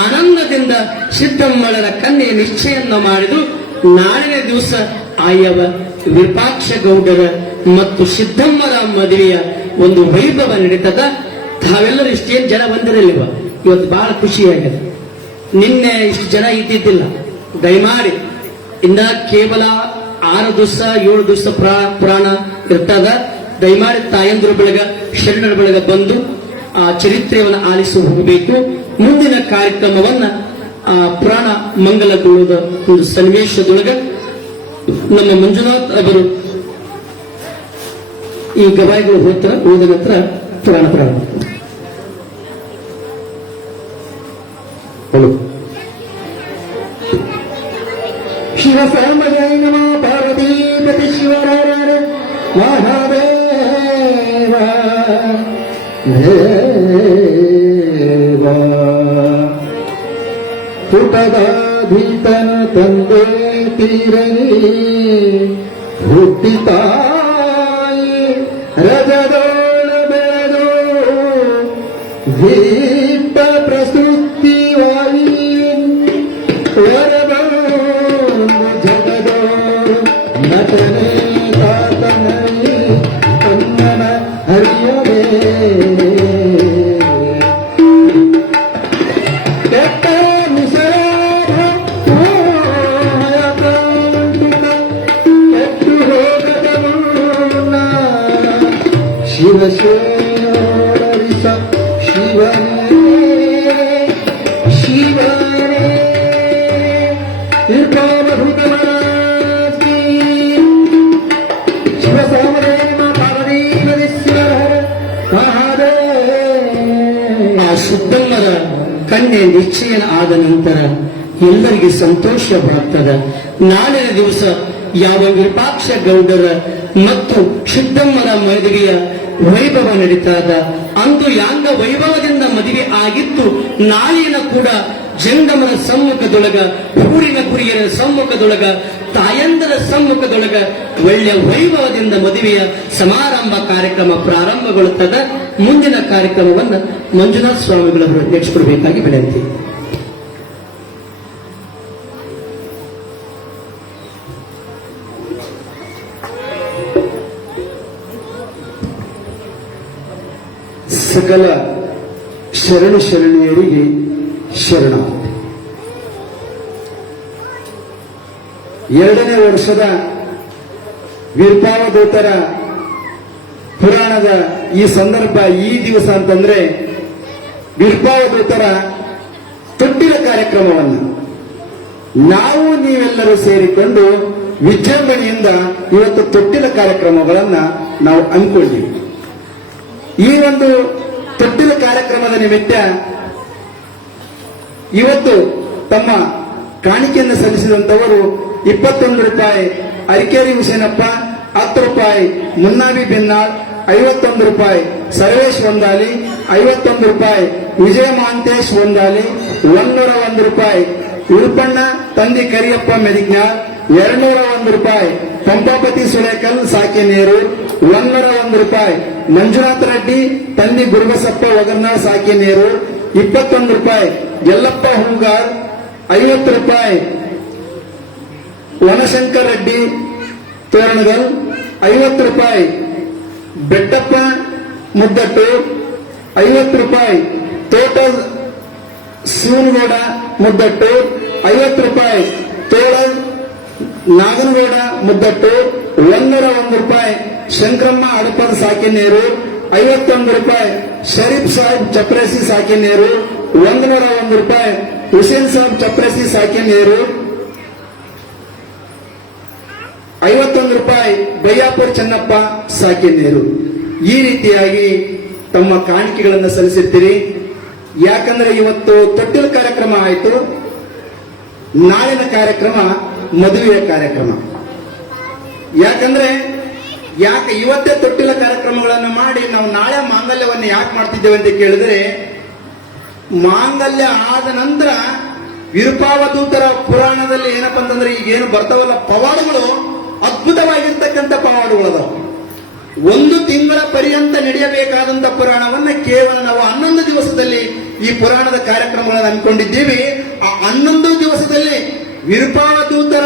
ಆನಂದದಿಂದ ಸಿದ್ದಮ್ಮಳರ ಕನ್ಯೆ ನಿಶ್ಚಯನ್ನ ಮಾಡಿದು. ನಾಳಿನ ದಿವಸ ಆಯವ ವಿರೂಪಾಕ್ಷ ಗೌಡರ ಮತ್ತು ಸಿದ್ದಮ್ಮರ ಮದುವೆಯ ಒಂದು ವೈಭವ ನಡೀತದ. ತಾವೆಲ್ಲರೂ ಇಷ್ಟೇನು ಜನ ಬಂದಿರಲಿವ, ಇವತ್ತು ಬಹಳ ಖುಷಿಯಾಗಿದೆ. ನಿನ್ನೆ ಇಷ್ಟು ಜನ ಇದ್ದಿದ್ದಿಲ್ಲ. ದಯಮಾಡಿ ಇನ್ನ ಕೇವಲ 6 ದಿವಸ 7 ದಿವಸ ಪುರಾಣ ಇರ್ತದ. ದಯಮಾಡಿ ತಾಯಂದ್ರ ಬೆಳಗ ಶರಣರ ಬೆಳಗ ಬಂದು ಆ ಚರಿತ್ರೆಯನ್ನು ಆಲಿಸಿ ಹೋಗಬೇಕು. ಮುಂದಿನ ಕಾರ್ಯಕ್ರಮವನ್ನ ಪುರಾಣ ಮಂಗಲಗೊಳ್ಳುವ ಒಂದು ಸನ್ನಿವೇಶದೊಳಗ ನಮ್ಮ ಮಂಜುನಾಥ್ ಅವರು ಈ ಗವಾಯಿಗಳು ಹೋದ ನಂತರ ಪುರಾಣ ಪ್ರಾರಂಭ. ಶಿವ ಸಾಮಜಾಯ ನಮಃ ಪಾರ್ವತೀಪತಿ ಶಿವರಾರ ಮಹಾದೇವ ದೇವ ಪುಟದಾಧೀತನ ತಂದೆ ತೀರನಿ ಹುಟ್ಟಿತಾಯಿ ರಜದೋಳ ಬೆಳೆದು ದೀಪ ಪ್ರಸ್ತುತಿವಾಯಿ ವರದೋಳು ಜಗದೋಳು ನಟನೆ ತಾತನೈ ಕನ್ನನ ಹರಿಯದೆ ಕೆಟ್ಟ ನಿಷೇಧ ಕೆಟ್ಟು ಹೋಗದ ಮುನ್ನ ಶಿವಶೇರಿಸ ಶಿವನೇ ಶಿವನೇ ಇರ್ಪಾವಭೂತ ಮಹಾರಾಜಿ ಶಿವ ಸಾಮದೇವ ಪಾರ್ವತೀಶ್ವರ ಮಹಾದೇವ. ಸಿದ್ದಮ್ಮರ ಕನ್ಯೆ ನಿಶ್ಚಯನ ಆದ ನಂತರ ಎಲ್ಲರಿಗೆ ಸಂತೋಷವಾಗ್ತದ. ನಾಳಿನ ದಿವಸ ಯಾವ ವಿರೂಪಾಕ್ಷ ಗೌಡರ ಮತ್ತು ಸಿದ್ದಮ್ಮರ ಮದುವೆಯ ವೈಭವ ನಡೀತಾದ. ಅಂದು ಯಾಂಗ ವೈಭವದಿಂದ ಮದುವೆ ಆಗಿತ್ತು. ನಾಳಿನ ಕೂಡ ಜಂಗಮರ ಸಮ್ಮುಖದೊಳಗ, ಊರಿನ ಕುರಿಯರ ಸಮ್ಮುಖದೊಳಗ, ತಾಯಂದರ ಸಮ್ಮುಖದೊಳಗ ಒಳ್ಳೆಯ ವೈಭವದಿಂದ ಮದುವೆಯ ಸಮಾರಂಭ ಕಾರ್ಯಕ್ರಮ ಪ್ರಾರಂಭಗೊಳ್ಳುತ್ತದೆ. ಮುಂದಿನ ಕಾರ್ಯಕ್ರಮವನ್ನು ಮಂಜುನಾಥ ಸ್ವಾಮಿಗಳವರು ನಡೆಸಿಕೊಡಬೇಕಾಗಿ ವಿನಂತಿ. ಸಕಲ ಶರಣು ಶರಣೆಯರಿಗೆ ಶರಣ. 2ನೇ ವರ್ಷದ ವೀರಪಾವಧೂತರ ಪುರಾಣದ ಈ ಸಂದರ್ಭ, ಈ ದಿವಸ ಅಂತಂದ್ರೆ ವೀರಪಾವಧೂತರ ತೊಟ್ಟಿಲ ಕಾರ್ಯಕ್ರಮವನ್ನು ನಾವು ನೀವೆಲ್ಲರೂ ಸೇರಿಕೊಂಡು ವಿಜೃಂಭಣೆಯಿಂದ ಇವತ್ತು ತೊಟ್ಟಿಲ ಕಾರ್ಯಕ್ರಮಗಳನ್ನ ನಾವು ಅಂದ್ಕೊಂಡಿವಿ. ಈ ಒಂದು ತೊಟ್ಟಿಲ ಕಾರ್ಯಕ್ರಮದ ನಿಮಿತ್ತ ಇವತ್ತು ತಮ್ಮ ಕಾಣಿಕೆಯನ್ನು ಸಲ್ಲಿಸಿದಂತವರು 21 ರೂಪಾಯಿ ಅರಿಕೇರಿ ಹುಸೇನಪ್ಪ, 10 ರೂಪಾಯಿ ಮುನ್ನಾಬಿ ಬೆನ್ನಾಳ್, 51 ರೂಪಾಯಿ ಸರ್ವೇಶ್ ಒಂದಾಲಿ, 51 ರೂಪಾಯಿ ವಿಜಯ ಮಹಾಂತೇಶ್ ಒಂದಾಲಿ, 101 ರೂಪಾಯಿ ಉಲ್ಪಣ್ಣ ತಂದಿ ಕರಿಯಪ್ಪ ಮೆದಿಗ್ನಾಳ್, 201 ರೂಪಾಯಿ ಪಂಪಾಪತಿ ಸುಳೇಕಲ್ ಸಾಕಿನೇರು, 101 ರೂಪಾಯಿ ಮಂಜುನಾಥ್ ರೆಡ್ಡಿ ತಂದಿ ಗುರುಬಸಪ್ಪ ಒಗರ್ನಾಳ್ ಸಾಕಿನೇರು, 21 ರೂಪಾಯಿ ಯಲ್ಲಪ್ಪ ಹೂಗಾರ್, 50 ರೂಪಾಯಿ ವನಶಂಕರ್ ರೆಡ್ಡಿ ತೋರಣಗಲ್, 50 ರೂಪಾಯಿ ಬೆಟ್ಟಪ್ಪ ಮುದ್ದಟ್ಟು, 50 ರೂಪಾಯಿ ತೋಟ ಶಿವನಗೌಡ ಮುದ್ದಟ್ಟು, 50 ರೂಪಾಯಿ ತೋಳ ನಾಗನಗೌಡ ಮುದ್ದಟ್ಟು, 101 ರೂಪಾಯಿ ಶಂಕರಮ್ಮ ಅಡಪದ ಸಾಕಿನೇರು, 51 ರೂಪಾಯಿ ಶರೀಫ್ ಸಾಹೇಬ್ ಚಪ್ರೇಸಿ ಸಾಕಿನೇರು, 101 ರೂಪಾಯಿ ಹುಸೇನ್ ಸಾಹೇಬ್ ಚಪ್ರೇಸಿ ಸಾಕಿನೇರು, 51 ರೂಪಾಯಿ ಬಯ್ಯಾಪುರ್ ಚೆನ್ನಪ್ಪ ಸಾಕಿನೇರು. ಈ ರೀತಿಯಾಗಿ ತಮ್ಮ ಕಾಣಿಕೆಗಳನ್ನು ಸಲ್ಲಿಸಿರ್ತೀರಿ. ಯಾಕಂದ್ರೆ ಇವತ್ತು ತೊಟ್ಟಿಲ ಕಾರ್ಯಕ್ರಮ ಆಯಿತು, ನಾಳಿನ ಕಾರ್ಯಕ್ರಮ ಮದುವೆಯ ಕಾರ್ಯಕ್ರಮ. ಯಾಕಂದ್ರೆ ಇವತ್ತೇ ತೊಟ್ಟಿಲ ಕಾರ್ಯಕ್ರಮಗಳನ್ನು ಮಾಡಿ ನಾವು ನಾಳೆ ಮಾಂಗಲ್ಯವನ್ನು ಯಾಕೆ ಮಾಡ್ತಿದ್ದೇವೆ ಅಂತ ಕೇಳಿದ್ರೆ, ಮಾಂಗಲ್ಯ ಆದ ನಂತರ ವಿರೂಪಾವಧೂತರ ಪುರಾಣದಲ್ಲಿ ಏನಪ್ಪಾ ಅಂತಂದ್ರೆ ಈಗೇನು ಬರ್ತಾವಲ್ಲ ಪವಾಡಗಳು, ಅದ್ಭುತವಾಗಿರ್ತಕ್ಕಂಥ ಪವಾಡಗಳದಾವ. 1 ತಿಂಗಳ ಪರ್ಯಂತ ನಡೆಯಬೇಕಾದಂತ ಪುರಾಣವನ್ನ ಕೇವಲ ನಾವು 11 ದಿವಸದಲ್ಲಿ ಈ ಪುರಾಣದ ಕಾರ್ಯಕ್ರಮಗಳನ್ನು ಅನ್ಕೊಂಡಿದ್ದೀವಿ. ಆ 11 ದಿವಸದಲ್ಲಿ ವಿರೂಪಾವಧೂತರ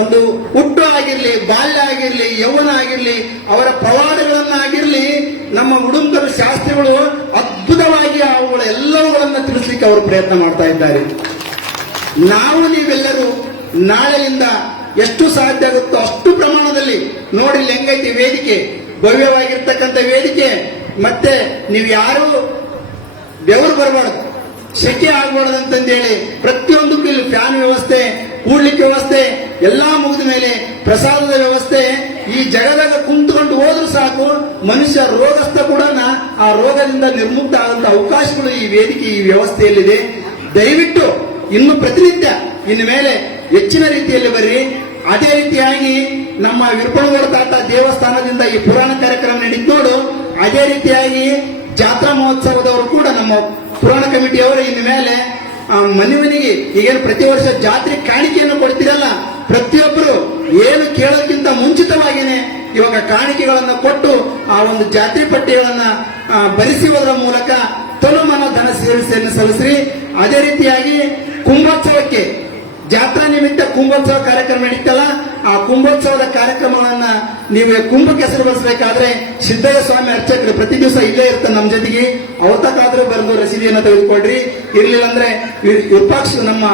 ಒಂದು ಹುಟ್ಟು ಆಗಿರ್ಲಿ, ಬಾಲ್ಯ ಆಗಿರ್ಲಿ, ಯೌವನ ಆಗಿರ್ಲಿ, ಅವರ ಪವಾಡಗಳನ್ನಾಗಿರ್ಲಿ, ನಮ್ಮ ಉಡುಂಕರು ಶಾಸ್ತ್ರಿಗಳು ಅದ್ಭುತವಾಗಿ ಅವುಗಳ ಎಲ್ಲವುಗಳನ್ನ ತಿಳಿಸ್ಲಿಕ್ಕೆ ಅವರು ಪ್ರಯತ್ನ ಮಾಡ್ತಾ ಇದ್ದಾರೆ. ನಾವು ನೀವೆಲ್ಲರೂ ನಾಳೆಯಿಂದ ಎಷ್ಟು ಸಾಧ್ಯ ಆಗುತ್ತೋ ಅಷ್ಟು ಪ್ರಮಾಣದಲ್ಲಿ ನೋಡಿ, ಹೆಂಗೈತಿ ವೇದಿಕೆ, ಭವ್ಯವಾಗಿರ್ತಕ್ಕಂಥ ವೇದಿಕೆ. ಮತ್ತೆ ನೀವು ಯಾರು ಬೆವರು ಬರಬಾರ್ದು, ಶೆಕೆ ಆಗಬಾರ್ದು ಅಂತಂದೇಳಿ ಪ್ರತಿಯೊಂದಕ್ಕೂ ಇಲ್ಲಿ ಫ್ಯಾನ್ ವ್ಯವಸ್ಥೆ, ಕೂಡ್ಲಿಕ್ಕೆ ವ್ಯವಸ್ಥೆ ಎಲ್ಲಾ ಮುಗಿದ ಮೇಲೆ ಪ್ರಸಾದದ ವ್ಯವಸ್ಥೆ. ಈ ಜಗದಾಗ ಕುಂತ್ಕೊಂಡು ಹೋದ್ರೂ ಸಾಕು, ಮನುಷ್ಯ ರೋಗಸ್ಥ ಕೂಡ ಆ ರೋಗದಿಂದ ನಿರ್ಮುಕ್ತ ಆದಂತ ಅವಕಾಶಗಳು ಈ ವೇದಿಕೆ, ಈ ವ್ಯವಸ್ಥೆಯಲ್ಲಿದೆ. ದಯವಿಟ್ಟು ಇನ್ನು ಪ್ರತಿನಿತ್ಯ ಇನ್ನು ಮೇಲೆ ಹೆಚ್ಚಿನ ರೀತಿಯಲ್ಲಿ ಬರ್ರಿ. ಅದೇ ರೀತಿಯಾಗಿ ನಮ್ಮ ವಿರೂಪಾವಧೂತರ ತಾತ ದೇವಸ್ಥಾನದಿಂದ ಈ ಪುರಾಣ ಕಾರ್ಯಕ್ರಮ ನಡೀತು ನೋಡು. ಅದೇ ರೀತಿಯಾಗಿ ಜಾತ್ರಾ ಮಹೋತ್ಸವದವರು ಕೂಡ ನಮ್ಮ ಪುರಾಣ ಕಮಿಟಿಯವರು ಇನ್ನು ಮೇಲೆ ಮನೆ ಮನೆಗೆ ಈಗೇನು ಪ್ರತಿ ವರ್ಷ ಜಾತ್ರೆ ಕಾಣಿಕೆಯನ್ನು ಕೊಡ್ತಿರಲ್ಲ, ಪ್ರತಿಯೊಬ್ಬರು ಏನು ಕೇಳೋಕ್ಕಿಂತ ಮುಂಚಿತವಾಗಿಯೇ ಇವಾಗ ಕಾಣಿಕೆಗಳನ್ನು ಕೊಟ್ಟು ಆ ಒಂದು ಜಾತ್ರೆ ಪಟ್ಟಿಗಳನ್ನ ಭರಿಸುವುದರ ಮೂಲಕ ತನುಮನ ಧನ ಸೇರಿಸಿಯನ್ನು ಸಲ್ಲಿಸ್ರಿ. ಅದೇ ರೀತಿಯಾಗಿ ಕುಂಭೋತ್ಸವಕ್ಕೆ ಜಾತ್ರಾ ನಿಮಿತ್ತ ಕುಂಭೋತ್ಸವ ಕಾರ್ಯಕ್ರಮ ನಡೀತಲ್ಲ, ಆ ಕುಂಭೋತ್ಸವದ ಕಾರ್ಯಕ್ರಮಗಳನ್ನ ನೀವು ಕುಂಭಕ್ಕೆ ಹೆಸರು ಬರೆಸಬೇಕಾದ್ರೆ ಸಿದ್ದಯ್ಯ ಸ್ವಾಮಿ ಅರ್ಚಕರು ಪ್ರತಿ ದಿವಸ ಇಲ್ಲೇ ಇರ್ತಾರೆ ನಮ್ಮ ಜೊತೆಗೆ. ಅವತ್ತಕ್ಕಾದ್ರೂ ಬರೆದು ರಸೀದಿಯನ್ನು ತೆಗೆದುಕೊಡ್ರಿ. ಇರ್ಲಿಲ್ಲ ಅಂದ್ರೆ ವಿರೂಪಾಕ್ಷ ನಮ್ಮ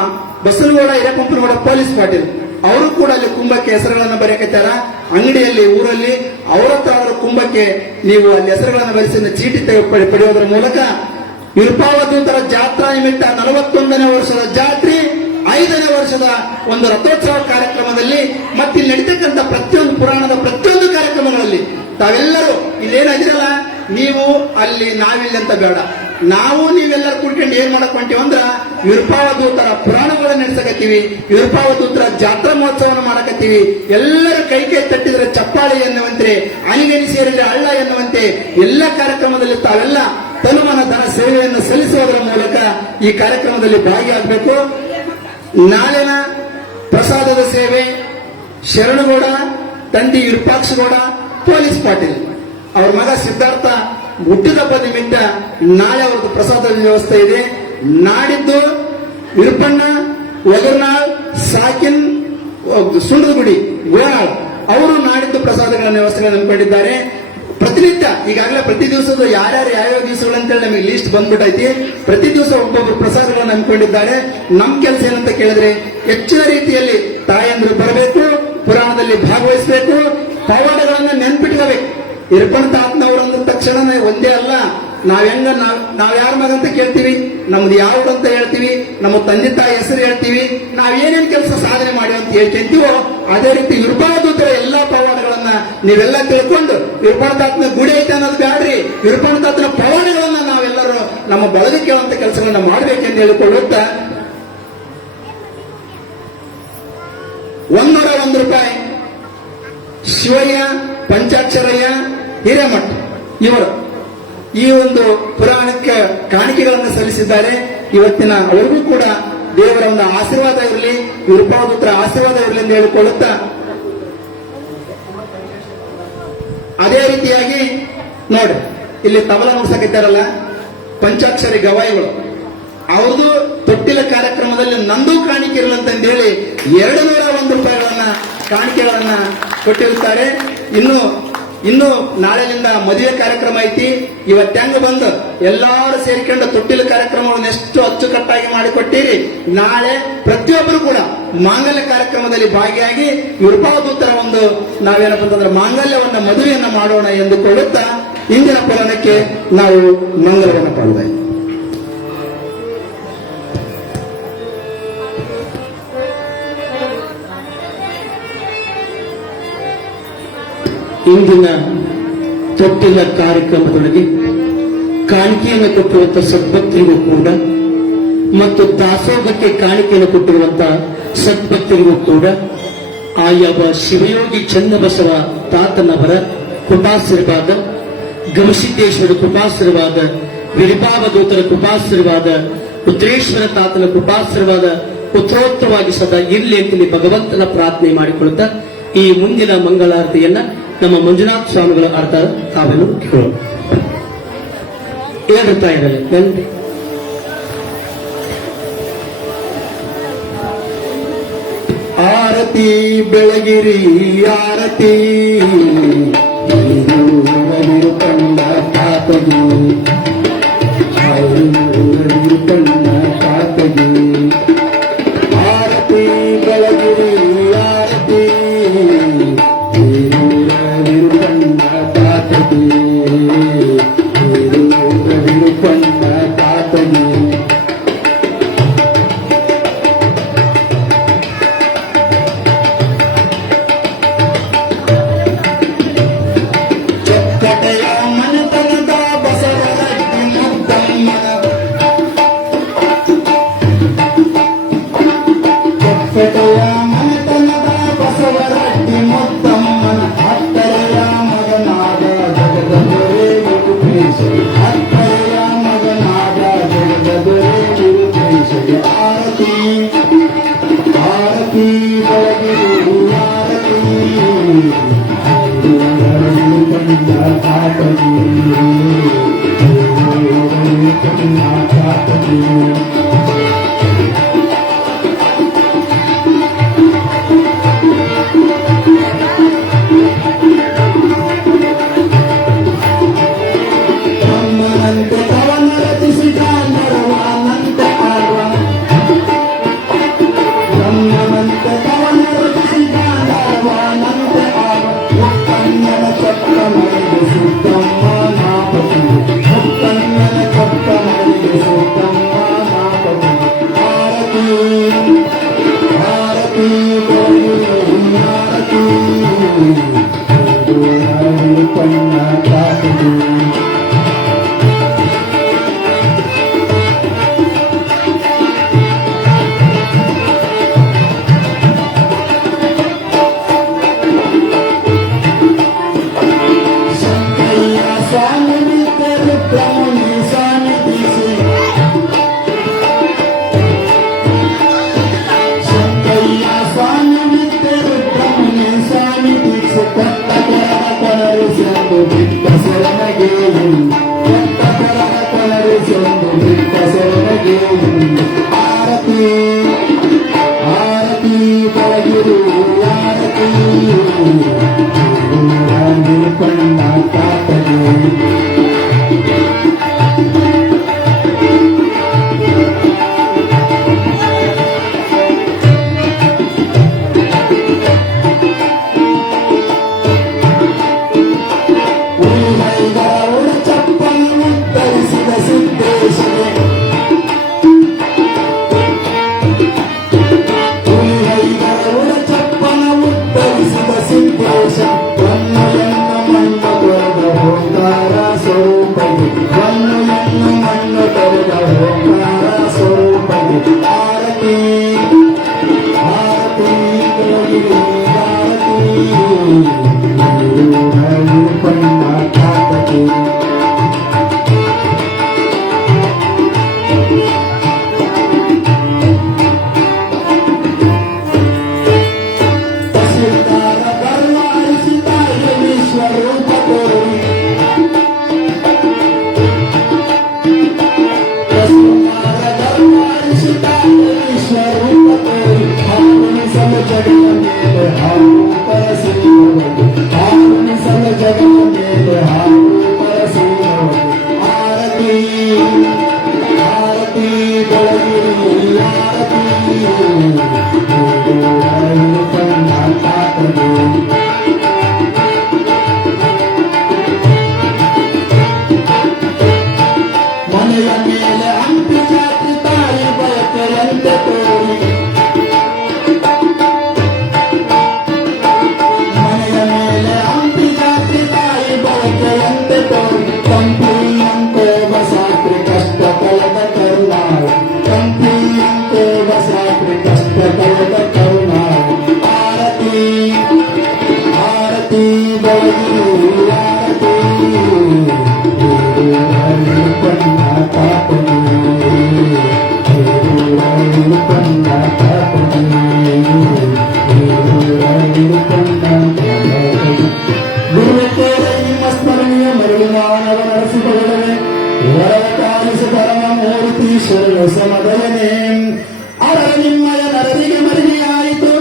ಬಸನಗೌಡ ಹಿರೇಪಂಪನಗೌಡ ಪೊಲೀಸ್ ಪಾಟೀಲ್ ಅವರು ಕೂಡ ಅಲ್ಲಿ ಕುಂಭಕ್ಕೆ ಹೆಸರುಗಳನ್ನು ಬರೆಯಕತ್ತಾರ. ಅಂಗಡಿಯಲ್ಲಿ ಊರಲ್ಲಿ ಅವರ ಹತ್ರ ಕುಂಭಕ್ಕೆ ನೀವು ಅಲ್ಲಿ ಹೆಸರುಗಳನ್ನು ಬರೆಸಿ ಚೀಟಿ ಪಡೆಯೋದ್ರ ಮೂಲಕ ವಿರೂಪಾವಧೂತರ ಜಾತ್ರಾ ನಿಮಿತ್ತ 41ನೇ ವರ್ಷದ ಜಾತ್ರೆ, 5ನೇ ವರ್ಷದ ಒಂದು ರಥೋತ್ಸವ ಕಾರ್ಯಕ್ರಮದಲ್ಲಿ ಮತ್ತೆ ಇಲ್ಲಿ ನಡೀತಕ್ಕಂಥ ಪ್ರತಿಯೊಂದು ಪುರಾಣದ ಪ್ರತಿಯೊಂದು ಕಾರ್ಯಕ್ರಮಗಳಲ್ಲಿ ತಾವೆಲ್ಲರೂ ಇಲ್ಲೇನಾಗಿರಲ್ಲ, ನೀವು ಅಲ್ಲಿ ನಾವಿಲ್ಲ ಅಂತ ಬೇಡ, ನಾವು ನೀವೆಲ್ಲರೂ ಕೂಡ್ಕೊಂಡು ಏನ್ ಮಾಡಕ್ ಹೊಂಟೀವಂದ್ರ ವಿರೂಪಾವಧೂತರ ಪುರಾಣಗಳನ್ನ ನಡೆಸಕತ್ತೀವಿ, ವಿರೂಪಾವಧೂತರ ಜಾತ್ರಾ ಮಹೋತ್ಸವವನ್ನು ಮಾಡಕತ್ತೀವಿ. ಎಲ್ಲರೂ ಕೈ ತಟ್ಟಿದ್ರೆ ಚಪ್ಪಾಳಿ ಎನ್ನುವಂತೆ, ಅಣಿಗಣಿ ಸೇರಿದ್ರೆ ಹಳ್ಳ ಎನ್ನುವಂತೆ ಎಲ್ಲ ಕಾರ್ಯಕ್ರಮದಲ್ಲಿ ತಾವೆಲ್ಲ ತನುಮನ ಧನ ಸೇವೆಯನ್ನು ಸಲ್ಲಿಸುವುದರ ಮೂಲಕ ಈ ಕಾರ್ಯಕ್ರಮದಲ್ಲಿ ಭಾಗಿಯಾಗಬೇಕು. ನಾಳಿನ ಪ್ರಸಾದದ ಸೇವೆ ಶರಣಗೌಡ ತಂದಿ ವಿರೂಪಾಕ್ಷಗೌಡ ಪೊಲೀಸ್ ಪಾಟೀಲ್ ಅವ್ರ ಮಗ ಸಿದ್ಧಾರ್ಥ ಹುಟ್ಟಿದಬ್ಬ ನಿಮಿತ್ತ ನಾಳೆ ಅವ್ರದ್ದು ಪ್ರಸಾದದ ವ್ಯವಸ್ಥೆ ಇದೆ. ನಾಡಿದ್ದು ವಿರುಪಣ್ಣ ಒಗರ್ನಾಳ್ ಸಾಕಿನ್ ಸುಂಡದಗುಡಿ ಗೋನಾಳ್ ಅವರು ನಾಡಿದ್ದು ಪ್ರಸಾದಗಳ ವ್ಯವಸ್ಥೆಗಳನ್ನು ನಂಬಿಕೊಂಡಿದ್ದಾರೆ. ಪ್ರತಿನಿತ್ಯ ಈಗಾಗಲೇ ಪ್ರತಿ ದಿವಸದ ಯಾರ್ಯಾರು ಯಾವ್ಯಾವ ದಿವಸಗಳು ಅಂತೇಳಿ ನಮಗೆ ಲಿಸ್ಟ್ ಬಂದ್ಬಿಟ್ಟೈತಿ. ಪ್ರತಿ ದಿವಸ ಒಬ್ಬೊಬ್ರು ಪ್ರಸಾದಗಳನ್ನು ಅನ್ಕೊಂಡಿದ್ದಾರೆ. ನಮ್ ಕೆಲಸ ಏನಂತ ಕೇಳಿದ್ರೆ ಹೆಚ್ಚಿನ ರೀತಿಯಲ್ಲಿ ತಾಯಂದ್ರು ಬರಬೇಕು, ಪುರಾಣದಲ್ಲಿ ಭಾಗವಹಿಸಬೇಕು, ಪವಾಡಗಳನ್ನ ನೆನ್ಪಿಟ್ಕೋಬೇಕು. ಇರ್ಪಣ ತಾತನವ್ರು ಅಂದ ತಕ್ಷಣ ಒಂದೇ ಅಲ್ಲ, ನಾವ್ ಯಾರ ಮಗ ಅಂತ ಕೇಳ್ತೀವಿ, ನಮ್ದು ಯಾವ್ದು ಅಂತ ಹೇಳ್ತೀವಿ, ನಮ್ಮ ತಂದೆ ತಾಯಿ ಹೆಸರು ಹೇಳ್ತೀವಿ, ನಾವ್ ಏನೇನ್ ಕೆಲಸ ಸಾಧನೆ ಮಾಡಿ ಅಂತ ಹೇಳ್ತೀವೋ ಅದೇ ರೀತಿ ವಿರೂಪಾವಧೂತರ ಎಲ್ಲಾ ಪವಾಡಗಳನ್ನ ನೀವೆಲ್ಲ ತಿಳ್ಕೊಂಡು ವಿರೂಪಾಣ ತಾತನ ಗುಡಿ ಐತೆ ಅನ್ನೋದು ಬ್ಯಾಡ್ರಿ, ವಿರೂಪಾಣ ತಾತನ ಪವಾಡಗಳನ್ನ ನಾವೆಲ್ಲರೂ ನಮ್ಮ ಬಳಗಕ್ಕೆ ಹೇಳುವಂತ ಕೆಲಸಗಳನ್ನ ಮಾಡ್ಬೇಕೆಂದು ಹೇಳಿಕೊಳ್ಳುತ್ತಾ 101 ರೂಪಾಯಿ ಶಿವಯ್ಯ ಪಂಚಾಕ್ಷರಯ್ಯ ಹಿರೇಮಠ ಇವರು ಈ ಒಂದು ಪುರಾಣಕ್ಕೆ ಕಾಣಿಕೆಗಳನ್ನು ಸಲ್ಲಿಸಿದ್ದಾರೆ. ಇವತ್ತಿನ ಅವರಿಗೂ ಕೂಡ ದೇವರ ಒಂದು ಆಶೀರ್ವಾದ ಇರಲಿ, ವಿರೂಪಾವಧೂತರ ಆಶೀರ್ವಾದ ಇರಲಿ ಎಂದು ಹೇಳಿಕೊಳ್ಳುತ್ತಾ, ಅದೇ ರೀತಿಯಾಗಿ ನೋಡಿ ಇಲ್ಲಿ ತಬಲ ನುಡ್ಸಕಿದ್ದಾರಲ್ಲ ಪಂಚಾಕ್ಷರಿ ಗವಾಯಿಗಳು, ಅವ್ರದ್ದು ತೊಟ್ಟಿಲ ಕಾರ್ಯಕ್ರಮದಲ್ಲಿ ನಂದು ಕಾಣಿಕೆ ಇರಲಂತಂದು ಹೇಳಿ 201 ರೂಪಾಯಿಗಳನ್ನ ಕಾಣಿಕೆಗಳನ್ನ ಕೊಟ್ಟಿರುತ್ತಾರೆ. ಇನ್ನು ನಾಳೆಯಿಂದ ಮದುವೆ ಕಾರ್ಯಕ್ರಮ ಐತಿ. ಇವತ್ತೆಂಗ ಬಂದು ಎಲ್ಲಾರು ಸೇರಿಕೊಂಡು ತೊಟ್ಟಿಲ ಕಾರ್ಯಕ್ರಮಗಳನ್ನು ಎಷ್ಟು ಅಚ್ಚುಕಟ್ಟಾಗಿ ಮಾಡಿಕೊಟ್ಟಿರಿ. ನಾಳೆ ಪ್ರತಿಯೊಬ್ಬರು ಕೂಡ ಮಾಂಗಲ್ಯ ಕಾರ್ಯಕ್ರಮದಲ್ಲಿ ಭಾಗಿಯಾಗಿ ವಿರೂಪಾವಧೂತರ ಒಂದು ನಾವೇನಪ್ಪ ಅಂತಂದ್ರೆ ಮಾಂಗಲ್ಯವನ್ನ ಮದುವೆಯನ್ನ ಮಾಡೋಣ ಎಂದುಕೊಳ್ಳುತ್ತಾ ಇಂದಿನ ಪುರಾಣಕ್ಕೆ ನಾವು ಮಂಗಲವನ್ನು ಪಾಡಿದೆ. ಇಂದಿನ ತೊಟ್ಟಿಲ ಕಾರ್ಯಕ್ರಮದೊಳಗೆ ಕಾಣಿಕೆಯನ್ನು ಕೊಟ್ಟಿರುವಂತಹ ಸದ್ಭಕ್ತರಿಗೂ ಕೂಡ ಮತ್ತು ದಾಸೋಹಕ್ಕೆ ಕಾಣಿಕೆಯನ್ನು ಕೊಟ್ಟಿರುವಂತಹ ಸದ್ಭಕ್ತರಿಗೂ ಕೂಡ ಆಯಾವ ಶಿವಯೋಗಿ ಚನ್ನಬಸವ ತಾತನವರ ಕೃಪಾಶೀರ್ವಾದ, ಗಮಸಿದ್ದೇಶ್ವರ ಕೃಪಾಶೀರ್ವಾದ, ವಿರೂಪಾವಧೂತರ ಕೃಪಾಶೀರ್ವಾದ, ಉತ್ತರೇಶ್ವರ ತಾತನ ಕೃಪಾಶೀರ್ವಾದ ಉತ್ತರೋತ್ತರವಾಗಿ ಸದಾ ಇರಲಿ ಅಂತೇಳಿ ಭಗವಂತನ ಪ್ರಾರ್ಥನೆ ಮಾಡಿಕೊಳ್ಳುತ್ತಾ ಈ ಮುಂದಿನ ಮಂಗಳಾರತಿಯನ್ನ ನಮ್ಮ ಮಂಜುನಾಥ ಸ್ವಾಮಿಗಳ ಅರ್ಥ ತಾವೆಲ್ಲೂ ಕೇಳೋಣ. ಹೇಳ್ತಾ ಇರಲ್ಲ ನನ್ಗೆ ಆರತಿ ಬೆಳಗಿರಿ ಆರತಿ ಕಂಡ ಪಾತಗಿ ಕಂಡ ಪಾತಗಿ ಆರತಿ ಬೆಳಗಿರಿ ಆರತಿ ಕಂಡ ಪಾತಗಿ ಕಂಡ ಪಾತಗಿ ಮನೆಯ ಮೇಲೆ ಹಂಪಿ ಜಾತಿ ತಾಯಿ ಬಯಕೆಯಂತೆ ತೋರಿ ಮನೆಯ ಮೇಲೆ ಹಂಪಿ ಜಾತಿ ತಾಯಿ ಬಯಕೆಯಂತೆ ತೋರಿ ಕಂಪಿಯಂತೆ ಬಸಾತ್ರಿ ಕಷ್ಟ ಕಳೆದ ಕರುಣಾಳು ಕಂಪಿಯಂತೆ ಬಸಾತ್ರಿ ಕಷ್ಟ ಕಳೆದ ಕರುಣಾಳು ಆರತಿ ಆರತಿ ಬೆಳಗಿರು ಆರತಿ ಪನ್ನ ಪಾಪನಿ ಪನ್ನ ಪಾಪನಿ ಗುರುವೇರ ನಿಮ್ಮ ಸ್ಮರಣೀಯ ಮರುಳಿನಾನವ ನರಸಿಕೊಳ್ಳವೆ ವರವ ಕಾಲಿಸ ಪರಮ ಮೂರ್ತಿ ಶರಣ ಸಮದಲನೆ ಅವರ ನಿಮ್ಮಯ ನರರಿಗೆ ಮರಿಗೆಯಾಯಿತು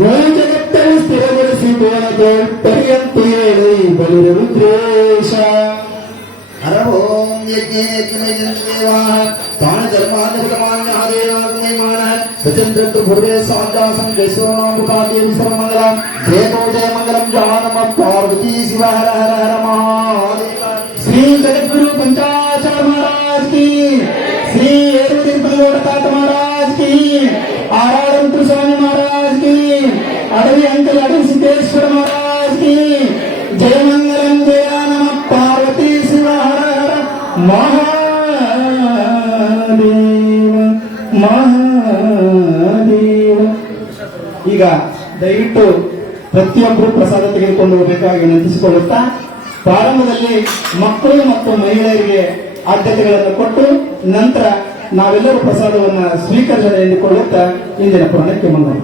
ಮೂರು ಜಗತ್ತನ್ನು ಸ್ಥಿರಗೊಳಿಸಿ ಬೋನದು ಪರ್ಯಂತು ಹೇಳಿ ಬಲಿರ ರುದ್ರೇಶ ಹರ ಓಂ ಯಜ್ಞೇವಾ ತಾಣ ಧರ್ಮಾಧರ್ಮಾನ್ಯಮಾನ ಸಚಂದ್ರ ಭುರ್ವೆ ಸಾಧ್ಯಾಸಂ ಜೈಶ್ವರನಾಮೃತಾದೇವಿ ಸರ್ವಮಂಗಲಂ ಜಯ ಮಂಗಲಂ ಜಾನಮ ಪಾರ್ವತಿ ಶಿವ ಹರ ಹರ ಹರ ಮಹಾದೇವ ಶ್ರೀ ಜಗದ್ಗುರು पंचाशर महाराज की श्री एरुतिरुपल्लोडतात महाराज की आराधन स्वामी महाराज की अडवी अंकल अडवी सिद्धेश्वर महाराज की जय मंगलम जय नम पार्वती शिव हर हर महादेव महादेव ಈಗ ದಯವಿಟ್ಟು ಪ್ರತಿಯೊಬ್ಬರು ಪ್ರಸಾದ ತೆಗೆದುಕೊಂಡು ಹೋಗಬೇಕಾಗಿ ವಿನಂತಿಸಿಕೊಳ್ಳುತ್ತಾ ಪ್ರಾರಂಭದಲ್ಲಿ ಮಕ್ಕಳು ಮತ್ತು ಮಹಿಳೆಯರಿಗೆ ಆದ್ಯತೆಗಳನ್ನು ಕೊಟ್ಟು ನಂತರ ನಾವೆಲ್ಲರೂ ಪ್ರಸಾದವನ್ನು ಸ್ವೀಕರಿಸಲು ಎಂದುಕೊಳ್ಳುತ್ತಾ ಇಂದಿನ ಪುರಾಣಕ್ಕೆ ಮುಂದೆ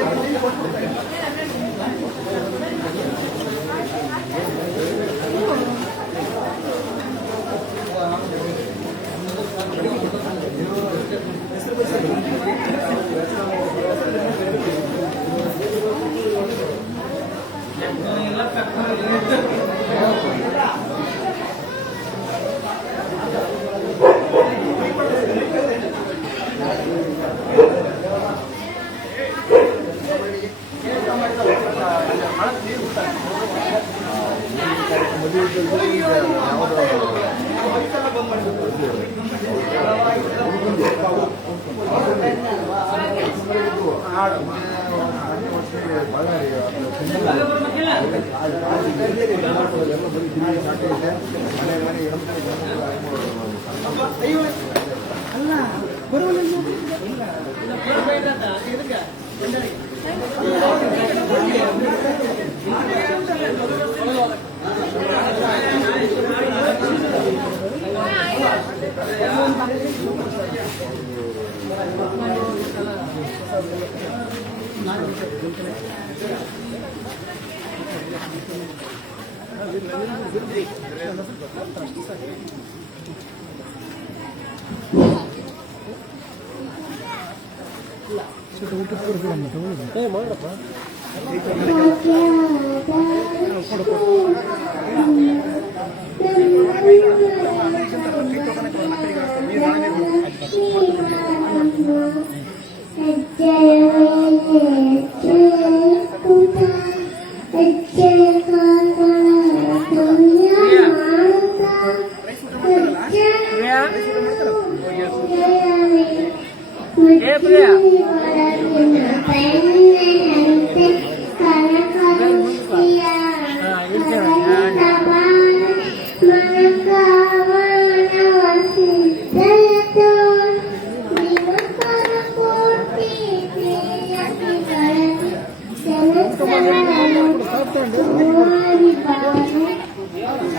Thank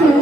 you.